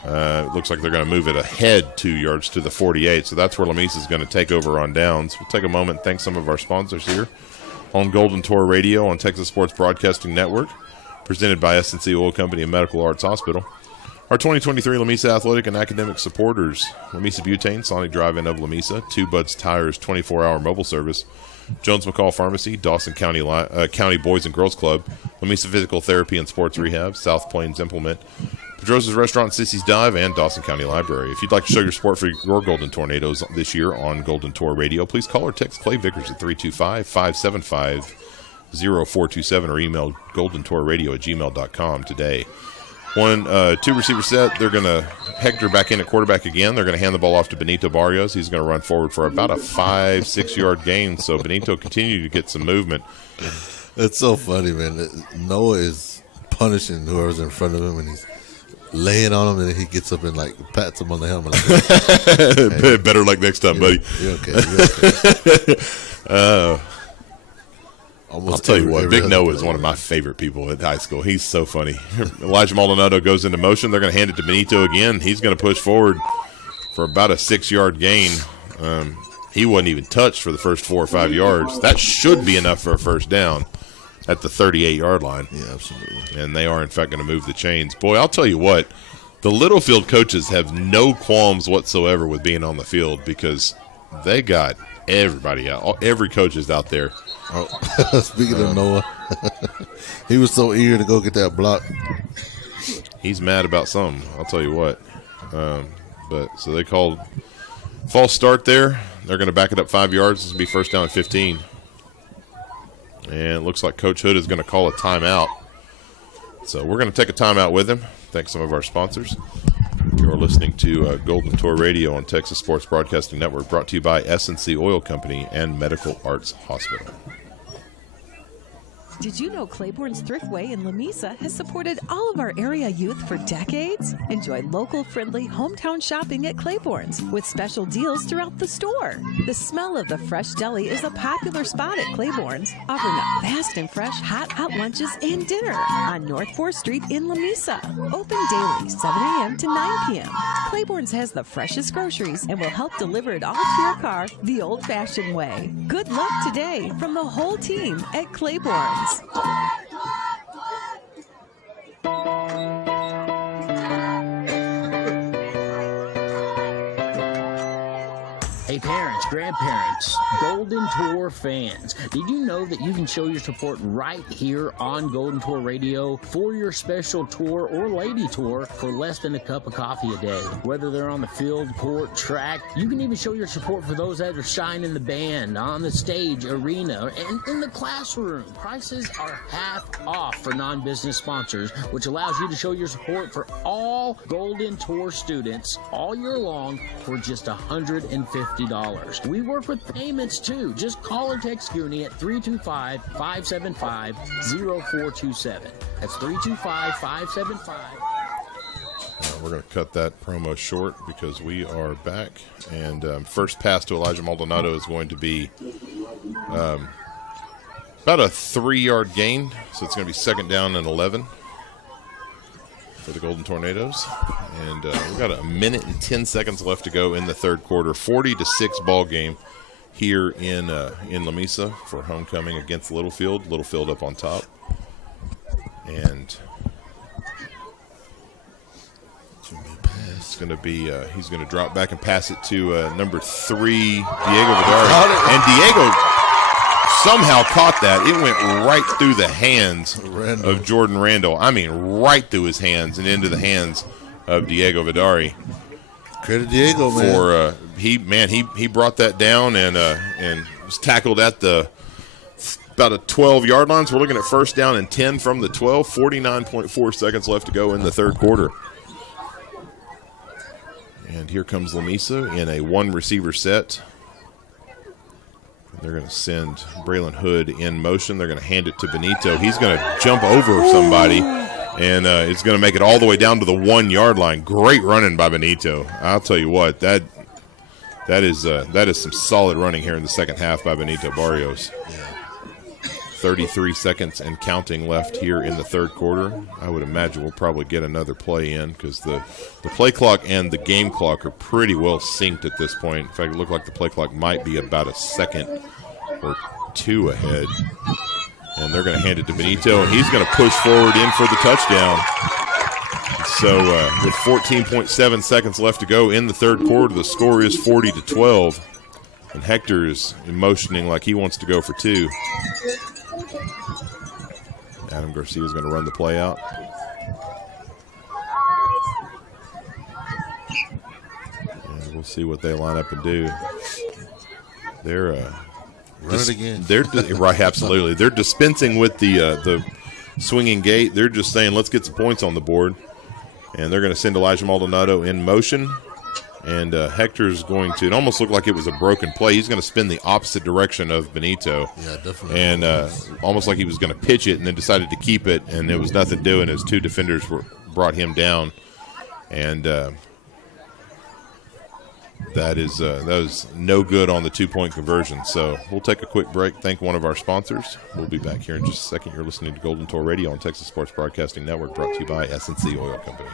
It looks like they're going to move it ahead 2 yards to the 48, so that's where Lamesa is going to take over on downs. We'll take a moment and thank some of our sponsors here on Golden Tour Radio on Texas Sports Broadcasting Network, presented by S&C Oil Company and Medical Arts Hospital. Our 2023 Lamesa Athletic and Academic supporters: Lamesa Butane, Sonic Drive-In of Lamesa, Two Buds Tires 24-hour mobile service, Jones McCall Pharmacy, Dawson County Boys and Girls Club, Lamesa Physical Therapy and Sports Rehab, South Plains Implement, Pedrosa's Restaurant, Sissy's Dive, and Dawson County Library. If you'd like to show your support for your Golden Tornadoes this year on Golden Tour Radio, please call or text Clay Vickers at 325-575-0427 or email goldentourradio@gmail.com today. 2-receiver set. They're going to Hector back in at quarterback again. They're going to hand the ball off to Benito Barrios. He's going to run forward for about a 5-6 yard gain. So Benito continued to get some movement. It's so funny, man. Noah is punishing whoever's in front of him, and he's laying on him, and then he gets up and pats him on the helmet. Hey, better luck next time, buddy. You're okay. I'll tell you what, Big Noah is one of my favorite people at high school. He's so funny. Elijah Maldonado goes into motion. They're going to hand it to Benito again. He's going to push forward for about a 6-yard gain. He wasn't even touched for the first 4 or 5 yards. That should be enough for a first down at the 38-yard line. Yeah, absolutely. And they are, in fact, going to move the chains. Boy, I'll tell you what, the Littlefield coaches have no qualms whatsoever with being on the field because they got everybody out. Every coach is out there. Oh, speaking of Noah, he was so eager to go get that block. He's mad about something, I'll tell you what. So they called false start there. They're going to back it up 5 yards. This will be first down and 15. And it looks like Coach Hood is going to call a timeout. So we're going to take a timeout with him. Thanks some of our sponsors. You're listening to Golden Tour Radio on Texas Sports Broadcasting Network, brought to you by S&C Oil Company and Medical Arts Hospital. Did you know Claiborne's Thriftway in Lamesa has supported all of our area youth for decades? Enjoy local, friendly, hometown shopping at Claiborne's with special deals throughout the store. The smell of the fresh deli is a popular spot at Claiborne's, offering up fast and fresh hot lunches and dinner on North 4th Street in Lamesa. Open daily, 7 a.m. to 9 p.m. Claiborne's has the freshest groceries and will help deliver it all to your car the old-fashioned way. Good luck today from the whole team at Claiborne's. Hey parents, grandparents, Golden Tour fans, did you know that you can show your support right here on Golden Tour Radio for your special tour or lady tour for less than a cup of coffee a day? Whether they're on the field, court, track, you can even show your support for those that are shying in the band, on the stage, arena, and in the classroom. Prices are half off for non-business sponsors, which allows you to show your support for all Golden Tour students all year long for just $150. We work with payments too. Just call or text Goonie at 325-575-0427. That's 325-575. We're going to cut that promo short because we are back. And first pass to Elijah Maldonado is going to be about a 3-yard gain. So it's going to be second down and 11 for the Golden Tornadoes. And we've got a minute and 10 seconds left to go in the third quarter. 40-6 ball game here in Lamesa for homecoming against Littlefield. Littlefield up on top. And It's going to be he's going to drop back and pass it to number 3, Diego Vidari. And Diego somehow caught that. It went right through the hands of Jordan Randall. I mean, right through his hands and into the hands of Diego Vidari. Credit Diego, man. For he brought that down and was tackled at about a 12-yard line. So we're looking at first down and 10 from the 12. 49.4 seconds left to go in the third quarter. And here comes Lamesa in a one-receiver set. They're going to send Braylon Hood in motion. They're going to hand it to Benito. He's going to jump over somebody, and it's going to make it all the way down to the 1-yard line. Great running by Benito. I'll tell you what, that is some solid running here in the second half by Benito Barrios. 33 seconds and counting left here in the third quarter. I would imagine we'll probably get another play in because the play clock and the game clock are pretty well synced at this point. In fact, it looked like the play clock might be about a second or 2 ahead. And they're going to hand it to Benito, and he's going to push forward in for the touchdown. So with 14.7 seconds left to go in the third quarter, the score is 40-12. And Hector is motioning like he wants to go for 2. Adam Garcia is going to run the play out. And we'll see what they line up and do. They're run it again. They're right, absolutely. They're dispensing with the swinging gate. They're just saying, let's get some points on the board. And they're going to send Elijah Maldonado in motion. And Hector's going to, it almost looked like it was a broken play. He's going to spin the opposite direction of Benito. Yeah, definitely. And almost like he was going to pitch it and then decided to keep it, and there was nothing doing as 2 defenders brought him down. And that was no good on the 2-point conversion. So we'll take a quick break, thank one of our sponsors. We'll be back here in just a second. You're listening to Golden Tour Radio on Texas Sports Broadcasting Network, brought to you by S&C Oil Company.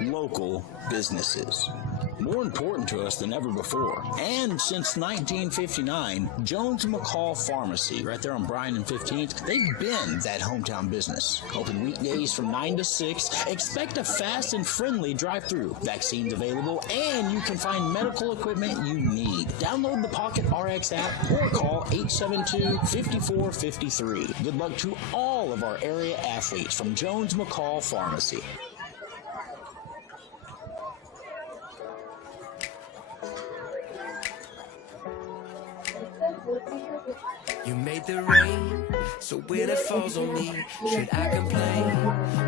Local businesses. More important to us than ever before. And since 1959, Jones McCall Pharmacy, right there on Bryan and 15th, they've been that hometown business. Open weekdays from 9 to 6. Expect a fast and friendly drive-through. Vaccines available, and you can find medical equipment you need. Download the Pocket RX app or call 872-5453. Good luck to all of our area athletes from Jones McCall Pharmacy. You made the rain, so when it falls on me, should I complain?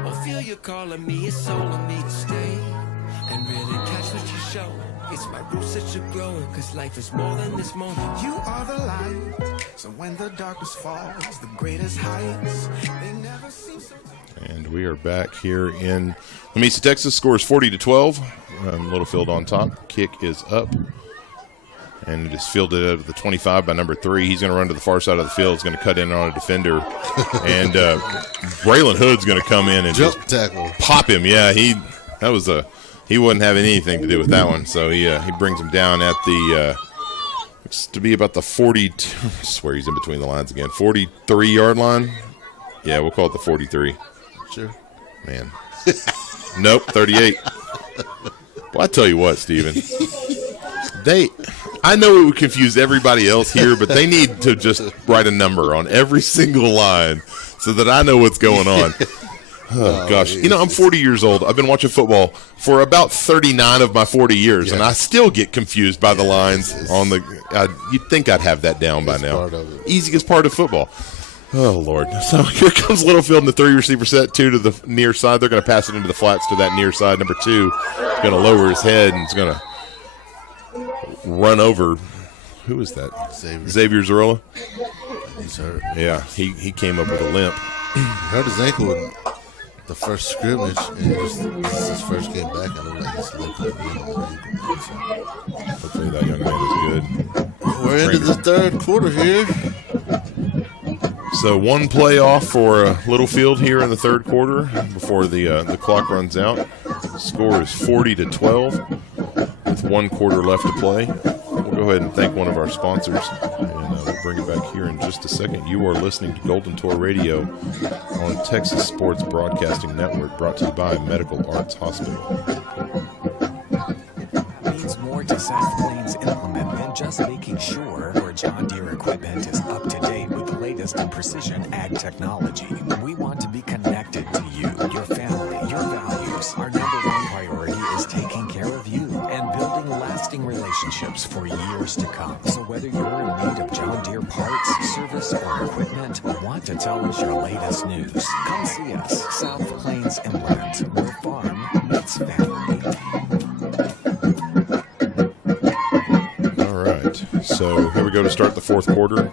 Or feel you calling me, it's all on me to stay and really catch what you show. It's my roots that you're growing, cause life is more than this moment. You are the light, so when the darkness falls, the greatest heights, they never seem so. And we are back here in Lamesa, Texas. Score is 40-12. Littlefield on top. Kick is up. And it is fielded out of the 25 by number 3. He's going to run to the far side of the field. He's going to cut in on a defender. And Braylon Hood's going to come in and jump just tackle. Pop him. Yeah, he wasn't having anything to do with that one. So he brings him down at the looks to be about the 42. I swear he's in between the lines again. 43-yard line. Yeah, we'll call it the 43. Sure. Man. Nope, 38. Well, I tell you what, Steven. I know it would confuse everybody else here, but they need to just write a number on every single line so that I know what's going on. Oh, gosh. You know, I'm 40 years old. I've been watching football for about 39 of my 40 years, and I still get confused by the lines on the you'd think I'd have that down by now. Easiest part of football. Oh, Lord. So here comes Littlefield in the 3-receiver set, 2 to the near side. They're going to pass it into the flats to that near side. Number 2 is going to lower his head and is going to run over. Who is that? Xavier Zorilla. He's hurt. Yeah, he came up with a limp. He hurt his ankle in the first scrimmage, and this is his first game back. I look like he's limping again on the ankle. So hopefully that young man is good. We're into the third quarter here. So one play off for Littlefield here in the third quarter before the clock runs out. The score is 40-12 with 1 quarter left to play. We'll go ahead and thank one of our sponsors, and we'll bring it back here in just a second. You are listening to Golden Tour Radio on Texas Sports Broadcasting Network, brought to you by Medical Arts Hospital. Means more to South Plains Implement than just making sure your John Deere equipment is up to date with the latest in precision ag technology. We want to be connected to you, your family, your values. Our number one priority is taking care of you and building lasting relationships for years to come. So whether you're in need of John Deere parts, service, or equipment, or want to tell us your latest news, come see us. South Plains Implement, where farm meets family. So here we go to start the fourth quarter.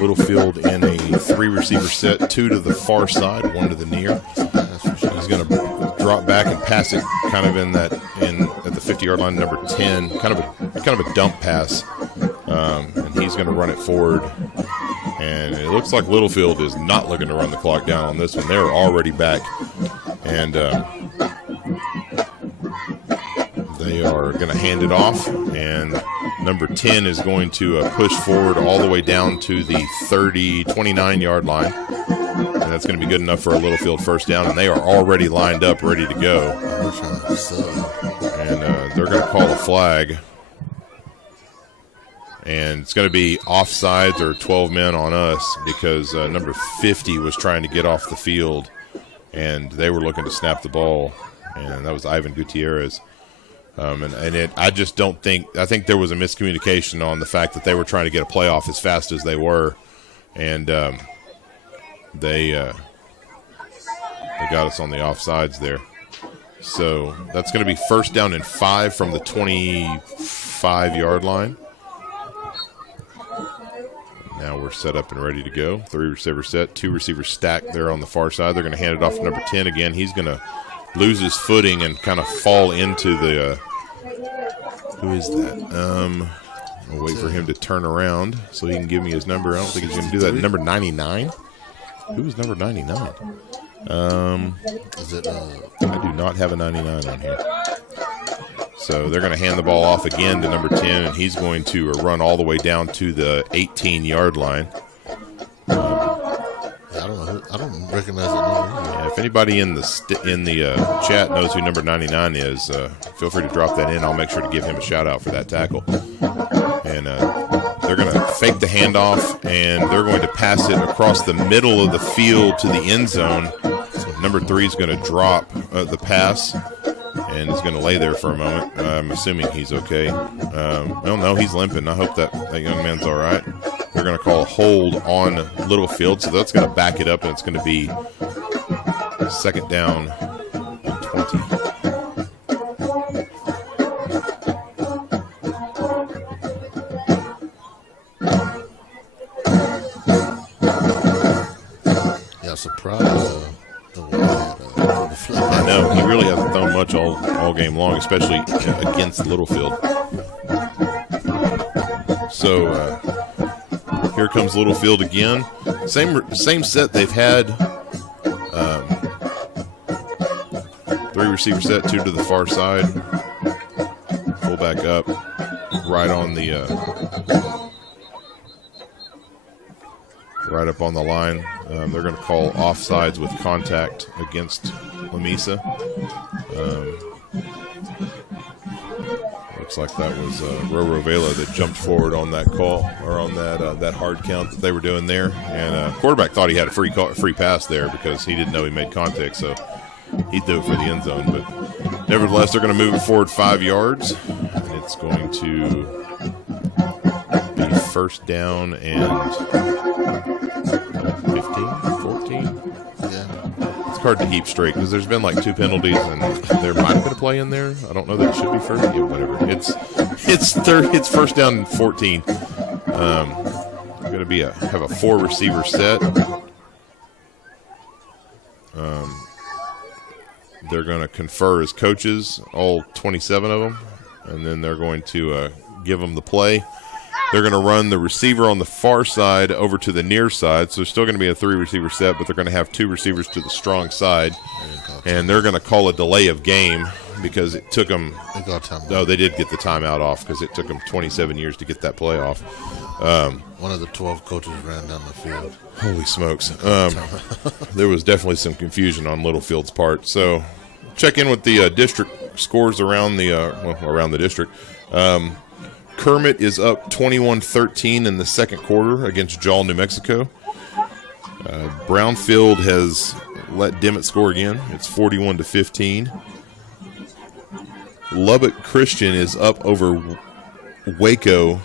Littlefield in a 3-receiver set, 2 to the far side, 1 to the near. He's going to drop back and pass it kind of at the 50-yard line, number 10, kind of a dump pass, and he's going to run it forward. And it looks like Littlefield is not looking to run the clock down on this one. They're already back, and they are going to hand it off, and number 10 is going to push forward all the way down to the 29-yard line, and that's going to be good enough for a Littlefield first down, and they are already lined up, ready to go. And they're going to call a flag, and it's going to be offsides or 12 men on us because number 50 was trying to get off the field, and they were looking to snap the ball, and that was Ivan Gutierrez. I just don't think – I think there was a miscommunication on the fact that they were trying to get a play off as fast as they were, and they got us on the offsides there. So that's going to be first down and 5 from the 25-yard line. Now we're set up and ready to go. 3-receiver set, 2-receiver stack there on the far side. They're going to hand it off to number 10 again. He's going to – lose his footing and kind of fall into the who is that? I'll wait for him to turn around so he can give me his number. I don't think he's going to do that. Number 99? Who is number 99? Is it? I do not have a 99 on here. So they're going to hand the ball off again to number 10, and he's going to run all the way down to the 18-yard line. I don't recognize that number either. Yeah, if anybody in the chat knows who number 99 is, feel free to drop that in. I'll make sure to give him a shout-out for that tackle. And they're going to fake the handoff, and they're going to pass it across the middle of the field to the end zone. So number 3 is going to drop the pass, and is going to lay there for a moment. I'm assuming he's okay. Well, no, he's limping. I hope that young man's all right. They're going to call a hold on Littlefield, so that's going to back it up, and it's going to be second down and 20. Yeah, surprised. I know, he really hasn't thrown much all game long, especially against Littlefield. So here comes Littlefield again. Same set they've had. 3-receiver set, 2 to the far side. Full back up, right on the right up on the line. They're going to call offsides with contact against Lamesa. Looks like that was Roro Vela that jumped forward on that call, or on that hard count that they were doing there. And quarterback thought he had a free pass there because he didn't know he made contact, so he threw it for the end zone. But nevertheless, they're going to move it forward 5 yards. And it's going to be first down and 15, 14. Yeah. It's hard to keep straight because there's been like 2 penalties, and there might have been a play in there. I don't know that it should be first. Yeah, whatever. It's first down and 14. Going to be have a 4-receiver set. They're going to confer as coaches, all 27 of them, and then they're going to give them the play. They're going to run the receiver on the far side over to the near side, so there's still going to be a 3-receiver set, but they're going to have 2 receivers to the strong side, and they're going to call a delay of game because it took them. They got time. No, they did get the timeout off because it took them 27 years to get that play off. One of the 12 coaches ran down the field. Holy smokes. There was definitely some confusion on Littlefield's part. So check in with the district scores around the district. Kermit is up 21-13 in the second quarter against Jol, New Mexico. Brownfield has let Dimmitt score again. It's 41-15. Lubbock Christian is up over Waco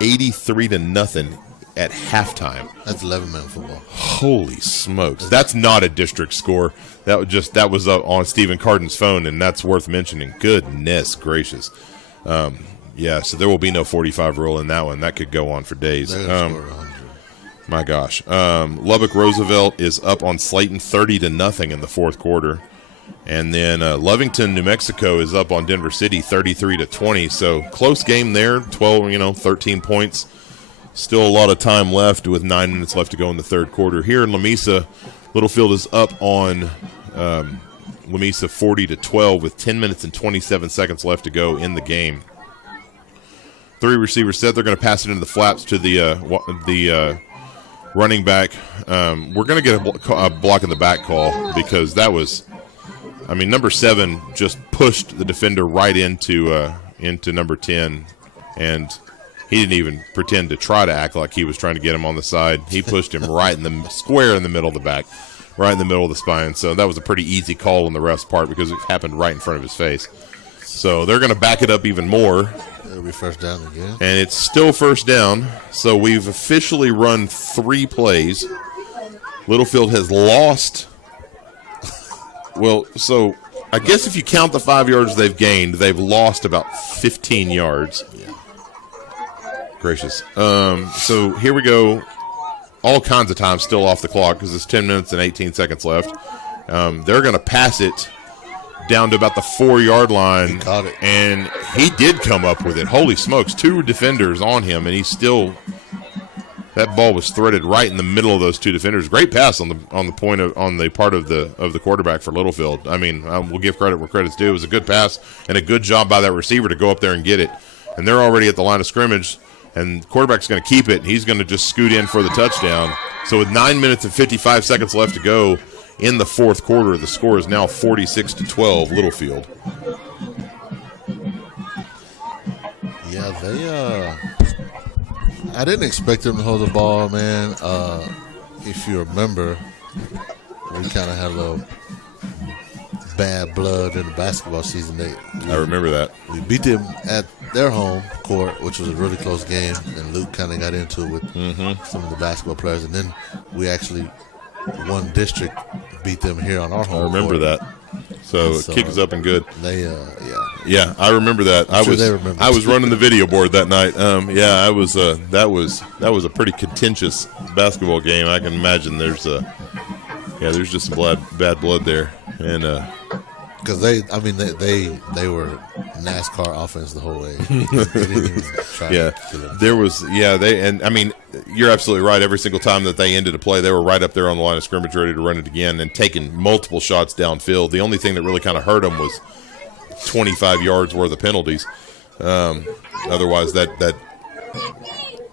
83-0 at halftime. That's 11-man football. Holy smokes. That's not a district score. That was on Stephen Carden's phone, and that's worth mentioning. Goodness gracious. Yeah, so there will be no 45 rule in that one. That could go on for days. My gosh. Lubbock Roosevelt is up on Slayton 30-0 in the fourth quarter. And then Lovington, New Mexico is up on Denver City 33-20. So close game there, 13 points. Still a lot of time left with 9 minutes left to go in the third quarter. Here in Lamesa, Littlefield is up on Lamesa 40-12 with 10 minutes and 27 seconds left to go in the game. 3 receivers set. They're going to pass it into the flaps to the running back. We're going to get a block in the back call because that was, number 7 just pushed the defender right into number 10, and he didn't even pretend to try to act like he was trying to get him on the side. He pushed him right in the square in the middle of the back, right in the middle of the spine. So that was a pretty easy call on the ref's part because it happened right in front of his face. So they're going to back it up even more. It'll be first down again. And it's still first down. So we've officially run 3 plays. Littlefield has lost. Well, so I guess if you count the 5 yards they've gained, they've lost about 15 yards. Yeah. Gracious. So here we go. All kinds of time still off the clock because it's 10 minutes and 18 seconds left. They're going to pass it down to about the 4-yard line. He caught it. And he did come up with it. Holy smokes. 2 defenders on him, and that ball was threaded right in the middle of those 2 defenders. Great pass on the part of the quarterback for Littlefield. We'll give credit where credit's due. It was a good pass and a good job by that receiver to go up there and get it. And they're already at the line of scrimmage, and the quarterback's going to keep it. He's going to just scoot in for the touchdown. So with 9 minutes and 55 seconds left to go in the fourth quarter, the score is now 46-12 Littlefield. Yeah, I didn't expect them to hold the ball, man. If you remember, we kind of had a little bad blood in the basketball season. I remember that. We beat them at their home court, which was a really close game, and Luke kind of got into it with some of the basketball players. And then we actually won district, beat them here on our home court. I remember that. So kick is up and good. Yeah, I remember that. I was running the video board that night. I was. That was a pretty contentious basketball game. I can imagine there's just some bad blood there, and because they were NASCAR offense the whole way. They didn't even try there was you're absolutely right. Every single time that they ended a play, they were right up there on the line of scrimmage, ready to run it again, and taking multiple shots downfield. The only thing that really kind of hurt them was 25 yards worth of penalties. Otherwise, that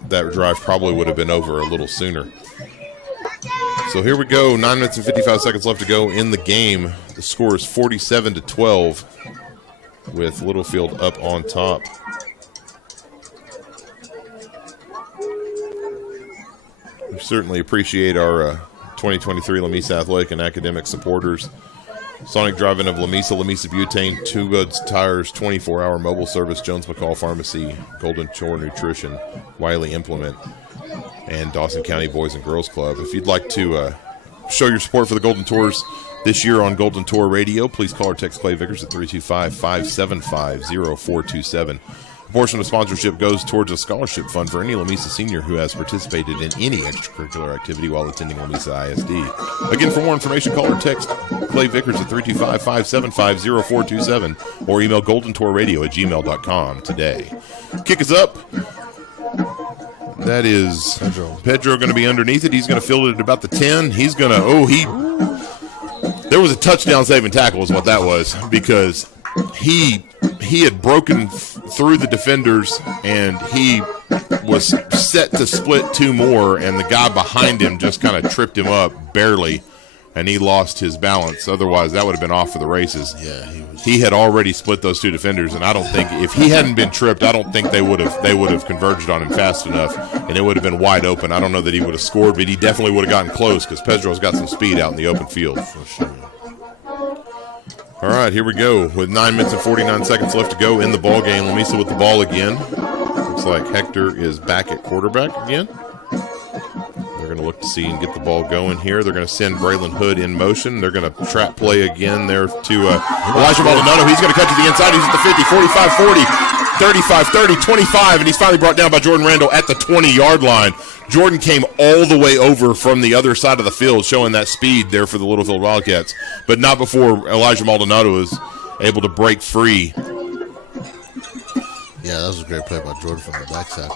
drive probably would have been over a little sooner. So here we go. 9 minutes and 55 seconds left to go in the game. The score is 47-12 with Littlefield up on top. We certainly appreciate our 2023 Lamesa Athletic and Academic supporters. Sonic Drive-In of Lamesa, Lamesa Butane, Two Goods Tires, 24-hour mobile service, Jones McCall Pharmacy, Golden Shore Nutrition, Wiley Implement, and Dawson County Boys and Girls Club. If you'd like to show your support for the Golden Tours this year on Golden Tour Radio, please call or text Clay Vickers at 325-575-0427. A portion of sponsorship goes towards a scholarship fund for any Lamesa senior who has participated in any extracurricular activity while attending Lamesa ISD. Again, for more information, call or text Clay Vickers at 325-575-0427 or email goldentourradio@gmail.com today. Kick us up. That is Pedro going to be underneath it. He's going to field it at about the 10. He's going to, there was a touchdown saving tackle is what that was, because he had broken through the defenders, and he was set to split 2 more, and the guy behind him just kind of tripped him up barely, and he lost his balance. Otherwise, that would have been off for the races. Yeah, he had already split those 2 defenders, and I don't think if he hadn't been tripped, I don't think they would have converged on him fast enough, and it would have been wide open. I don't know that he would have scored, but he definitely would have gotten close because Pedro's got some speed out in the open field. For sure. All right, here we go with 9 minutes and 49 seconds left to go in the ball game. Lamesa with the ball again. Looks like Hector is back at quarterback again. They're going to look to see and get the ball going here. They're going to send Braylon Hood in motion. They're going to trap play again there to Elijah Maldonado. He's going to cut to the inside. He's at the 50, 45, 40, 35, 30, 25, and he's finally brought down by Jordan Randall at the 20-yard line. Jordan came all the way over from the other side of the field, showing that speed there for the Littlefield Wildcats, but not before Elijah Maldonado was able to break free. Yeah, that was a great play by Jordan from the backside.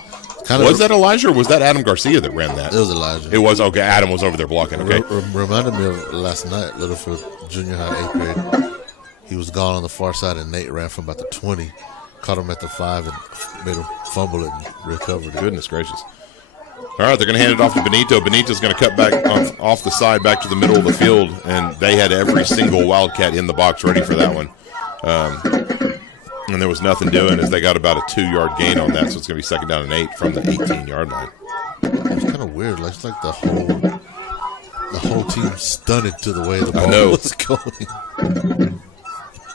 Was that Elijah or was that Adam Garcia that ran that? It was Elijah. It was, okay. Adam was over there blocking, okay. Reminded me of last night, Littlefield Junior High, 8th grade. He was gone on the far side, and Nate ran from about the 20, caught him at the 5, and made him fumble it and recovered it. Goodness gracious. All right, they're going to hand it off to Benito. Benito's going to cut back off the side back to the middle of the field, and they had every single Wildcat in the box ready for that one. And there was nothing doing as they got about a 2-yard gain on that, so it's going to be 2nd down and 8 from the 18-yard line. It's kind of weird. It's like the whole team stunned to the way the ball was going.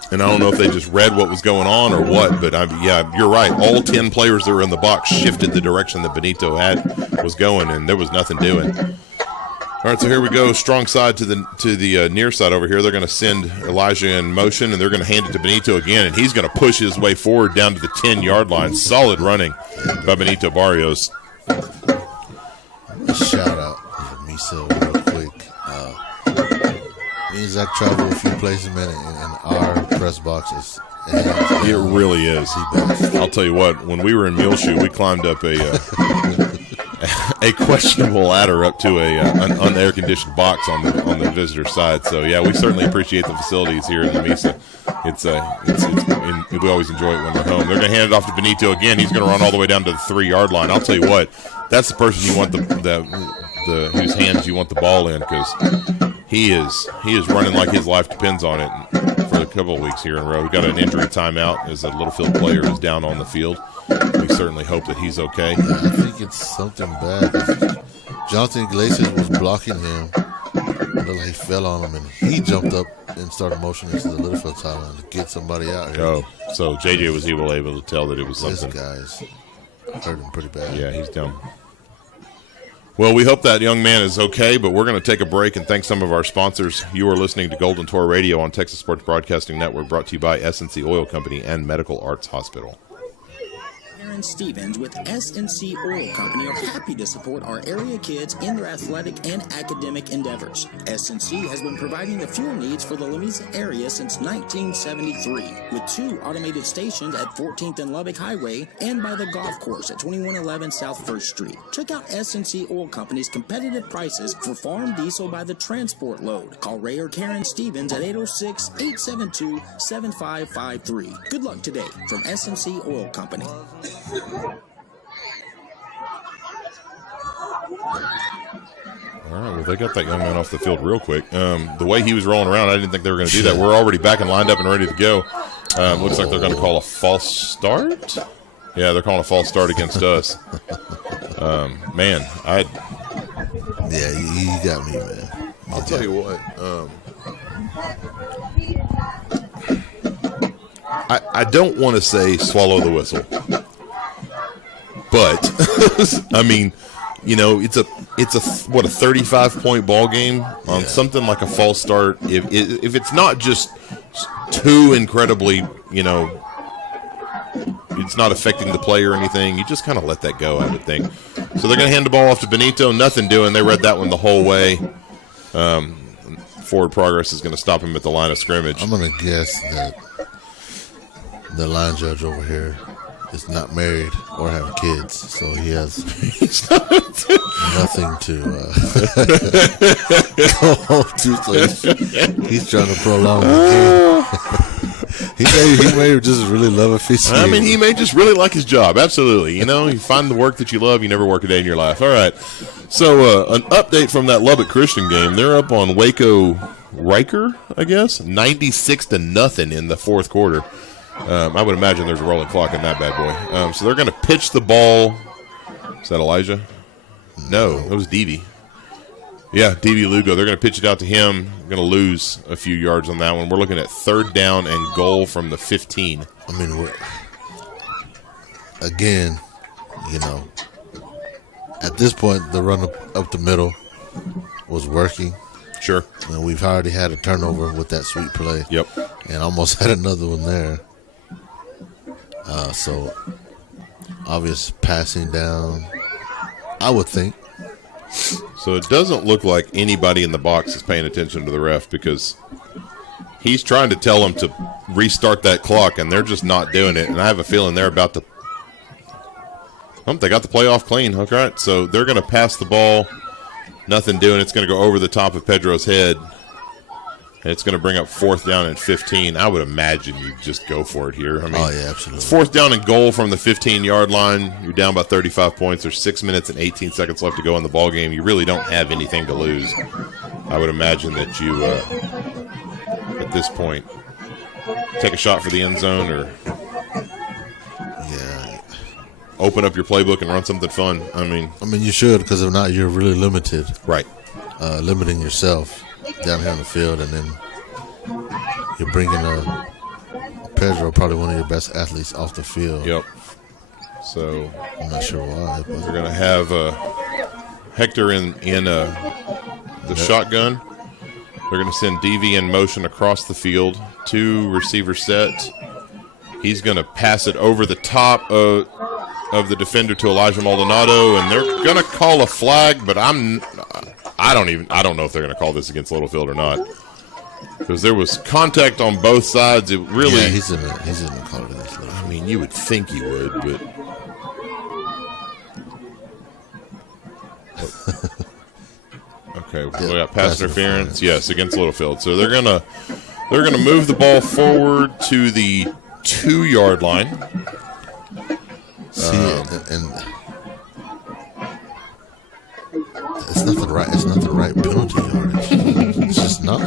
And I don't know if they just read what was going on or what, but yeah, you're right. All 10 players that were in the box shifted the direction that Benito was going, and there was nothing doing. All right, so here we go. Strong side to the near side over here. They're going to send Elijah in motion, and they're going to hand it to Benito again, and he's going to push his way forward down to the 10-yard line. Solid running by Benito Barrios. A shout out to Misa real quick. Me and Zach travel a few places, man, and our press boxes. It really is. I'll tell you what, when we were in Muleshoe, we climbed up a questionable ladder up to an unair-conditioned box on the visitor side. So, yeah, we certainly appreciate the facilities here in Lamesa. We always enjoy it when we're home. They're going to hand it off to Benito again. He's going to run all the way down to the 3-yard line. I'll tell you what, that's the person you want whose hands you want the ball in, because he is running like his life depends on it for a couple of weeks here in a row. We got an injury timeout as a Littlefield player is down on the field. We certainly hope that he's okay. Yeah, I think it's something bad. Jonathan Iglesias was blocking him. He fell on him, and he jumped up and started motioning to the Littlefield sideline to get somebody out here. Oh, so JJ was able to tell that it was something. This guy's hurt him pretty bad. Yeah, he's down. Well, we hope that young man is okay, but we're going to take a break and thank some of our sponsors. You are listening to Golden Tour Radio on Texas Sports Broadcasting Network, brought to you by S&C Oil Company and Medical Arts Hospital. Aaron Stevens with S&C Oil Company are happy to support our area kids in their athletic and academic endeavors. S&C has been providing the fuel needs for the Lamesa area since 1973, with 2 automated stations at 14th and Lubbock Highway and by the golf course at 2111 South 1st Street. Check out S&C Oil Company's competitive prices for farm diesel by the transport load. Call Ray or Karen Stevens at 806-872-7553. Good luck today from S&C Oil Company. All right, well, they got that young man off the field real quick. The way he was rolling around, I didn't think they were going to do that. We're already back and lined up and ready to go. Looks like they're going to call a false start. Yeah, they're calling a false start against us. Man, Yeah, you got me, man. I'll tell you what. I don't want to say swallow the whistle. But I mean, it's a 35-point ball game on something like a false start. If it's not just too incredibly, it's not affecting the play or anything, you just kind of let that go, I would think. So they're going to hand the ball off to Benito. Nothing doing. They read that one the whole way. Forward progress is going to stop him at the line of scrimmage. I'm going to guess that the line judge over here is not married or having kids, so he has nothing to go home to. So he's trying to prolong the game. He may just really love officiating. I mean, he may just really like his job. Absolutely. You know, you find the work that you love, you never work a day in your life. All right. So, an update from that Lubbock Christian game. They're up on Waco Riker, I guess, 96-0 in the fourth quarter. I would imagine there's a rolling clock in that bad boy. So they're going to pitch the ball. Is that Elijah? No, that was Devi. Yeah, Devi Lugo. They're going to pitch it out to him. Going to lose a few yards on that one. We're looking at 3rd down and goal from the 15. I mean, again, you know, at this point, the run up the middle was working. Sure. And we've already had a turnover with that sweet play. Yep. And almost had another one there. So, obvious passing down, I would think. So it doesn't look like anybody in the box is paying attention to the ref because he's trying to tell them to restart that clock, and they're just not doing it. And I have a feeling they're about to they got the playoff clean. All right, so they're going to pass the ball. Nothing doing. It's going to go over the top of Pedro's head. And it's going to bring up 4th down and 15. I would imagine you just go for it here. I mean, oh, yeah, absolutely. It's 4th down and goal from the 15-yard line. You're down by 35 points. There's 6 minutes and 18 seconds left to go in the ball game. You really don't have anything to lose. I would imagine that you, at this point, take a shot for the end zone or open up your playbook and run something fun. I mean, you should, because if not, you're really limited. Right. Limiting yourself down here on the field, and then you're bringing Pedro, probably one of your best athletes, off the field. Yep. So I'm not sure why. But they're going to have Hector in the shotgun. They're going to send DV in motion across the field. 2 receiver set. He's going to pass it over the top of the defender to Elijah Maldonado, and they're going to call a flag, but I don't know if they're going to call this against Littlefield or not, because there was contact on both sides. It really, yeah, he's in the call to this. I mean, you would think he would, but okay, we got pass interference. Yes, against Littlefield. So they're gonna move the ball forward to the 2-yard line. See, and it's not the right penalty yardage. It's just not.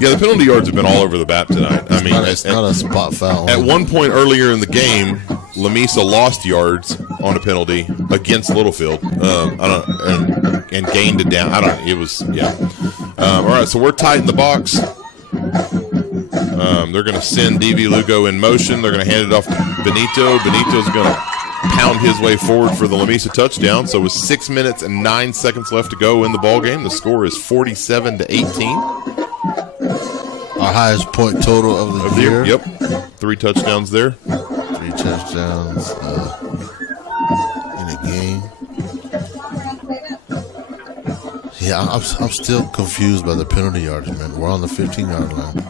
Yeah, the penalty yards have been all over the map tonight. It's not a spot foul. At one point earlier in the game, Lamesa lost yards on a penalty against Littlefield. And gained it down. All right, so we're tight in the box. They're going to send DV Lugo in motion. They're going to hand it off to Benito. Benito's going to pound his way forward for the Lamesa touchdown. So with 6 minutes and 9 seconds left to go in the ball game, the score is 47-18. Our highest point total of the year. Yep, 3 touchdowns there. 3 touchdowns in a game. Yeah, I'm still confused by the penalty yardage, man. We're on the 15-yard line.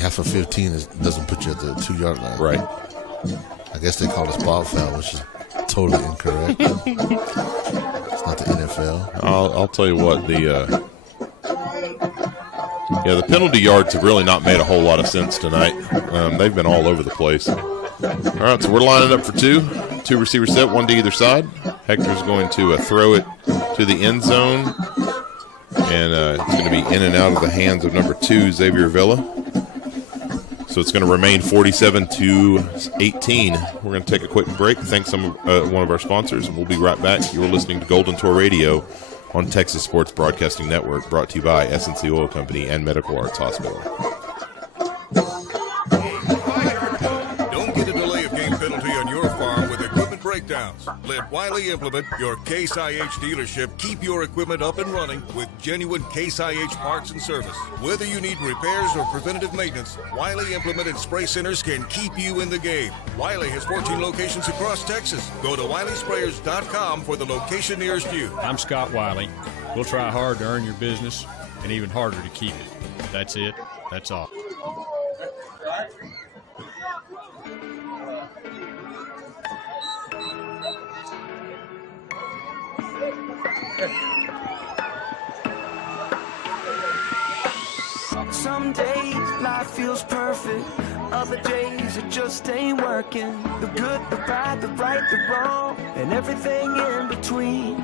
Half of 15 doesn't put you at the 2-yard line. Right. I guess they call it a spot foul, which is totally incorrect. It's not the NFL. I'll tell you what, the penalty yards have really not made a whole lot of sense tonight. They've been all over the place. All right, so we're lining up for 2 receiver set, 1 to either side. Hector's going to throw it to the end zone, and it's going to be in and out of the hands of number 2, Xavier Villa. So it's going to remain 47-18. We're going to take a quick break. Thanks one of our sponsors, and we'll be right back. You're listening to Golden Tour Radio on Texas Sports Broadcasting Network, brought to you by S&C Oil Company and Medical Arts Hospital. Don't get a delay of game penalty on your farm with equipment breakdowns. Let Wiley Implement, your Case IH dealership, keep your equipment up and running with genuine Case IH parts and service. Whether you need repairs or preventative maintenance, Wiley Implement and Spray Centers can keep you in the game. Wiley has 14 locations across Texas. Go to WileySprayers.com for the location nearest you. I'm Scott Wiley. We'll try hard to earn your business and even harder to keep it. That's it. That's all. Some days life feels perfect, Other days it just ain't working. The good, the bad, the right, the wrong, and everything in between.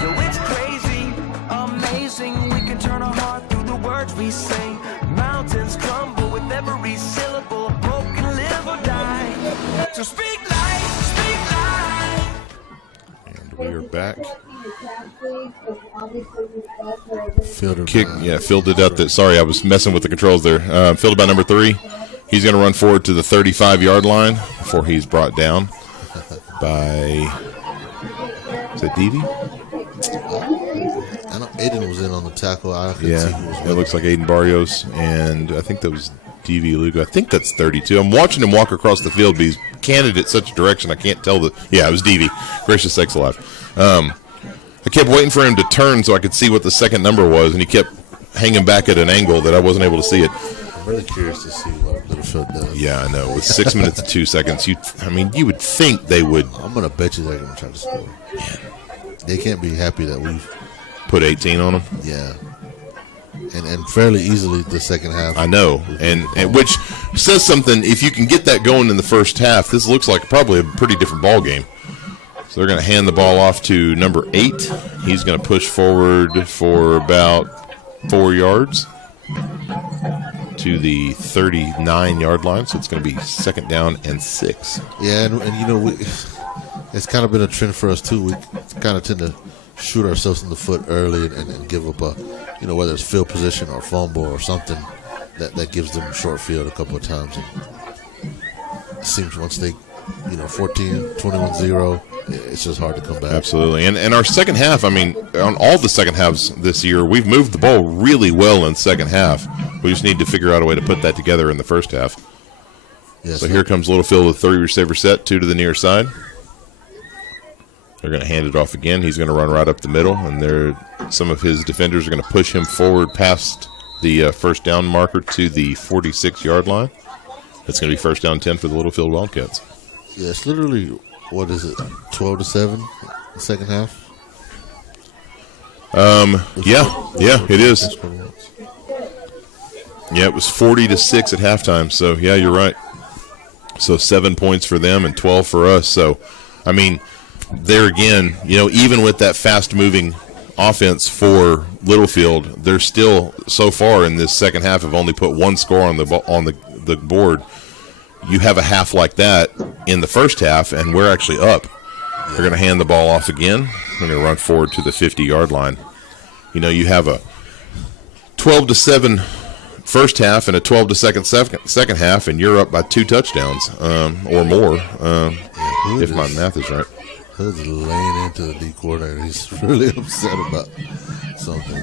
Yo, it's crazy, amazing. We can turn our heart through the words we sing. Mountains crumble with every syllable. Broken live or die. So speak life, speak life. And we are back. Fielded, fielded out that. Sorry, I was messing with the controls there. Fielded by number 3. He's going to run forward to the 35-yard line before he's brought down by. Is it Devi? I know Aiden was in on the tackle. I couldn't see who was it looks like Aiden Barrios, and I think that was Devi Lugo. I think that's 32. I'm watching him walk across the field, but he's canted it such a direction I can't tell. It was Devi. Gracious sakes alive. I kept waiting for him to turn so I could see what the second number was, and he kept hanging back at an angle that I wasn't able to see it. I'm really curious to see what Littlefield does. Yeah, I know. With 6 minutes and 2 seconds, you would think they would. I'm going to bet you they're going to try to score. Man. They can't be happy that we've put 18 on them. Yeah. And fairly easily the second half. I know. And which says something. If you can get that going in the first half, this looks like probably a pretty different ball game. So they're going to hand the ball off to number 8. He's going to push forward for about 4 yards to the 39-yard line. So it's going to be 2nd down and 6. Yeah, and it's kind of been a trend for us too. We kind of tend to shoot ourselves in the foot early and give up whether it's field position or fumble or something that gives them short field a couple of times. And it seems once they, 14, 21-0, it's just hard to come back. Absolutely. And our second half, on all the second halves this year, we've moved the ball really well in the second half. We just need to figure out a way to put that together in the first half. Yes, so here comes Littlefield with 3 receiver set, 2 to the near side. They're going to hand it off again. He's going to run right up the middle, and some of his defenders are going to push him forward past the first down marker to the 46-yard line. It's going to be 1st down 10 for the Littlefield Wildcats. Yeah, it's literally, 12-7 the second half? Yeah, it is. Yeah, it was 40-6 at halftime, so yeah, you're right. So 7 points for them and 12 for us. So, there again, even with that fast-moving offense for Littlefield, they're still so far in this second half have only put 1 score on the board. You have a half like that in the first half, and we're actually up. They're going to hand the ball off again. They're going to run forward to the 50-yard line. You have a 12-7 first half and a 12-2 second half, and you're up by 2 touchdowns or more, if my math is right. Hood's laying into the D coordinator. He's really upset about something.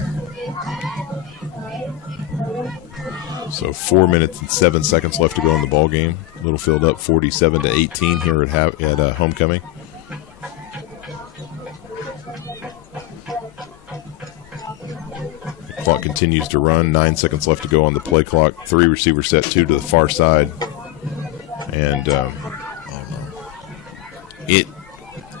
So 4 minutes and 7 seconds left to go in the ball game. Littlefield up 47-18 here at homecoming. The clock continues to run. 9 seconds left to go on the play clock. 3 receiver set, 2 to the far side, and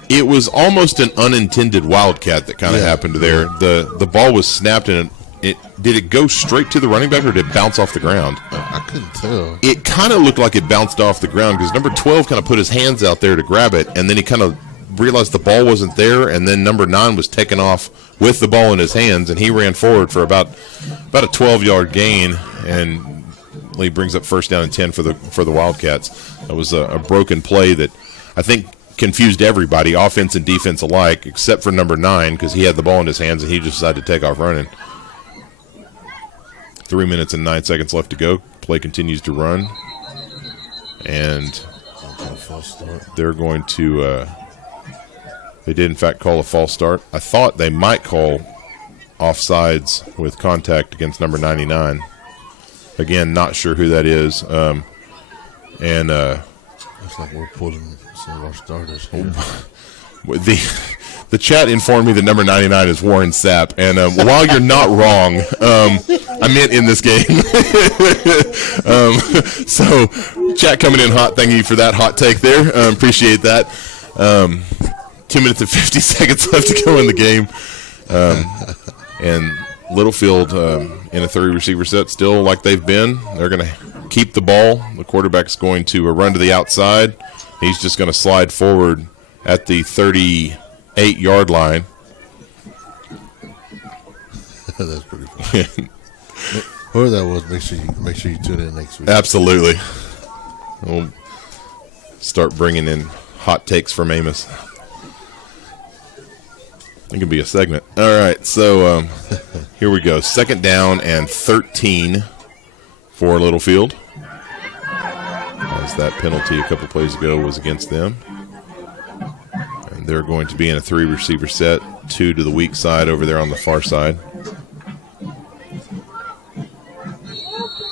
It was almost an unintended wildcat that kind of happened there. The ball was snapped, and did it go straight to the running back, or did it bounce off the ground? I couldn't tell. It kind of looked like it bounced off the ground because number 12 kind of put his hands out there to grab it, and then he kind of realized the ball wasn't there, and then number 9 was taken off with the ball in his hands, and he ran forward for about a 12-yard gain, and he brings up 1st down and 10 for the Wildcats. That was a broken play that I think confused everybody, offense and defense alike, except for number 9 because he had the ball in his hands and he just decided to take off running. 3 minutes and 9 seconds left to go. Play continues to run, and they're going to. They did in fact call a false start. I thought they might call offsides with contact against number 99. Again, not sure who that is. Looks like we're pulling some of our starters here. The chat informed me that number 99 is Warren Sapp, and while you're not wrong, I meant in this game. So, chat coming in hot. Thank you for that hot take there. Appreciate that. 2 minutes and 50 seconds left to go in the game, and Littlefield in a 3 receiver set, still like they've been. They're going to keep the ball. The quarterback's going to run to the outside. He's just going to slide forward at the 38-yard line. That's pretty funny. Whoever that was, make sure you tune in next week. Absolutely. We'll start bringing in hot takes from Amos. It can be a segment. All right, so here we go. 2nd down and 13 for Littlefield. As that penalty a couple plays ago was against them. And they're going to be in a 3-receiver set, 2 to the weak side over there on the far side.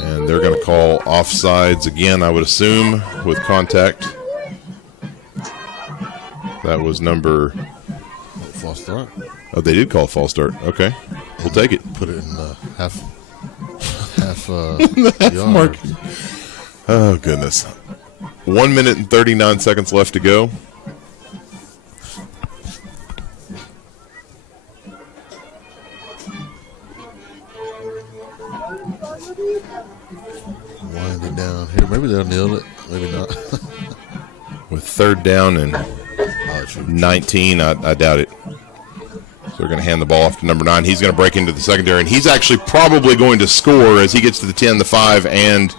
And they're going to call offsides again, I would assume, with contact. That was number... False start. Oh, they did call a false start. Okay. We'll take it. Put it in the half half mark. Oh, goodness. 1 minute and 39 seconds left to go. Winding down here. Maybe they'll nail it. Maybe not. With 3rd down and 19, I doubt it. So they're going to hand the ball off to number 9. He's going to break into the secondary, and he's actually probably going to score as he gets to the 10, the 5, and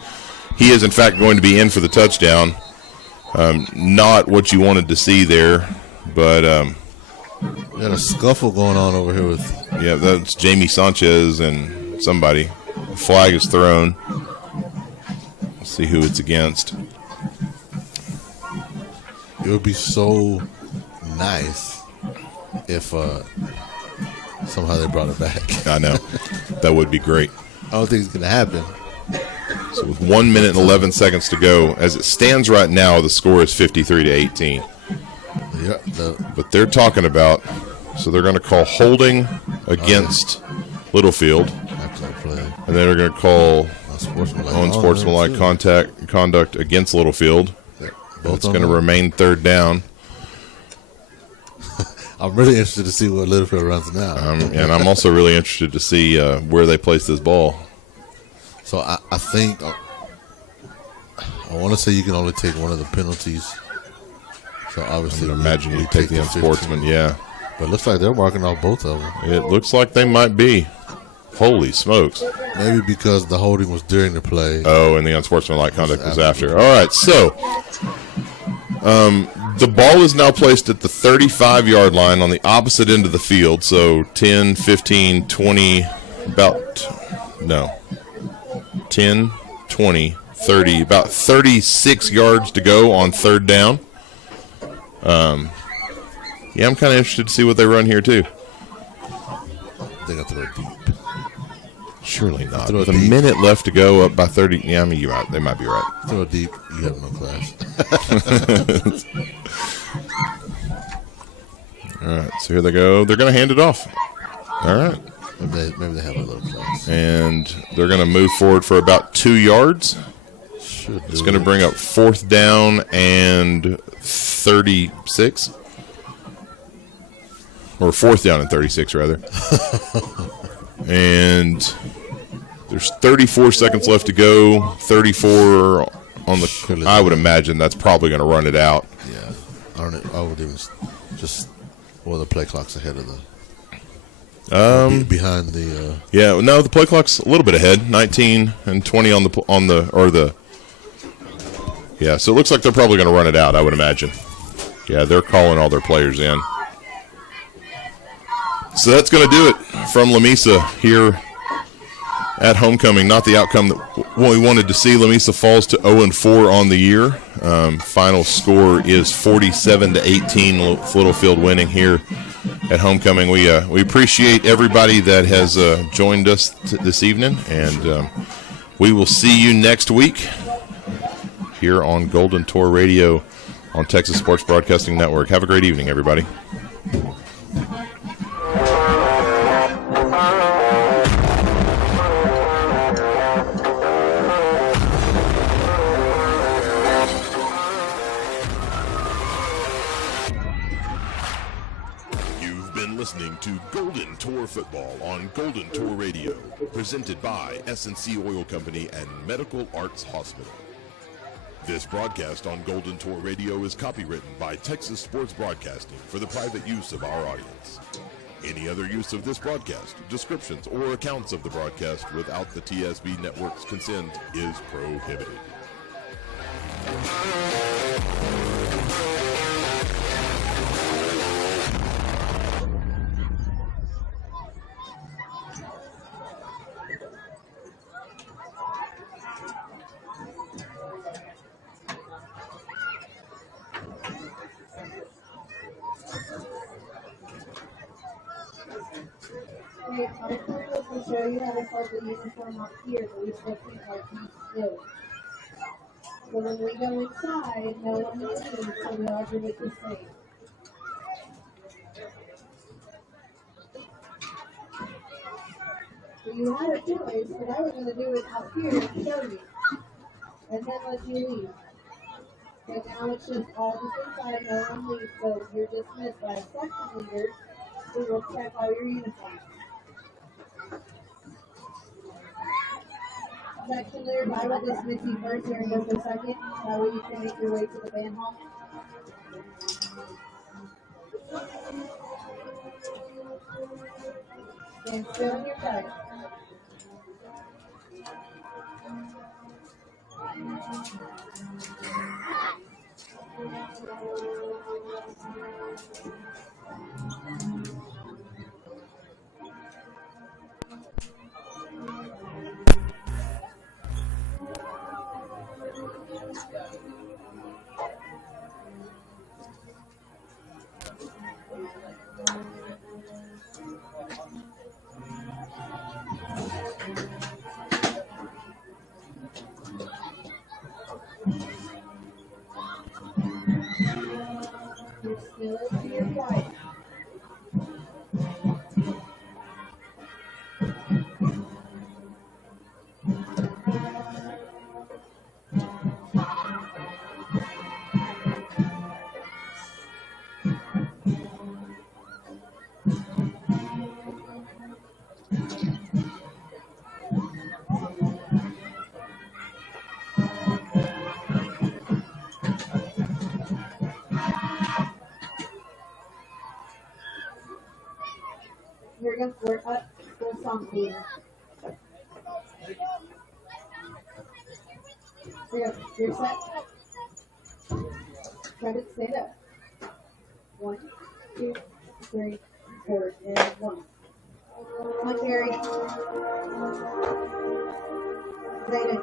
he is, in fact, going to be in for the touchdown. Not what you wanted to see there, but... we got a scuffle going on over here with... Yeah, that's Jamie Sanchez and somebody. The flag is thrown. We'll see who it's against. It would be so nice if somehow they brought it back. I know. That would be great. I don't think it's going to happen. So with 1 minute and 11 seconds to go, as it stands right now, the score is 53-18. Yeah. But they're talking about, so they're going to call holding against Littlefield. And then they're going to call unsportsmanlike conduct against Littlefield. It's going to remain 3rd down. I'm really interested to see what Littlefield runs now. And I'm also really interested to see where they place this ball. So I think I want to say you can only take one of the penalties. So obviously, I imagine you take the unsportsman. Yeah, but it looks like they're marking off both of them. It looks like they might be. Holy smokes! Maybe because the holding was during the play. Oh, and the unsportsmanlike conduct was after. All right, so the ball is now placed at the 35-yard line on the opposite end of the field. So 10, 15, 20, 10, 20, 30, about 36 yards to go on 3rd down. Yeah, I'm kind of interested to see what they run here, too. They got to throw deep. Surely not. With a minute left to go, up by 30. Yeah, I mean, you're right. They might be right. Throw deep. You have no class. All right, so here they go. They're going to hand it off. All right. Maybe they have a little class. And they're going to move forward for about 2 yards. It's going to bring up 4th down and 36. Or 4th down and 36, rather. And there's 34 seconds left to go. 34 on the... I would imagine that's probably going to run it out. Yeah. I would even just... Well, the play clock's ahead of the... behind the... Yeah, no, the play clock's a little bit ahead. 19 and 20 on the... Yeah, so it looks like they're probably going to run it out, I would imagine. Yeah, they're calling all their players in. So that's going to do it from Lamesa here at homecoming. Not the outcome that we wanted to see. Lamesa falls to 0-4 on the year. Final score is 47-18. Littlefield winning here at homecoming. We appreciate everybody that has joined us this evening, and we will see you next week here on Golden Tour Radio on Texas Sports Broadcasting Network. Have a great evening, everybody. You've been been listening to Golden Tour Football on Golden Tour Radio, presented by S&C Oil Company and Medical Arts Hospital. This broadcast on Golden Tour Radio is copywritten by Texas Sports Broadcasting for the private use of our audience. Any other use of this broadcast, descriptions, or accounts of the broadcast without the TSB network's consent is prohibited. Okay, our tutorials will show you how to fold the uniform up here, but we still keep our feet still. So when we go inside, no one will leave, so we all do it the same. So you had a choice, but I was going to do it up here and show you, and then let you leave. But now it's just all just inside, no one leaves, so you're dismissed by a section leader who will check all your uniforms. Section leader, I will dismiss you first here and go for second. That way you can make your way to the band hall. Stand still on your side. You're still to your right. We're up for something. You're set. Try to stand up. 1, 2, 3, 4, and 1. Come on, Carrie. Zayden.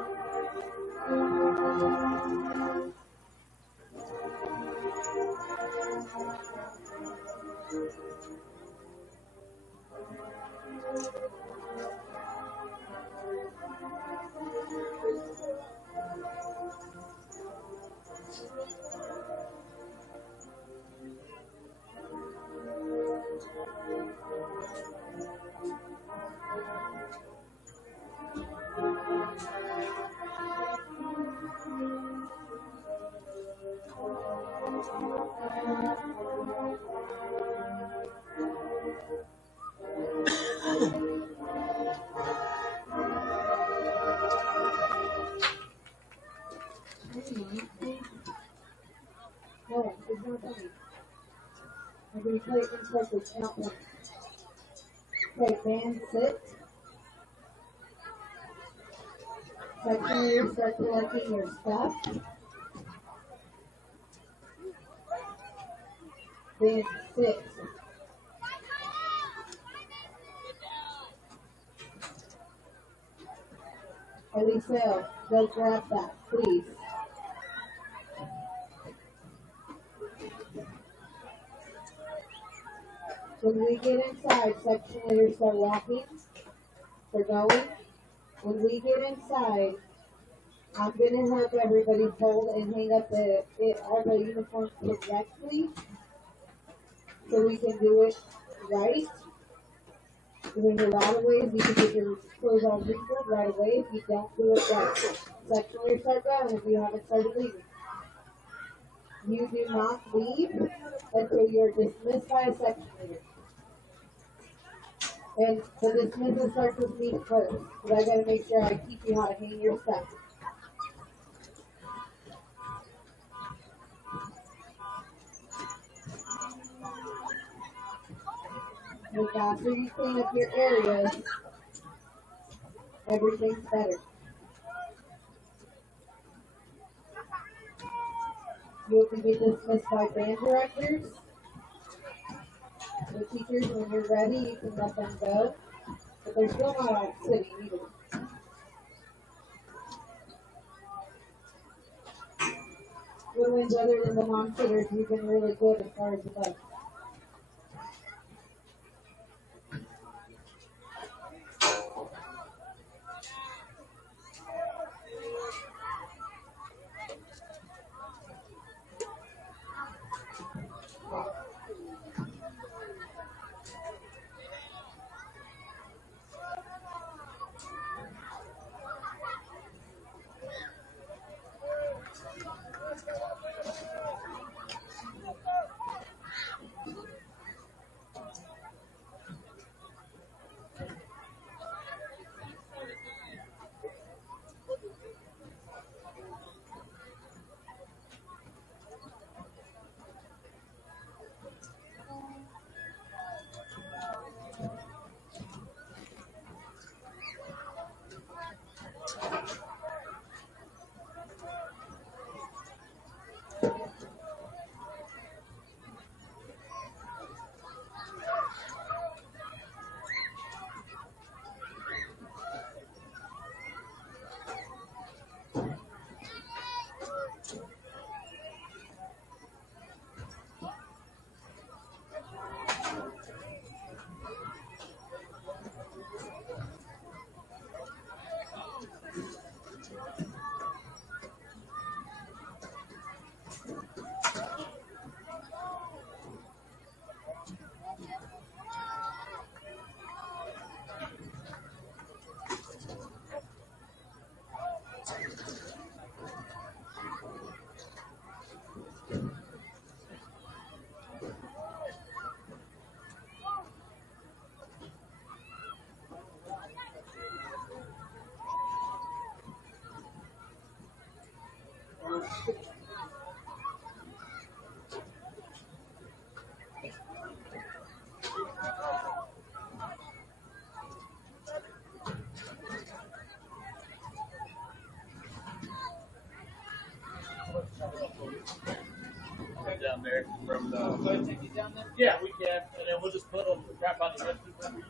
No, it's not funny. I'm going to play it in circles, not one. Okay, band sit. Section leader, start collecting your stuff. Band sit. Elise, go grab that, please. When we get inside, section leaders start walking. They're going. When we get inside, I'm going to have everybody fold and hang up all the uniforms correctly so we can do it right. There's a lot of ways you can get your clothes all wrinkled right away if you don't do it right. Section leaders start going if you haven't started leaving. You do not leave until you're dismissed by a section leader. And the dismissal starts with me first, but I gotta make sure I teach you how to hang your stuff. The faster you clean up your areas, everything's better. You can be dismissed by band directors. The teachers, when you're ready, you can let them go. But they're still not out sitting either. Good wins other than the non-sitters, you've been really good as far as the bus. Down there from the. Yeah, we can, and then we'll just put them crap on the rest of them.